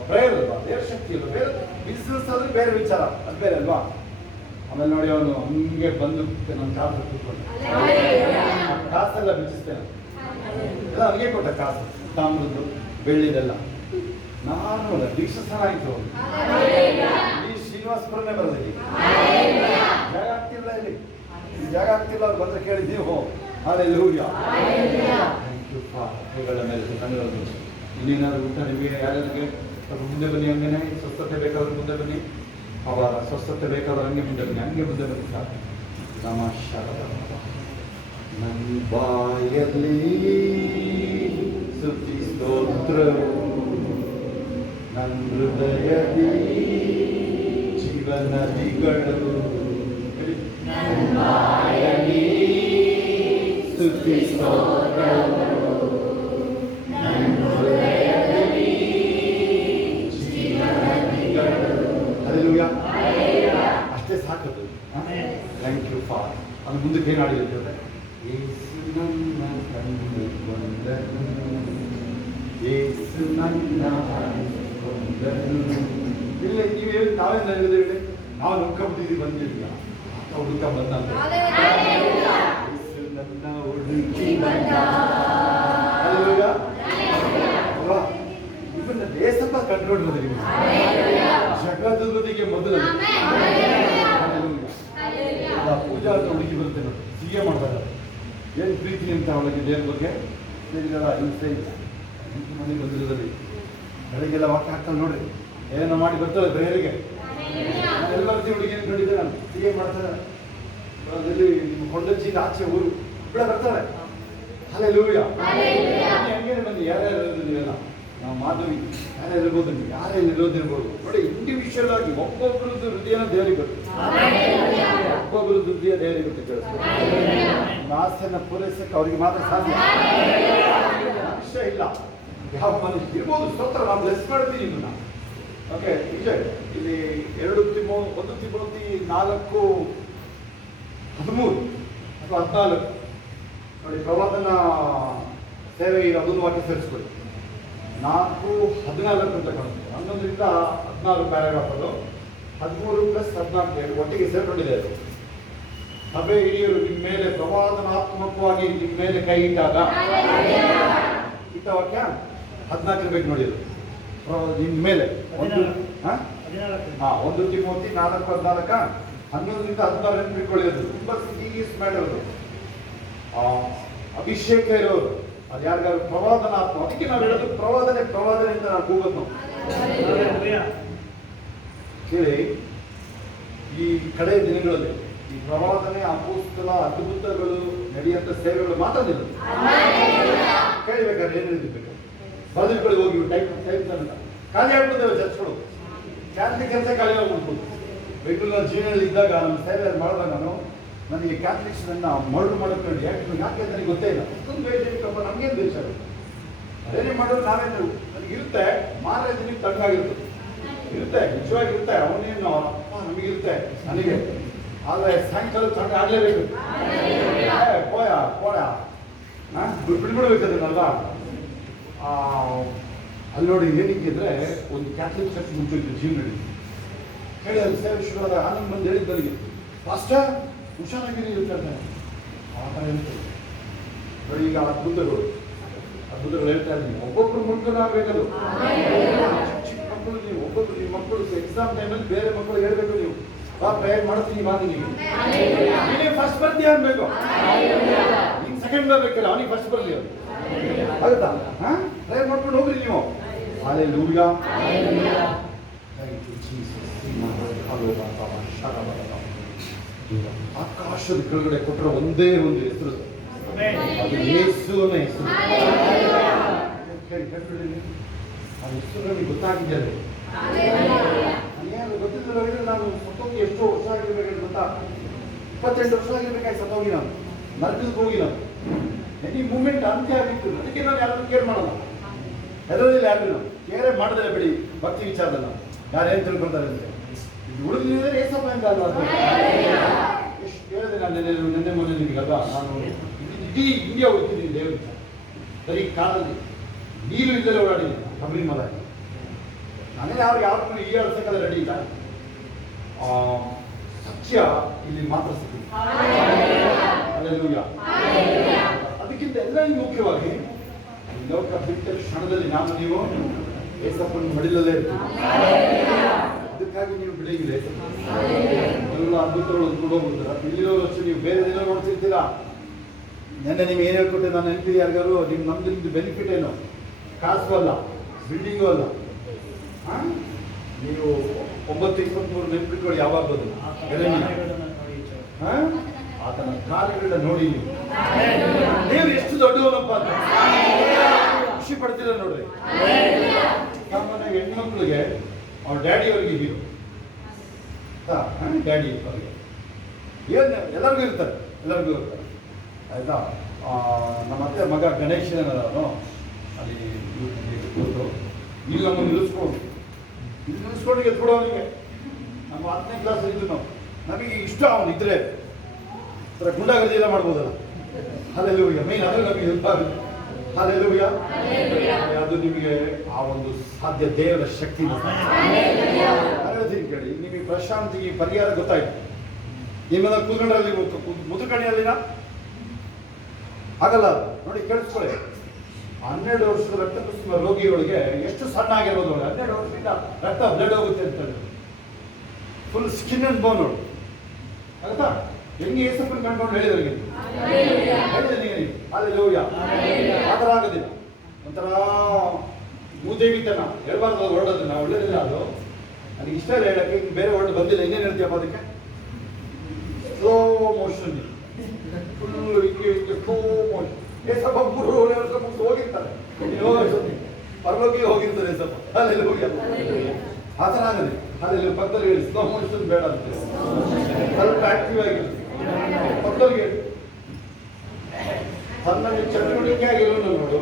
ಪ್ರೇಯರ್ ಅಲ್ವಾ, ದೇವ್ರ ಶಕ್ತಿ ಅಲ್ವಾ, ಬೇರೆ ಬಿಸ್ನೆಸ್ ಆದರೆ ಬೇರೆ ವಿಚಾರ, ಅದು ಬೇರೆ ಅಲ್ವಾ. ಆಮೇಲೆ ನೋಡಿ ಅವನು ಹಂಗೆ ಬಂದು ನನ್ನ ಕಾಸು ಕೂತ್ಕೊಂಡು ಕಾಸೆಲ್ಲ ಬಿಚ್ಚಿಸ್ತೇನೆ, ಎಲ್ಲ ನನಗೆ ಕೊಟ್ಟ ಕಾಸು, ತಾಮ್ರದ್ದು ಬೆಳ್ಳಿದೆಲ್ಲ. ನಾನು ದೀಕ್ಷಾಸ್ಥಾನ ಆಯಿತು, ಈ ಶ್ರೀನಿವಾಸಪುರನೇ ಬರೋದಿಲ್ಲ, ಜಾಗ ಆಗ್ತಿಲ್ಲ ಇಲ್ಲಿ, ಈ ಜಾಗ ಆಗ್ತಿಲ್ಲ. ಅವ್ರು ಬಂದರೆ ಕೇಳಿ ನೀವು ಹಲ್ಲೆಲೂಯಾ. Thank you father. ಕೈಗಳ ಮೇಲೆ ಕಣ್ಣುಗಳನ್ನು ಇನ್ನೇನಾದ್ರು ಊಟ ನಿಮಗೆ ಯಾರ್ಯಾರಿಗೆ ಮುಂದೆ ಬನ್ನಿ, ಹಂಗೇನೆ ಸ್ವಸ್ಥತೆ ಬೇಕಾದ್ರೆ ಮುಂದೆ ಬನ್ನಿ, ಅವರ ಸ್ವಸ್ಥತೆ ಬೇಕಾದ್ರೆ ಹಂಗೆ ಮುಂದೆ ಬನ್ನಿ, ಹಂಗೆ ಮುಂದೆ ಬನ್ನಿ ಸಾಕು. ನಮಸ್ಕಾರ. ನನ್ನ ಬಾಯಲ್ಲಿ ಸ್ತುತಿ ಸ್ತೋತ್ರವು, ನನ್ನ ಹೃದಯದಿ ಜೀವನದಿಗಳು, ನನ್ನ ಬಾಯಲ್ಲಿ ಸ್ತುತಿ ಸ್ತೋತ್ರವು, ನನ್ನ ಹೃದಯದಿ ಜೀವನದಿಗಳು. ಹಲ್ಲೆಲೂಯಾ. ಅಷ್ಟೇ ಸಾಕದು. Thank you father. ಅದು ಮುಂದಕ್ಕೆ ಏನು ಆಡಿರುತ್ತೆ? ಯೇಸು ನನ್ನ ಕಣ್ಣು ಕೊಂದನು, ಯೇಸು ನನ್ನ ಕೊಂದನು. ಇಲ್ಲ ನೀವು ಹೇಳಿ, ನಾವೇನು ಹೇಳಿದ್ದೇವೆ? ನಾವು ಹುಡ್ಕೊಂಡ್ಬಿಟ್ಟಿದ್ದೀವಿ, ಬಂದಿಲ್ಲ, ಹುಡುಕ ಬಂದ, ಯೇಸು ನನ್ನ ಹುಡುಕಿ ಬಂದ. ಹಲ್ಲೆಲೂಯಾ. ಅಲ್ವಾ? ಇವನ್ನ ದೇಶಪ್ಪ ಕಂಟ್ರೋಲ್ ಇರೋದು ನೀವು, ಜಗತ್ತಿಗೆ ಮೊದಲು ಪೂಜಾ ಅಂತ ಹುಡುಗಿ ಬರುತ್ತೆ ನೋಡಿ, ಸಿಗೆ ಮಾಡ್ತಾರೆ. ಏನು ಪ್ರೀತಿ ಅಂತ ಅವಳಿಗೆ ದೇವ್ರ ಬಗ್ಗೆ ಹೇಳಿದಾರ. ಹಿಂಸೆ ಮನೆಗೆ ಬಂದಿರೋದ್ರಲ್ಲಿ ಬೆಳಗ್ಗೆಲ್ಲ ವಾಕ್ಯ ಹಾಕ್ತಾಳೆ ನೋಡ್ರಿ, ಏನೋ ಮಾಡಿ ಬರ್ತಾಳೆ ಬೇರೆಗೆ. ಎಲ್ಲ ಬರ್ತೀವಿ ಹುಡುಗಿ ಏನು ಕಂಡಿದ್ದೆ ನಾನು, ಸಿಗೆ ಮಾಡ್ತಾರೆ. ಅದರಲ್ಲಿ ನಿಮ್ಮ ಕೊಂಡಜ್ಜಿಯಿಂದ ಆಚೆ ಊರು ಬಿಡ ಬರ್ತಾಳೆ. ಹಲ್ಲೆಲೂಯಾ. ಹಂಗೇನೆ ಬನ್ನಿ, ಯಾರ್ಯಾರು ನೀವೆಲ್ಲ ನಾವು ಮಾಧವಿ ಯಾರ್ಯಾರಿರ್ಬೋದು, ನೀವು ಯಾರಲ್ಲಿ ಇರೋದಿರ್ಬೋದು ನೋಡಿ, ಇಂಡಿವಿಜುವಲ್ ಆಗಿ ಒಬ್ಬೊಬ್ಬರದ್ದು ಹೃದಯನ ದೇವರಿಗೆ ಗೊತ್ತು, ಒಬ್ಬೊಬ್ಬರದ್ದು ಹೃದಯ ದೇವರಿಗೆ ಗೊತ್ತು. ಕೇಳಿಸ್ತಾರೆ ಆಸೆನ ಪೂರೈಸಕ್ಕೆ ಅವ್ರಿಗೆ ಮಾತ್ರ ಸಾಧ್ಯ, ಮನುಷ್ಯ ಇಲ್ಲ. ಯಾವ ಮನುಷ್ಯ ಇರ್ಬೋದು, ಸ್ತೋತ್ರ, ನಾವು ಲೆಸ್ ಮಾಡ್ತೀವಿ ಇದನ್ನ. ಓಕೆ, ವಿಜಯ್ ಇಲ್ಲಿ 1 ತಿಮೋತಿ 4:13 ಅಥವಾ 14 ನೋಡಿ, ಪ್ರವಾದನ ಸೇವೆ ಅದನ್ನು ವಾಕ್ಯ ಸೇರಿಸ್ಕೊಳ್ಳಿ. 4:14 ಅಂತ ಕಾಣುತ್ತೆ. 11ರಿಂದ 14 ಪ್ಯಾರಾಗ್ರಾಫ್ ಅದು, 13+14 ಒಟ್ಟಿಗೆ ಸೇರ್ಕೊಂಡಿದೆ ಅದು. ಸಭೆ ಹಿರಿಯರು ನಿಮ್ಮ ಮೇಲೆ ಪ್ರವಾದನಾತ್ಮಕವಾಗಿ ನಿಮ್ಮ ಮೇಲೆ ಕೈ ಇಟ್ಟಾಗ, ಇಟ್ಟ ವಾಕ್ಯ 14 ಇರ್ಬೇಕು ನೋಡಿ ಅದು. ನಿಮ್ಮ ಮೇಲೆ 1 ತಿಮೋತಿ 4:14 11ರಿಂದ 16 ನೆನ್ಪಿಟ್ಕೊಳ್ಳೋದು. ತುಂಬಾ ಸೀರಿಯಸ್ ಮ್ಯಾಟರ್ ಅದು. ಅಭಿಷೇಕ ಇರೋರು ಅದು ಯಾರಿಗಾದ್ರು ಪ್ರವಾದನಾತ್ಮ, ಅದಕ್ಕೆ ನಾವು ಹೇಳೋದು ಪ್ರವಾದನೆ ಅಂತ ನಾವು ಕೂಗೋದು. ಕೇಳಿ, ಈ ಕಡೆ ದಿನಗಳಲ್ಲಿ ಈ ಪ್ರವಾದನೆ, ಅಪೋಸ್ತಲ, ಅದ್ಭುತಗಳು ನಡೆಯುವಂತ ಸೇವೆಗಳು ಮಾತಾಡಿಲ್ಲ. ಕೇಳಿಬೇಕಾದ್ರೆ ಏನು ಹೇಳಿರ್ಬೇಕು, ಬದಲುಗಳಿಗೆ ಹೋಗಿ ಟೈಪ್ ಅಂತ ಖಾಲಿ ಆಗ್ಬಿಡ್ತೇವೆ ಚರ್ಚ್ಗಳು. ಕ್ಯಾಥಲಿಕ್ ಕೆಲಸ ಖಾಲಿ ಆಗ್ಬಿಡ್ಬೋದು. ಬೆಂಗಳೂರಿನ ಜೀವನದಲ್ಲಿ ಇದ್ದಾಗ ನಮ್ಮ ಸೇವೆ ಮಾಡಿದಾಗ ನನಗೆ ಕ್ಯಾಥಲಿಕ್ಸ್ ನನ್ನ ಮರ್ಡರ್ ಮಾಡೋದು ಯಾಕೆ ನನಗೆ ಗೊತ್ತೇ ಇಲ್ಲ. ಅಷ್ಟೊಂದು ಬೇಜಾರಿಕಪ್ಪ, ನಮಗೇನು ದೇಶ ಅದೇನೇ ಮಾಡೋದು ನಾವೇನು, ನನಗಿರುತ್ತೆ ಮಾರನೇ ದಿನಕ್ಕೆ ತಣ್ಣಗಾಗಿರ್ತದೆ, ಇರುತ್ತೆ ನಿಜವಾಗಿರುತ್ತೆ. ಅವನೇನು ನಮಗಿರುತ್ತೆ ನನಗೆ, ಆದರೆ ಸಾಯಂಕಾಲ ತಣ್ಣ ಆಗಲೇಬೇಕು. ಪೋಯ ಬಿಡ್ಬಿಡ್ಬೇಕದನ್ನಲ್ಲ. ಅಲ್ಲಿ ನೋಡಿ ಏನಕ್ಕೆ ಅಂದರೆ, ಒಂದು ಕ್ಯಾಥಲಿಕ್ ಚರ್ಚ್ ಮುಂಚೆ ಜೀವನ ಹೇಳಿ ಅಲ್ಲಿ ಸೇವೆ ಶುರುವಾದ ಆನಂದ್ ಬಂದು ಹೇಳಿದ್ದು ನನಗೆ, ಫಾಸ್ಟರ್ ಹುಷಾರಾಗಿರಿ ಇರ್ತಾರೆ ಆ ಥರ ಹೇಳ್ತಾರೆ ನೋಡಿ. ಈಗ ಅದ್ಭುತಗಳು ಹೇಳ್ತಾ ಇದ್ದೀನಿ. ಒಬ್ಬೊಬ್ರು ಮುಂಕನಾಗಬೇಕದು. ಚಿಕ್ಕ ಮಕ್ಕಳು ನೀವು, ಒಬ್ಬೊಬ್ರು ನಿಮ್ಮ ಮಕ್ಕಳು ಎಕ್ಸಾಮ್ ಟೈಮಲ್ಲಿ ಬೇರೆ ಮಕ್ಕಳು ಹೇಳ್ಬೇಕು, ನೀವು ಪ್ರೇಯರ್ ಮಾಡ್ತೀನಿ ಬಾ, ನೀನೇ ಫಸ್ಟ್ ಬರ್ತೀಯ ಅನ್ಬೇಕು, ನೀನು ಸೆಕೆಂಡ್ ಬರ್ಬೇಕಲ್ಲ, ಅವನಿಗೆ ಫಸ್ಟ್ ಬರಲಿ ಅದು ಆಗುತ್ತಾ? ಪ್ರೇಯರ್ ಮಾಡ್ಕೊಂಡು ಹೋಗ್ರಿ ನೀವು. ಹಲ್ಲೆಲೂಯಾ. ಆಕಾಶದ ಕೆಳಗಡೆ ಕೊಟ್ಟರೆ ಒಂದೇ ಒಂದು ಹೆಸರು, ಅದು ಯೇಸುವಿನ ಹೆಸರು. ಆ ಹೆಸರು ನನಗೆ ಗೊತ್ತಾಗಿದೆ. ಏನು ಗೊತ್ತಿದ್ದರೆ ನಾನು ಸತ್ತೋಗಿ ಎಷ್ಟೋ ವರ್ಷ ಆಗಿರ್ಬೇಕಂತ ಗೊತ್ತಾ, 28 ವರ್ಷ ಆಗಿರ್ಬೇಕಾಗಿ ಸತ್ತೋಗಿ ನಾನು ನರಕಕ್ಕೆ ಹೋಗಿ ನಾನು ಎನಿ ಮೂಮೆಂಟ್ ಅಂತ್ಯ ಆಗಿತ್ತು. ಅದಕ್ಕೆ ನಾನು ಯಾರನ್ನು ಕೇರ್ ಮಾಡಲ್ಲ, ಹೆದರೋದಿಲ್ಲ ಯಾರು. ನಾವು ಕೇರೇ ಮಾಡಿದ್ರೆ ಬಿಡಿ ಭಕ್ತಿ ವಿಚಾರದಲ್ಲ, ಯಾರೇನು ತಿಳ್ಕೊಳ್ತಾರೆ ಅಂತ. ಇದು ಉಳಿದಿದ್ರೆ ಏಸಪ್ಪ ಅಂತ ಅಲ್ವಾ? ಎಷ್ಟು ಹೇಳಿದೆ ನಾನು ನಿನ್ನೆ ಮೊನ್ನೆ ನಿಮಗಲ್ವಾ, ನಾನು ಇಡೀ ಇಂಡಿಯಾ ಹೋಗ್ತಿದ್ದೀನಿ ದೇವ್ರ ಬರೀ ಕಾಲಲ್ಲಿ ನೀರು ಇಲ್ಲದೆ ಓಡಾಡಿದ್ದೀನಿ ಶಬರಿಮಲ. ನಾನೇ ಅವ್ರಿಗೆ ಯಾರು ಈ ಅಳ್ಸಕ್ಕೆಲ್ಲ ರೆಡಿ ಇಲ್ಲ. ಸತ್ಯ ಇಲ್ಲಿ ಮಾತ್ರ ಸಿಕ್ಕಿದೆ. ಹಲ್ಲೆಲೂಯಾ. ಅದಕ್ಕಿಂತ ಎಲ್ಲ ಮುಖ್ಯವಾಗಿ ಲೋಕ ಬಿಟ್ಟ ಕ್ಷಣದಲ್ಲಿ ನಾವು ನೀವು ಏಸಪ್ಪನ ಮಡಿಲಲ್ಲೇ ಇರ್ತೀವಿ. ಅದಕ್ಕಾಗಿ ನೀವು ಬಿಡಂಗಿಲ್ಲ. ಎಲ್ಲ ಅದ್ಭುತಗಳು ಕೊಡೋಗ್ಬಿಡ್ತಾರೆ. ಇಲ್ಲಿರೋ ವರ್ಷ ನೀವು ಬೇರೆ ಏನೋ ನೋಡ್ತಿರ್ತೀರಾ. ನೆನ್ನೆ ನಿಮ್ಗೆ ಏನು ಹೇಳ್ಕೊಟ್ಟೆ ನಾನು ನೆನಪಿದೆ ಯಾರಿಗಾರು, ನಿಮ್ದು ಬೆನಿಫಿಟ್ ಏನು, ಕಾಸು ಅಲ್ಲ, ಬಿಲ್ಡಿಂಗು ಅಲ್ಲ. ನೀವು 9:23 ನೆನಪಿಟ್ಕೊಳ್ಳಿ, ಯಾವಾಗ ಬದಲು ಆತನ ಕಾರ್ಯಗಳನ್ನ ನೋಡಿ ನೀವು ದೇವ್ರು ಎಷ್ಟು ದೊಡ್ಡವನಪ್ಪ ಅಂತ ಖುಷಿ ಪಡ್ತೀರ ನೋಡ್ರಿ. ಸಾಮಾನ್ಯ ಹೆಣ್ಮಕ್ಳಿಗೆ ಅವ್ರ ಡ್ಯಾಡಿ ಅವ್ರಿಗೆ ಹೀರೋ, ಡ್ಯಾಡಿ ಅವ್ರಿಗೆ ಏನು ಎಲ್ಲರಿಗೂ ಇರ್ತಾರೆ, ಆಯ್ತಾ. ನಮ್ಮ ಅತ್ತೆ ಮಗ ಗಣೇಶನ ನಾನು ಅಲ್ಲಿ ಕೂತು ಇಲ್ಲಿ ನಮ್ಮನ್ನು ನಿಲ್ಲಿಸ್ಕೊಂಡು ಗೆದ್ಬಿಡೋ ಅವನಿಗೆ. ನಮ್ಮ 10ನೇ ಕ್ಲಾಸ್ ಇದ್ದು ನಾವು, ನಮಗೆ ಇಷ್ಟ ಅವನಿದ್ರೆ ಥರ ಗುಂಡಾಗರ್ದಿ ಎಲ್ಲ ಮಾಡ್ಬೋದಲ್ಲ. ಹಲ್ಲೆಲೂಯಾ. ಮೇನ್ ಅದು ನಮಗೆ ಹೆಲ್ಪ್ ಆಗುತ್ತೆ. ಹಲ್ಲೆಲೂಯಾ. ಅದು ನಿಮಗೆ ಆ ಒಂದು ಸಾಧ್ಯ ದೇವರ ಶಕ್ತಿ ಹೇಳ್ತೀನಿ ಕೇಳಿ. ನಿಮಗೆ ಪ್ರಶಾಂತಿಗೆ ಪರಿಹಾರ ಗೊತ್ತಾಯ್ತು. ನಿಮ್ಮನ್ನ ಕೂತ್ಕೊಂಡ್ರಲ್ಲಿ ಮುದುಕಣಿಯಲ್ಲಿನ ಆಗಲ್ಲ ನೋಡಿ. ಕೇಳಿಸ್ಕೊಳ್ಳಿ, 12 ವರ್ಷದ ರಕ್ತ ಕುಸುಮ ರೋಗಿಗಳಿಗೆ ಎಷ್ಟು ಸಣ್ಣ ಆಗಿರ್ಬೋದು ನೋಡಿ. 12 ವರ್ಷದಿಂದ ರಕ್ತ ಬ್ಲಡ್ ಹೋಗುತ್ತೆ ಅಂತ ಹೇಳಿ ಫುಲ್ ಸ್ಕಿನ್ ಅಂಡ್ ಬೋನ್ ನೋಡಿ. ಆಗುತ್ತಾ? ಹೆಂಗೆ ಏಸಪ್ಪನ ಕಂಡ್ಕೊಂಡು ಹೇಳಿದ್ರಿಗೆ ಹೇಳಿದೆ ಹಲ್ಲೆಲೂಯಾ. ಆ ಥರ ಆಗೋದಿಲ್ಲ. ಒಂಥರ ಮೂದೇವಿತನ ಹೇಳ್ಬಾರ್ದು, ಹೊರಡೋದನ್ನ ಒಳ್ಳೇದಿಲ್ಲ ಅದು. ನನಗೆ ಇಷ್ಟ ಇಲ್ಲ ಹೇಳಕ್ಕೆ, ಬೇರೆ ಹೊರಡು ಬಂದಿಲ್ಲ. ಇನ್ನೇನು ಹೇಳ್ತೀಯಪ್ಪ ಅದಕ್ಕೆ? ಸ್ಲೋ ಮೋಷನ್, ಫುಲ್ ಹಿಂಗೆ ಸ್ಲೋ ಮೋಷನ್. ಏಸಪ್ಪ 3 ವರ್ಷ ಮುಗಿದು ಹೋಗಿರ್ತಾರೆ. ಪರಲೋಕಿಗೆ ಹೋಗಿರ್ತಾರೆ ಸ್ವಲ್ಪ. ಹಲ್ಲೆಲೂಯಾ. ಆ ಥರ ಆಗಲಿ. ಹಲ್ಲೆಲೂಯಾ. ಪಕ್ಕದಲ್ಲಿ ಹೇಳಿ ಸ್ಲೋ ಮೋಷನ್ ಬೇಡ ಅಂತ, ಸ್ವಲ್ಪ ಆಕ್ಟಿವ್ ಆಗಿರುತ್ತೆ. ಪಕ್ಕದಲ್ಲಿ ಹೇಳಿ ತನ್ನಲ್ಲಿ ಚಟುವಟಿಕೆ ಆಗಿರೋನು ನೋಡು.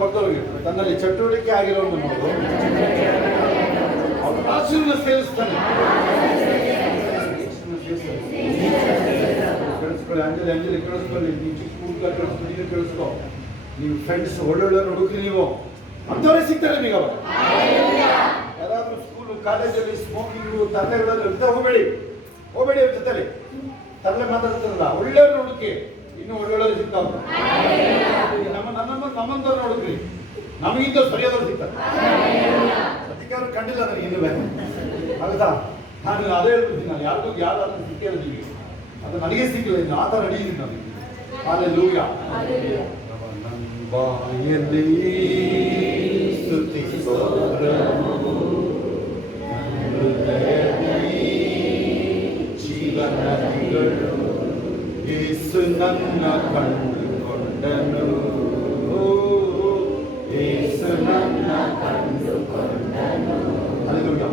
ಪಕ್ಕದಲ್ಲಿ ತನ್ನಲ್ಲಿ ಚಟುವಟಿಕೆ ಆಗಿರೋನು ನೋಡು. ಅವನು ಆಶೀರ್ವಾದ ಸೇರಿಸ್ತಾನೆ. ಕೇಳಿಸ್ಕೊಳ್ಳಿ ಅಂಜಲಿ ಕೇಳಿಸ್ಕೊಳ್ಳಿ. ನೀವು ಚಿಕ್ಕ ಹುಡುಗ ಕೇಳಿಸ್ಕೊಳ್ಳಿ, ನೀನು ಕೇಳಿಸ್ಕೊ. ನೀವು ಫ್ರೆಂಡ್ಸ್ ಒಳ್ಳೊಳ್ಳೆ ಹುಡುಕ್ರಿ, ನೀವು ಅಂಥವರೇ ಸಿಗ್ತಾರೆ ನಿಮಗೆ. ಅವಾಗ ಯಾರಾದ್ರೂ ಸ್ಕೂಲು ಕಾಲೇಜಲ್ಲಿ ಸ್ಮೋಕಿಂಗು ತರಲೆಗಳಲ್ಲಿ ಇರ್ತಾ ಹೋಗಬೇಡಿ ಅವ್ರ ಜೊತೆಲಿ. ತರಲೆ ಮಾತಾಡ್ತಾರಲ್ಲ, ಒಳ್ಳೆಯವ್ರು ಹುಡುಕಿ, ಇನ್ನೂ ಒಳ್ಳೊಳ್ಳೆಯವ್ರು ಸಿಗ್ತಾವ. ನಮ್ಮಂತವ್ರು ಹುಡುಕ್ರಿ, ನಮಗಿಂತ ಸರಿಯಾದವ್ರು ಸಿಗ್ತಾರೆ. ಅದಕ್ಕೆ ಅವ್ರು ಕಂಡಿಲ್ಲ ನನಗೆ ಇನ್ನೂ ಬೇಕು ಆಗುತ್ತಾ. ನಾನು ಅದೇ ಹೇಳ್ಬಿಡ್ತೀನಿ, ನಾನು ಯಾರಾದ್ರೂ ಸಿಕ್ಕೇ ಇರ್ತೀವಿ, ಅದು ನನಗೆ ಸಿಕ್ಕಿಲ್ಲ, ಇನ್ನು ಆ ಥರ ನಡೀತೀನಿ ನನಗೆ. ಹಲ್ಲೆಲೂಯಾ. ಬಾಯಲ್ಲಿ ಸ್ತುತಿ ಸ್ತೋತ್ರವು, ಹೃದಯದಲ್ಲಿ ಜೀವನದಿಗಳು, ಯೇಸು ನನ್ನ ಕಂಡುಕೊಂಡನು, ಯೇಸು ನನ್ನ ಕಂಡುಕೊಂಡನು. ಹಲ್ಲೆಲೂಯಾ.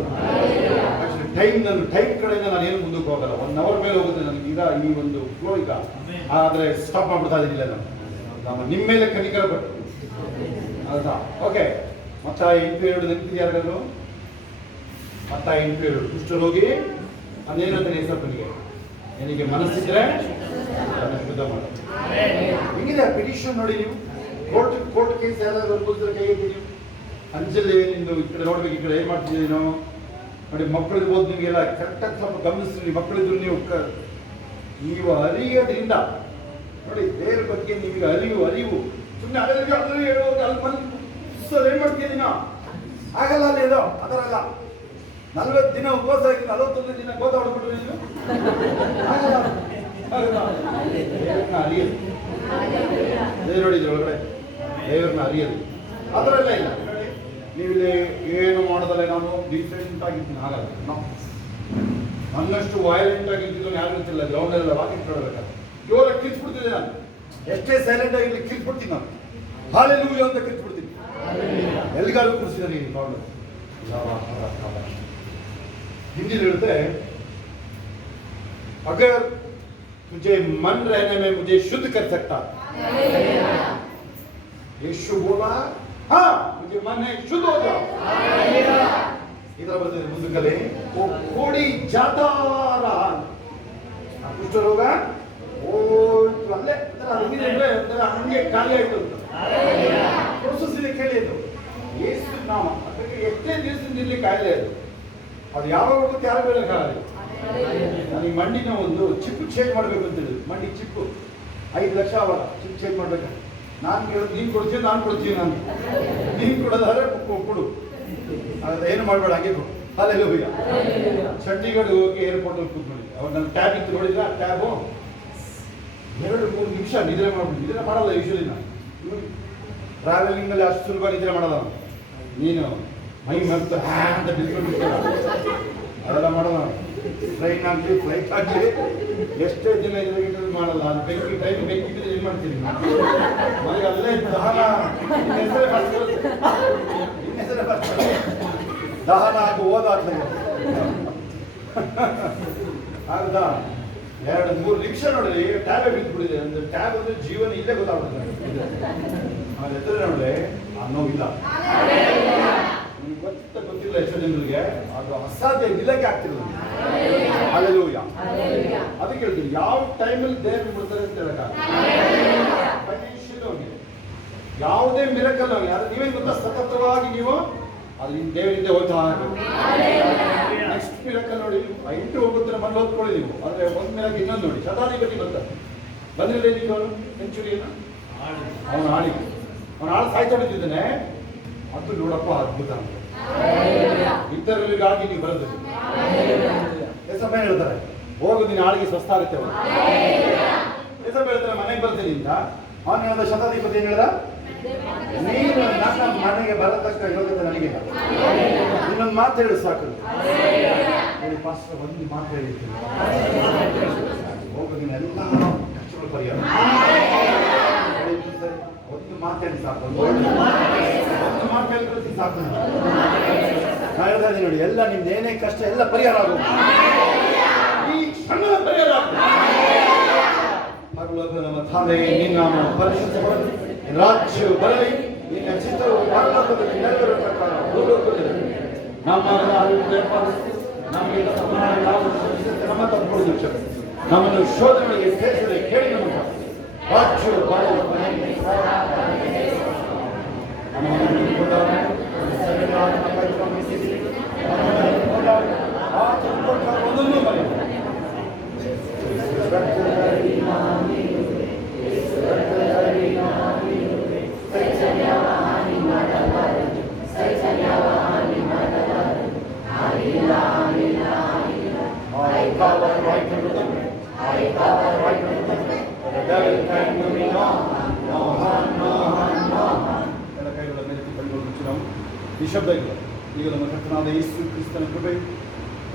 ಟೈಮ್ ಕಡೆಯಿಂದ ನಾನು ಏನು ಮುಂದಕ್ಕೆ ಹೋಗಲ್ಲ. 1 hour ಮೇಲೆ ಹೋಗುತ್ತೆ ನನಗೆ ಈಗ ಈ ಒಂದು ಫ್ಲೋ. ಈಗ ಆದರೆ ಸ್ಟಾಪ್ ಮಾಡ್ಬಿಡ್ತಾ ಇದ್ದಿಲ್ಲ ನಾನು ನಿಮ್ಮ ಮೇಲೆ ಕನಿಕರ ಪಟ್ಟು. ಹೌದಾ? ಓಕೆ. ಮತ್ತ 8:2 ನೆನಪಿದೆ ಯಾರಿಗಾದ್ರು? ಮತ್ತ 8:2 ಕುಷ್ಠರೋಗಿ ಅದೇನಂತ ನೇಸಪ್ಪನಿಗೆ, ನನಗೆ ಮನಸ್ಸಿದ್ರೆ ಶುದ್ಧ ಮಾಡ. ಹಿಂಗಿದೆ ಪಿಟಿಷನ್ ನೋಡಿ. ನೀವು ಕೋರ್ಟ್ ಕೇಸ್ ಯಾರಾದ್ರೂ ಅನ್ಬೋದ್ರೆ ಕೈ ಎತ್ತಿ ನೀವು. ಅಂಜಲಿ ನಿಂದು ಈ ಕಡೆ ನೋಡ್ಬೇಕು, ಈ ಕಡೆ ಏನ್ ಮಾಡ್ತಿದ್ದೀನೋ ನೋಡಿ. ಮಕ್ಕಳಿರ್ಬೋದು, ನಿಮಗೆಲ್ಲ ಕರೆಕ್ಟಾಗಿ ಸ್ವಲ್ಪ ಗಮನಿಸ್ತೀರಿ. ಮಕ್ಕಳಿದ್ರು ನೀವು ಅರಿಯೋದ್ರಿಂದ ನೋಡಿ ದೇವ್ರ ಬಗ್ಗೆ ನಿಮಗೆ ಅರಿವು ಸುಮ್ಮನೆ ಅಲ್ಲಿ ಹೇಳೋದು ಅಲ್ಲಿ ಬಂದು ಸರ್ ಏನ್ ಮಾಡ್ತಿದ್ದೀನ ಆಗಲ್ಲ. ಅಲ್ಲಿ ಏನೋ ಅದರಲ್ಲ 40 ದಿನ ಉಪವಾಸ ಆಗಿ 41 ದಿನ ಗೋತ ಹೊಡ್ಬಿಟ್ರೆ ನೀವು ದೇವ್ರನ್ನ ಅರಿಯೋದು. ದೇವ್ರು ನೋಡಿದ್ರೆ ಒಳಗಡೆ ದೇವ್ರನ್ನ ಅರಿಯೋದು ಆ ಥರ ಎಲ್ಲ ಇಲ್ಲ. ನೀವಿಲ್ಲಿ ಏನು ಮಾಡೋದಲ್ಲ, ನಾನು ಡಿಫ್ರೆಂಟ್ ಆಗಿರ್ತೀನಿ, ಆಗಲ್ಲ. ನನ್ನಷ್ಟು ವೈಲೆಂಟ್ ಆಗಿರ್ತಿದ್ದು ಯಾರು ಗೊತ್ತಿಲ್ಲ. ಗ್ರೌಂಡಲ್ಲೆಲ್ಲ ವಾಕಿಂಗ್ ಕೊಡಬೇಕಾದ್ರೆ ಜೋರಾಗಿ ಕಿರ್ಚ್ಬಿಡ್ತಿದ್ದೆ ನಾನು. ಎಷ್ಟೇ ಸೈಲೆಂಟ್ ಆಗಿರ್ಲಿ ಕಿರ್ಚ್ಬಿಡ್ತೀನಿ ನಾನು. ಹಲ್ಲೆಲೂಯಾ ಅಂತ ಕಿರ್ಚ್ಬಿಡ್ತೀನಿ. ಎಲ್ಲಿಗಾರು ಕೂರಿಸಿದಾರೆ ಈ ಗ್ರೌಂಡ್. ಹಿಂದಿಲಿ ಹೇಳುತ್ತೆ, ಅಗರ್ तुझे मन रहने में मुझे शुद्ध कर सकता. यीशु बोला हाँ मुझे मन है शुद्ध हो जाओ. इधर बता मुझे वो कोड़ी जाता रहा कुछ होगा वो अल्ले हंगे ಖಾಲಿ ಆಯ್ತು ಅಂತ ಪ್ರೋಸೆಸ್ ಇದೆ ಕೇಳಿದ್ದು. ಯೇಸು ನಾಮ ಅದಕ್ಕೆ ಎಷ್ಟೇ ದಿವಸದಿಂದ ಇಲ್ಲಿ ಕಾಯಿಲೆ ಅದು ಯಾವಾಗ ಹೋಗುತ್ತೆ ಯಾರು ಹೇಳಕ್ಕಾಗಲ್ಲ. ನನಗೆ ಮಂಡಿನ ಒಂದು ಚಿಪ್ಪು ಚೇಂಜ್ ಮಾಡಬೇಕು ಅಂತ ಹೇಳಿದ್ರು. ಮಂಡಿ ಚಿಪ್ಪು 5 ಲಕ್ಷ ಅವರ ಚಿಪ್ ಚೇಂಜ್ ಮಾಡ್ಬೇಕು. ನಾನು ಕೇಳೋದು ನೀನು ಕೊಡ್ತೀನಿ, ನಾನು ಕೊಡ್ತೀನಿ. ನಾನು ನೀನು ಕೊಡೋದಾದ್ರೆ ಕೊಡು, ಏನು ಮಾಡಬೇಡ, ಹಂಗೆ ಕೊಡು. ಹಲ್ಲೆಲೂಯಾ. ಚಂಡೀಗಢ ಹೋಗಿ ಏರ್ಪೋರ್ಟಲ್ಲಿ ಕೂತ್ಕೊಂಡಿದ್ದೆ. ಅವ್ರು ನನ್ನ ಟ್ಯಾಬ್ ಇತ್ತು ನೋಡಿದ್ರೆ, ಆ ಟ್ಯಾಬು 2-3 ನಿಮಿಷ ನಿದ್ರೆ ಮಾಡ್ಬಿಟ್ಟು. ನಿದ್ರೆ ಮಾಡಲ್ಲ ಯೂಶಲಿ ನಾನು ಟ್ರಾವೆಲಿಂಗಲ್ಲಿ ಅಷ್ಟು ಸುಲಭ ನಿದ್ರೆ ಮಾಡಲ್ಲ. ನೀನು ಮೈ ಮರೆತು ಅಂತ ಬಿದ್ದುಕೊಂಡಿರ್ತೀರ, ಅದೆಲ್ಲ ಮಾಡಲ್ಲ. ಟ್ರೈನ್ ಆಗಲಿ ಫ್ಲೈಟ್ ಆಗಲಿ ಎಷ್ಟೇ ದಿನ ಇದ್ರೆ ಮಾಡಲ್ಲ. ಅದು ಬೆಂಕಿ ಟೈಮ್ ಬೆಂಕಿ ಬಿದ್ದರೆ ಏನು ಮಾಡ್ತೀನಿ ಮನೆಗೆ ಅಲ್ಲೇ ದಹನ. ಹೆಸರೇ ಬರ್ತಾರೆ ದಹನ ಆಗಿ ಹೋದಾಗ್ತದೆ. ಆಗುತ್ತಾ 2-3 ನಿಮಿಷ ನೋಡಿದ್ರೆ ಟ್ಯಾಬೇ ಬಿದ್ದುಬಿಡಿದೆ. ಅಂದ್ರೆ ಟ್ಯಾಬ್ ಅಂದ್ರೆ ಜೀವನ ಇಲ್ಲೇ ಗೊತ್ತಾಗ್ತದೆ. ಅದು ಎದುರು ನೋಡಿದ್ರೆ ಆ ನೋವಿಲ್ಲ. ಗೊತ್ತಿಲ್ಲ ಎಷ್ಟೋ ಜನರಿಗೆ, ಅದು ಅಸಾಧ್ಯ, ನಿಲ್ಲಕ್ಕೆ ಆಗ್ತಿಲ್ಲ. ಹಲ್ಲೆಲೂಯಾ. ಅದಕ್ಕೆ ಹೇಳ್ತೀನಿ, ಯಾವ ಟೈಮಲ್ಲಿ ದೇವರು ಬಿಡ್ತಾರೆ ಅಂತ ಹೇಳಕ್ಕಾಗಲ್ಲ. ಯಾವುದೇ ಮಿರಕಲ್ ನೀವೇನು ಗೊತ್ತಾ, ಸತತವಾಗಿ ನೀವು ಅದು ನಿಮ್ಮ ದೇವರಿಂದ ಹೋಗ್ತಾ ಆಗಬೇಕು. ನೆಕ್ಸ್ಟ್ ಮಿರಕಲ್ ನೋಡಿ, 8 ಹೋಗುತ್ತೆ ಮನೆ ಓದ್ಕೊಳ್ಳಿ ನೀವು. ಆದರೆ ಒಂದು ಮಿರಕ್ ಇನ್ನೊಂದು ನೋಡಿ, ಶತಾಧಿಪತಿ ಬಂದಿರಲಿ ನೀವು. ಅವನು ಸೆಂಚುರಿಯನ್ನ ಅವನು ಆಳು ಸಾಯ್ತೊಡಿದ್ದಾನೆ. ಅದು ನೋಡಪ್ಪ ಅದ್ಭುತ ಅಂತ ಇತರರಿಗಾಗಿ ನೀವು ಬರೋದು. ಸಮಯ ಹೇಳ್ತಾರೆ ಹೋಗು ನಿನ್ನ ಆಳಿಗೆ ಸ್ವಸ್ಥ ಆಗುತ್ತೆ. ಅವನು ಹೇಳ್ತಾರೆ ಮನೆಗೆ ಬರ್ತೀನಿ ಅಂತ. ಅವನು ಹೇಳ್ದ ಶತಾಧಿಪತಿ ಏನು ಹೇಳ್ದ, ನೀನು ನನ್ನ ಮನೆಗೆ ಬರತಕ್ಕ ಯೋಗ್ಯತೆ ನನಗಿಲ್ಲ, ಇನ್ನೊಂದು ಮಾತು ಹೇಳು ಸಾಕು. ಹೇಳಿ ಪಾಸ್ಟರ್ ಒಂದು ಮಾತು ಹೇಳಿರ್ತೀನಿ, ಹೋಗು ನಿನ್ನ ಎಲ್ಲ ಕಷ್ಟಗಳು ಪರಿಹಾರ. ಸರಿ ಒಂದು ಮಾತೇಳಿ ಸಾಕು, ಒಂದು ಮಾತು ಹೇಳ್ಕೊಳ್ತೀನಿ ಸಾಕು. ನಾ ಹೇಳ್ತಾ ಇದ್ದೀನಿ ನೋಡಿ, ಎಲ್ಲ ನಿಮ್ದು ಏನೇ ಕಷ್ಟ ಎಲ್ಲ ಪರಿಹಾರ ಆಗೋದು, ಈ ಕ್ಷಣದ ಪರಿಹಾರ ಆಗೋದು. ಪರಲೋಕದ ನಮ್ಮ ತಂದೆಯೇ, ನಿನ್ನ ನಾಮ ಪರಿಶುದ್ಧಪಡಲಿ, ರಾಜ್ಯವು ಬರಲಿ, ನಿನ್ನ ಚಿತ್ತವು ಪರಲೋಕದಲ್ಲಿ ನೆರವೇರುವ ಪ್ರಕಾರ ಭೂಲೋಕದಲ್ಲಿ ನಮ್ಮನ್ನು ಅರಿತುಕೊಳ್ಳಿ. ನಮಗೆ ನಮ್ಮ ತಪ್ಪುಗಳನ್ನು ಕ್ಷಮಿಸಿ, ನಮ್ಮನ್ನು ಶೋಧನೆಗಳಿಗೆ ಸೇರಿಸದೆ ಕೇಳಿ ನಮಗೆ ರಾಜ್ಯವು ಬರಲಿ. ಒಂದನ್ನು ಬರಲಿ. ನಿಶಬ್ದಗಳು ಈಗ ನಮ್ಮ ಕರ್ತನಾದ ಯೇಸು ಕ್ರಿಸ್ತನ ಕೃಪೆ,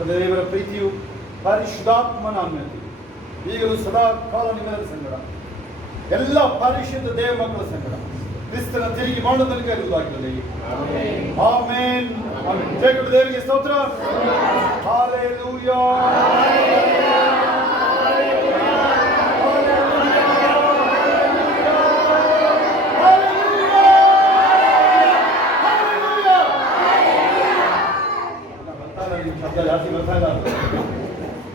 ದೇವರ ಪ್ರೀತಿಯು, ಪರಿಶುದ್ಧಾತ್ಮನ ಅನ್ಯತೆ ಈಗಲೂ ಸದಾ ಕಾಲ ನಿಮ್ಮೆಲ್ಲರ ಸಂಗಡ, ಎಲ್ಲ ಪರಿಶುದ್ಧ ದೇವ ಮಕ್ಕಳ ಸಂಗಡ ಕ್ರಿಸ್ತನ ತಿರುಗಿ ಮಾಡೋ ತನಕ ಇರುವುದಾಗಿರಲಿ. ಆಮೆನ್. ಜಯಗಳು ದೇವರಿಗೆ ಸ್ತೋತ್ರ. ಹಾಲೆಲೂಯಾ. ಶಬ್ದ ಜಾಸ್ತಿ ಬರ್ತಾ ಇಲ್ಲ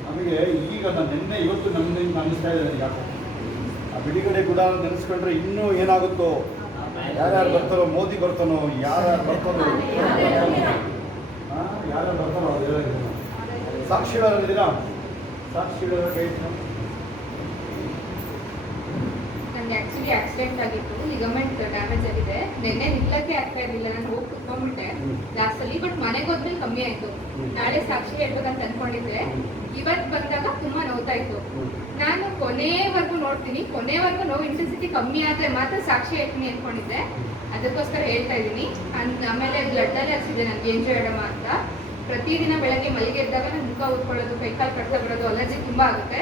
ನಮಗೆ ಈಗ. ನಾನು ನಿನ್ನೆ ಇವತ್ತು ನಮ್ಮಿಂದ ಅನ್ನಿಸ್ತಾ ಇದೆ ನನಗೆ. ಯಾಕೆ ಆ ಬಿಡುಗಡೆ ಕೂಡ ನೆನೆಸ್ಕೊಂಡ್ರೆ ಇನ್ನೂ ಏನಾಗುತ್ತೋ, ಯಾರ್ಯಾರು ಬರ್ತಾರೋ, ಮೋದಿ ಬರ್ತಾನೋ, ಯಾರ್ಯಾರು ಬರ್ತಾನೋ, ಯಾರ್ಯಾರು ಬರ್ತಾನೋ ಅವ್ರು ಹೇಳೋದಿಲ್ಲ. ಸಾಕ್ಷಿಗಳಿದ್ದೀರಾ? ಸಾಕ್ಷಿಗಳ ಕೈ ನನಗೆ ಆಕ್ಚುಲಿ ಆಕ್ಸಿಡೆಂಟ್ ಆಗಿತ್ತು, ಲಿಗಮೆಂಟ್ ಡ್ಯಾಮೇಜ್ ಆಗಿದೆ. ನಿನ್ನೆ ನಿಲ್ಲಕ್ಕೆ ಆಗ್ತಾ ಇರಲಿಲ್ಲ, ನಾನು ಹೋಗಿ ಕುತ್ಕೊಂಡ್ಬಿಟ್ಟೆ ಲಾಸ್ಟಲ್ಲಿ. ಬಟ್ ಮನೆಗೆ ಹೋದ್ಮೇಲೆ ಕಮ್ಮಿ ಆಯ್ತು. ನಾಳೆ ಸಾಕ್ಷಿ ಹೇಳ್ಬೇಕಂತ ಅನ್ಕೊಂಡಿದ್ದೆ. ಇವತ್ತು ಬಂದಾಗ ತುಂಬಾ ನೋವ್ತಾ ಇತ್ತು. ನಾನು ಕೊನೆವರೆಗೂ ನೋಡ್ತೀನಿ, ಕೊನೆವರೆಗೂ ನೋವು ಇಂಟೆನ್ಸಿಟಿ ಕಮ್ಮಿ ಆದರೆ ಮಾತ್ರ ಸಾಕ್ಷಿ ಹೇಳ್ತೀನಿ ಅನ್ಕೊಂಡಿದ್ದೆ. ಅದಕ್ಕೋಸ್ಕರ ಹೇಳ್ತಾ ಇದ್ದೀನಿ. ಆಮೇಲೆ ಬ್ಲಡ್ಡಲ್ಲೇ ಹಚ್ಚಿದೆ ನನಗೆ ಎಂಜೋಯಡಮ ಅಂತ. ಪ್ರತಿದಿನ ಬೆಳಗ್ಗೆ ಮಲ್ಲಿಗೆ ಎದ್ದಾಗ ನಾನು ಮುಖ ಊದ್ಕೊಳ್ಳೋದು, ಕೈಕಾಲು ಕಟ್ತಾ ಬರೋದು, ಅಲರ್ಜಿ ತುಂಬ ಆಗುತ್ತೆ.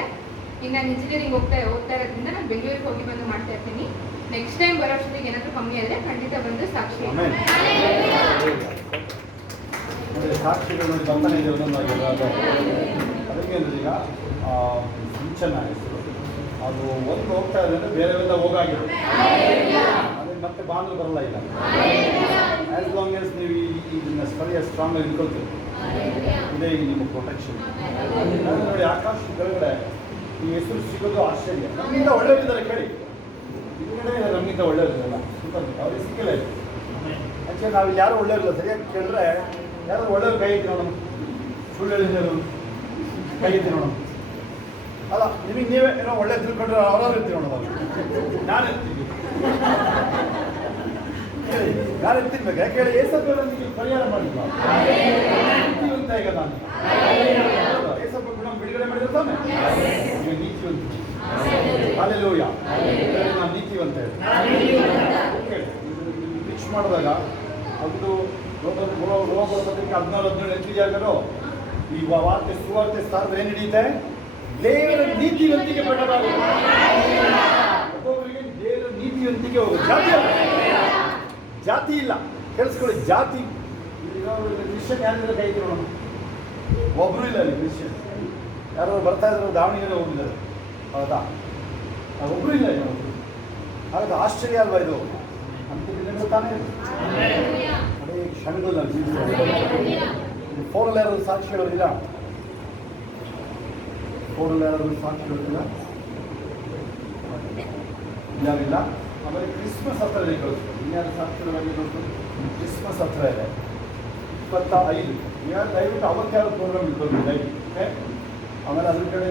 ಇನ್ನು ನಾನು ಇಂಜಿನಿಯರಿಂಗ್ ಹೋಗ್ತಾ ಇರೋದ್ರಿಂದ ನಾನು ಬೆಂಗಳೂರಿಗೆ ಹೋಗಿ ಬಂದು ಮಾಡ್ತಾ ಇರ್ತೀನಿ. ನೆಕ್ಸ್ಟ್ ಟೈಮ್ ಬರೋ ಅಷ್ಟೊತ್ತಿಗೆ ಏನಾದರೂ ಕಮ್ಮಿ ಆದರೆ ಖಂಡಿತ ಬಂದು ಸಾಕ್ಷಿ. ಸಾಕ್ಷಿಗಳು ಬಂಧನ ಇದೆ ಒಂದೊಂದಾಗಿ. ಅದಕ್ಕೆ ಈಗ ಸಿಂಚನ ಹೆಸರು, ಅದು ಒಂದು ಹೋಗ್ತಾ ಇದೆ ಅಂದರೆ ಬೇರೆವೆಲ್ಲ ಹೋಗಾಗಿರೋ ಅದೇ ಮತ್ತೆ ಬಾಂಧವ ಬರಲ್ಲ. ಇಲ್ಲ ಆ್ಯಸ್ ಲಾಂಗ್ ಎಸ್ ನೀವು ಇದನ್ನ ಸರಿಯಾಗಿ ಸ್ಟ್ರಾಂಗ್ ಆಗಿ ಇಟ್ಕೊಳ್ತೀವಿ, ಇದೇ ಈಗ ನಿಮ್ಮ ಪ್ರೊಟೆಕ್ಷನ್. ನೋಡಿ, ಆಕಾಶ ಕೆಳಗಡೆ ಈ ಹೆಸರು ಸಿಗೋದು ಆಶ್ಚರ್ಯ. ನಮ್ಮಿಂದ ಒಳ್ಳೆಯದಿದ್ದಾರೆ ಕೇಳಿ, ಹಿಂದ್ಗಡೆ ನಮ್ಮಿಂದ ಒಳ್ಳೆಯದಿರಲ್ಲ, ಅವ್ರಿಗೆ ಸಿಕ್ಕಿಲ್ಲ ಇದು. ಆ್ಯಕ್ಚುಲಿ ನಾವು ಯಾರು ಒಳ್ಳೆಯರಿಲ್ಲ. ಸರಿಯಾಗಿ ಕೇಳಿದ್ರೆ ಯಾರು ಒಳ್ಳೆಯವ್ರು ಕೈ ಐತಿ ನೋಡೋಣ, ಸುಳ್ಳು ಹೇಳಿದ್ರು ಕೈ ಐತಿ ನೋಡೋಣ. ಅಲ್ಲ, ನಿಮಗೆ ನೀವೇ ಏನೋ ಒಳ್ಳೆ ತಿಳ್ಕೊಂಡ್ರೆ ಅವರಾದ್ರು ಇರ್ತೀವಿ ನೋಡೋದು. ನಾನು ಇರ್ತೀನಿ, ಹೇಳಿ ಯಾರು ಇರ್ತಿರ್ಬೇಕು. ಯಾಕೆ ಹೇಳಿ, ಏಸಪ್ಪ ನನಗೆ ಪರಿಹಾರ ಮಾಡಿದ್ವಾ ನೀತಿವಂತ. ಈಗ ನಾನು ಏಸಪ್ಪ ಗುಣ ಬಿಡುಗಡೆ ಮಾಡಿದ್ರೆ ತಾನೆ ನೀವು ನೀತಿವಂತ. ಹಾಲೆಲೂಯ. ನಾನು ನೀತಿವಂತ ಹೇಳಿ ಫಿಕ್ಸ್ ಮಾಡಿದಾಗ ಒಂದು ರೋಗ ಪತ್ರಿಕೆ 14-17 ಎಂತಿದೆಯಾಗಲೋ ಈ ವಾರ್ತೆ ಸುವಾರ್ತೆ ಸಾರಿದ್ರೆ ಏನು ಹಿಡಿಯುತ್ತೆ? ದೇವರ ನೀತಿವಂತಿಕೆ ಪಡೆಯಲಾಗುವುದು. ಒಬ್ಬೊಬ್ಬರಿಗೆ ದೇವರ ನೀತಿವಂತಿಕೆ ಹೋಗುತ್ತೆ. ಜಾತಿ ಅಲ್ಲ, ಜಾತಿ ಇಲ್ಲ, ಕೇಳಿಸ್ಕೊಳ್ಳಿ. ಜಾತಿ ಕ್ರಿಶ್ಚಿಯನ್ ಯಾರಿದ್ರೆ ಕೈ ನೋಡೋಣ, ಒಬ್ಬರು ಇಲ್ಲ ಅಲ್ಲಿ ಕ್ರಿಶ್ಚಿಯನ್. ಯಾರು ಬರ್ತಾ ಇದ್ರು ದಾವಣಗೆರೆ ಹೋಗಿದ್ದಾರೆ, ಹೌದಾ? ಒಬ್ಬರು ಇಲ್ಲ ಇಲ್ಲಿ. ಹಾಗಾದ್ರೆ ಆಶ್ಚರ್ಯ ಅಲ್ವಾ ಇದು? ಅಂತ ತಾನೇ ಅದೇ ಕ್ಷಣಗಳು ನಾವು ಜೀವಿಸ್ತೀವಿ. ಫೋನಲ್ಲಿ ಯಾರಾದ್ರು ಸಾಕ್ಷಿ ಹೇಳೋದಿಲ್ಲ? ಫೋನಲ್ಲಿ ಯಾರಾದ್ರು ಸಾಕ್ಷಿ ಹೇಳೋದಿಲ್ಲ? ಯಾರಿಲ್ಲ. ಆಮೇಲೆ ಕ್ರಿಸ್ಮಸ್ ಹತ್ರ ಇದೆ, ಕಳಿಸ್ಬೋದು. ಇನ್ಯಾರು ಸಾಕ್ಷಿಗಳಾಗಿ ಕಳಿಸ್ಬೋದು? ಕ್ರಿಸ್ಮಸ್ ಹತ್ರ ಇದೆ 25. ಯಾರು ದಯವಿಟ್ಟು ಅವತ್ತು ಯಾರು ಪ್ರೋಗ್ರಾಮ್ ಇಟ್ಕೊಳ್ಬೇಕು ದಯವಿಟ್ಟು. ಆಮೇಲೆ ಅದ್ರ ಕಡೆಗೆ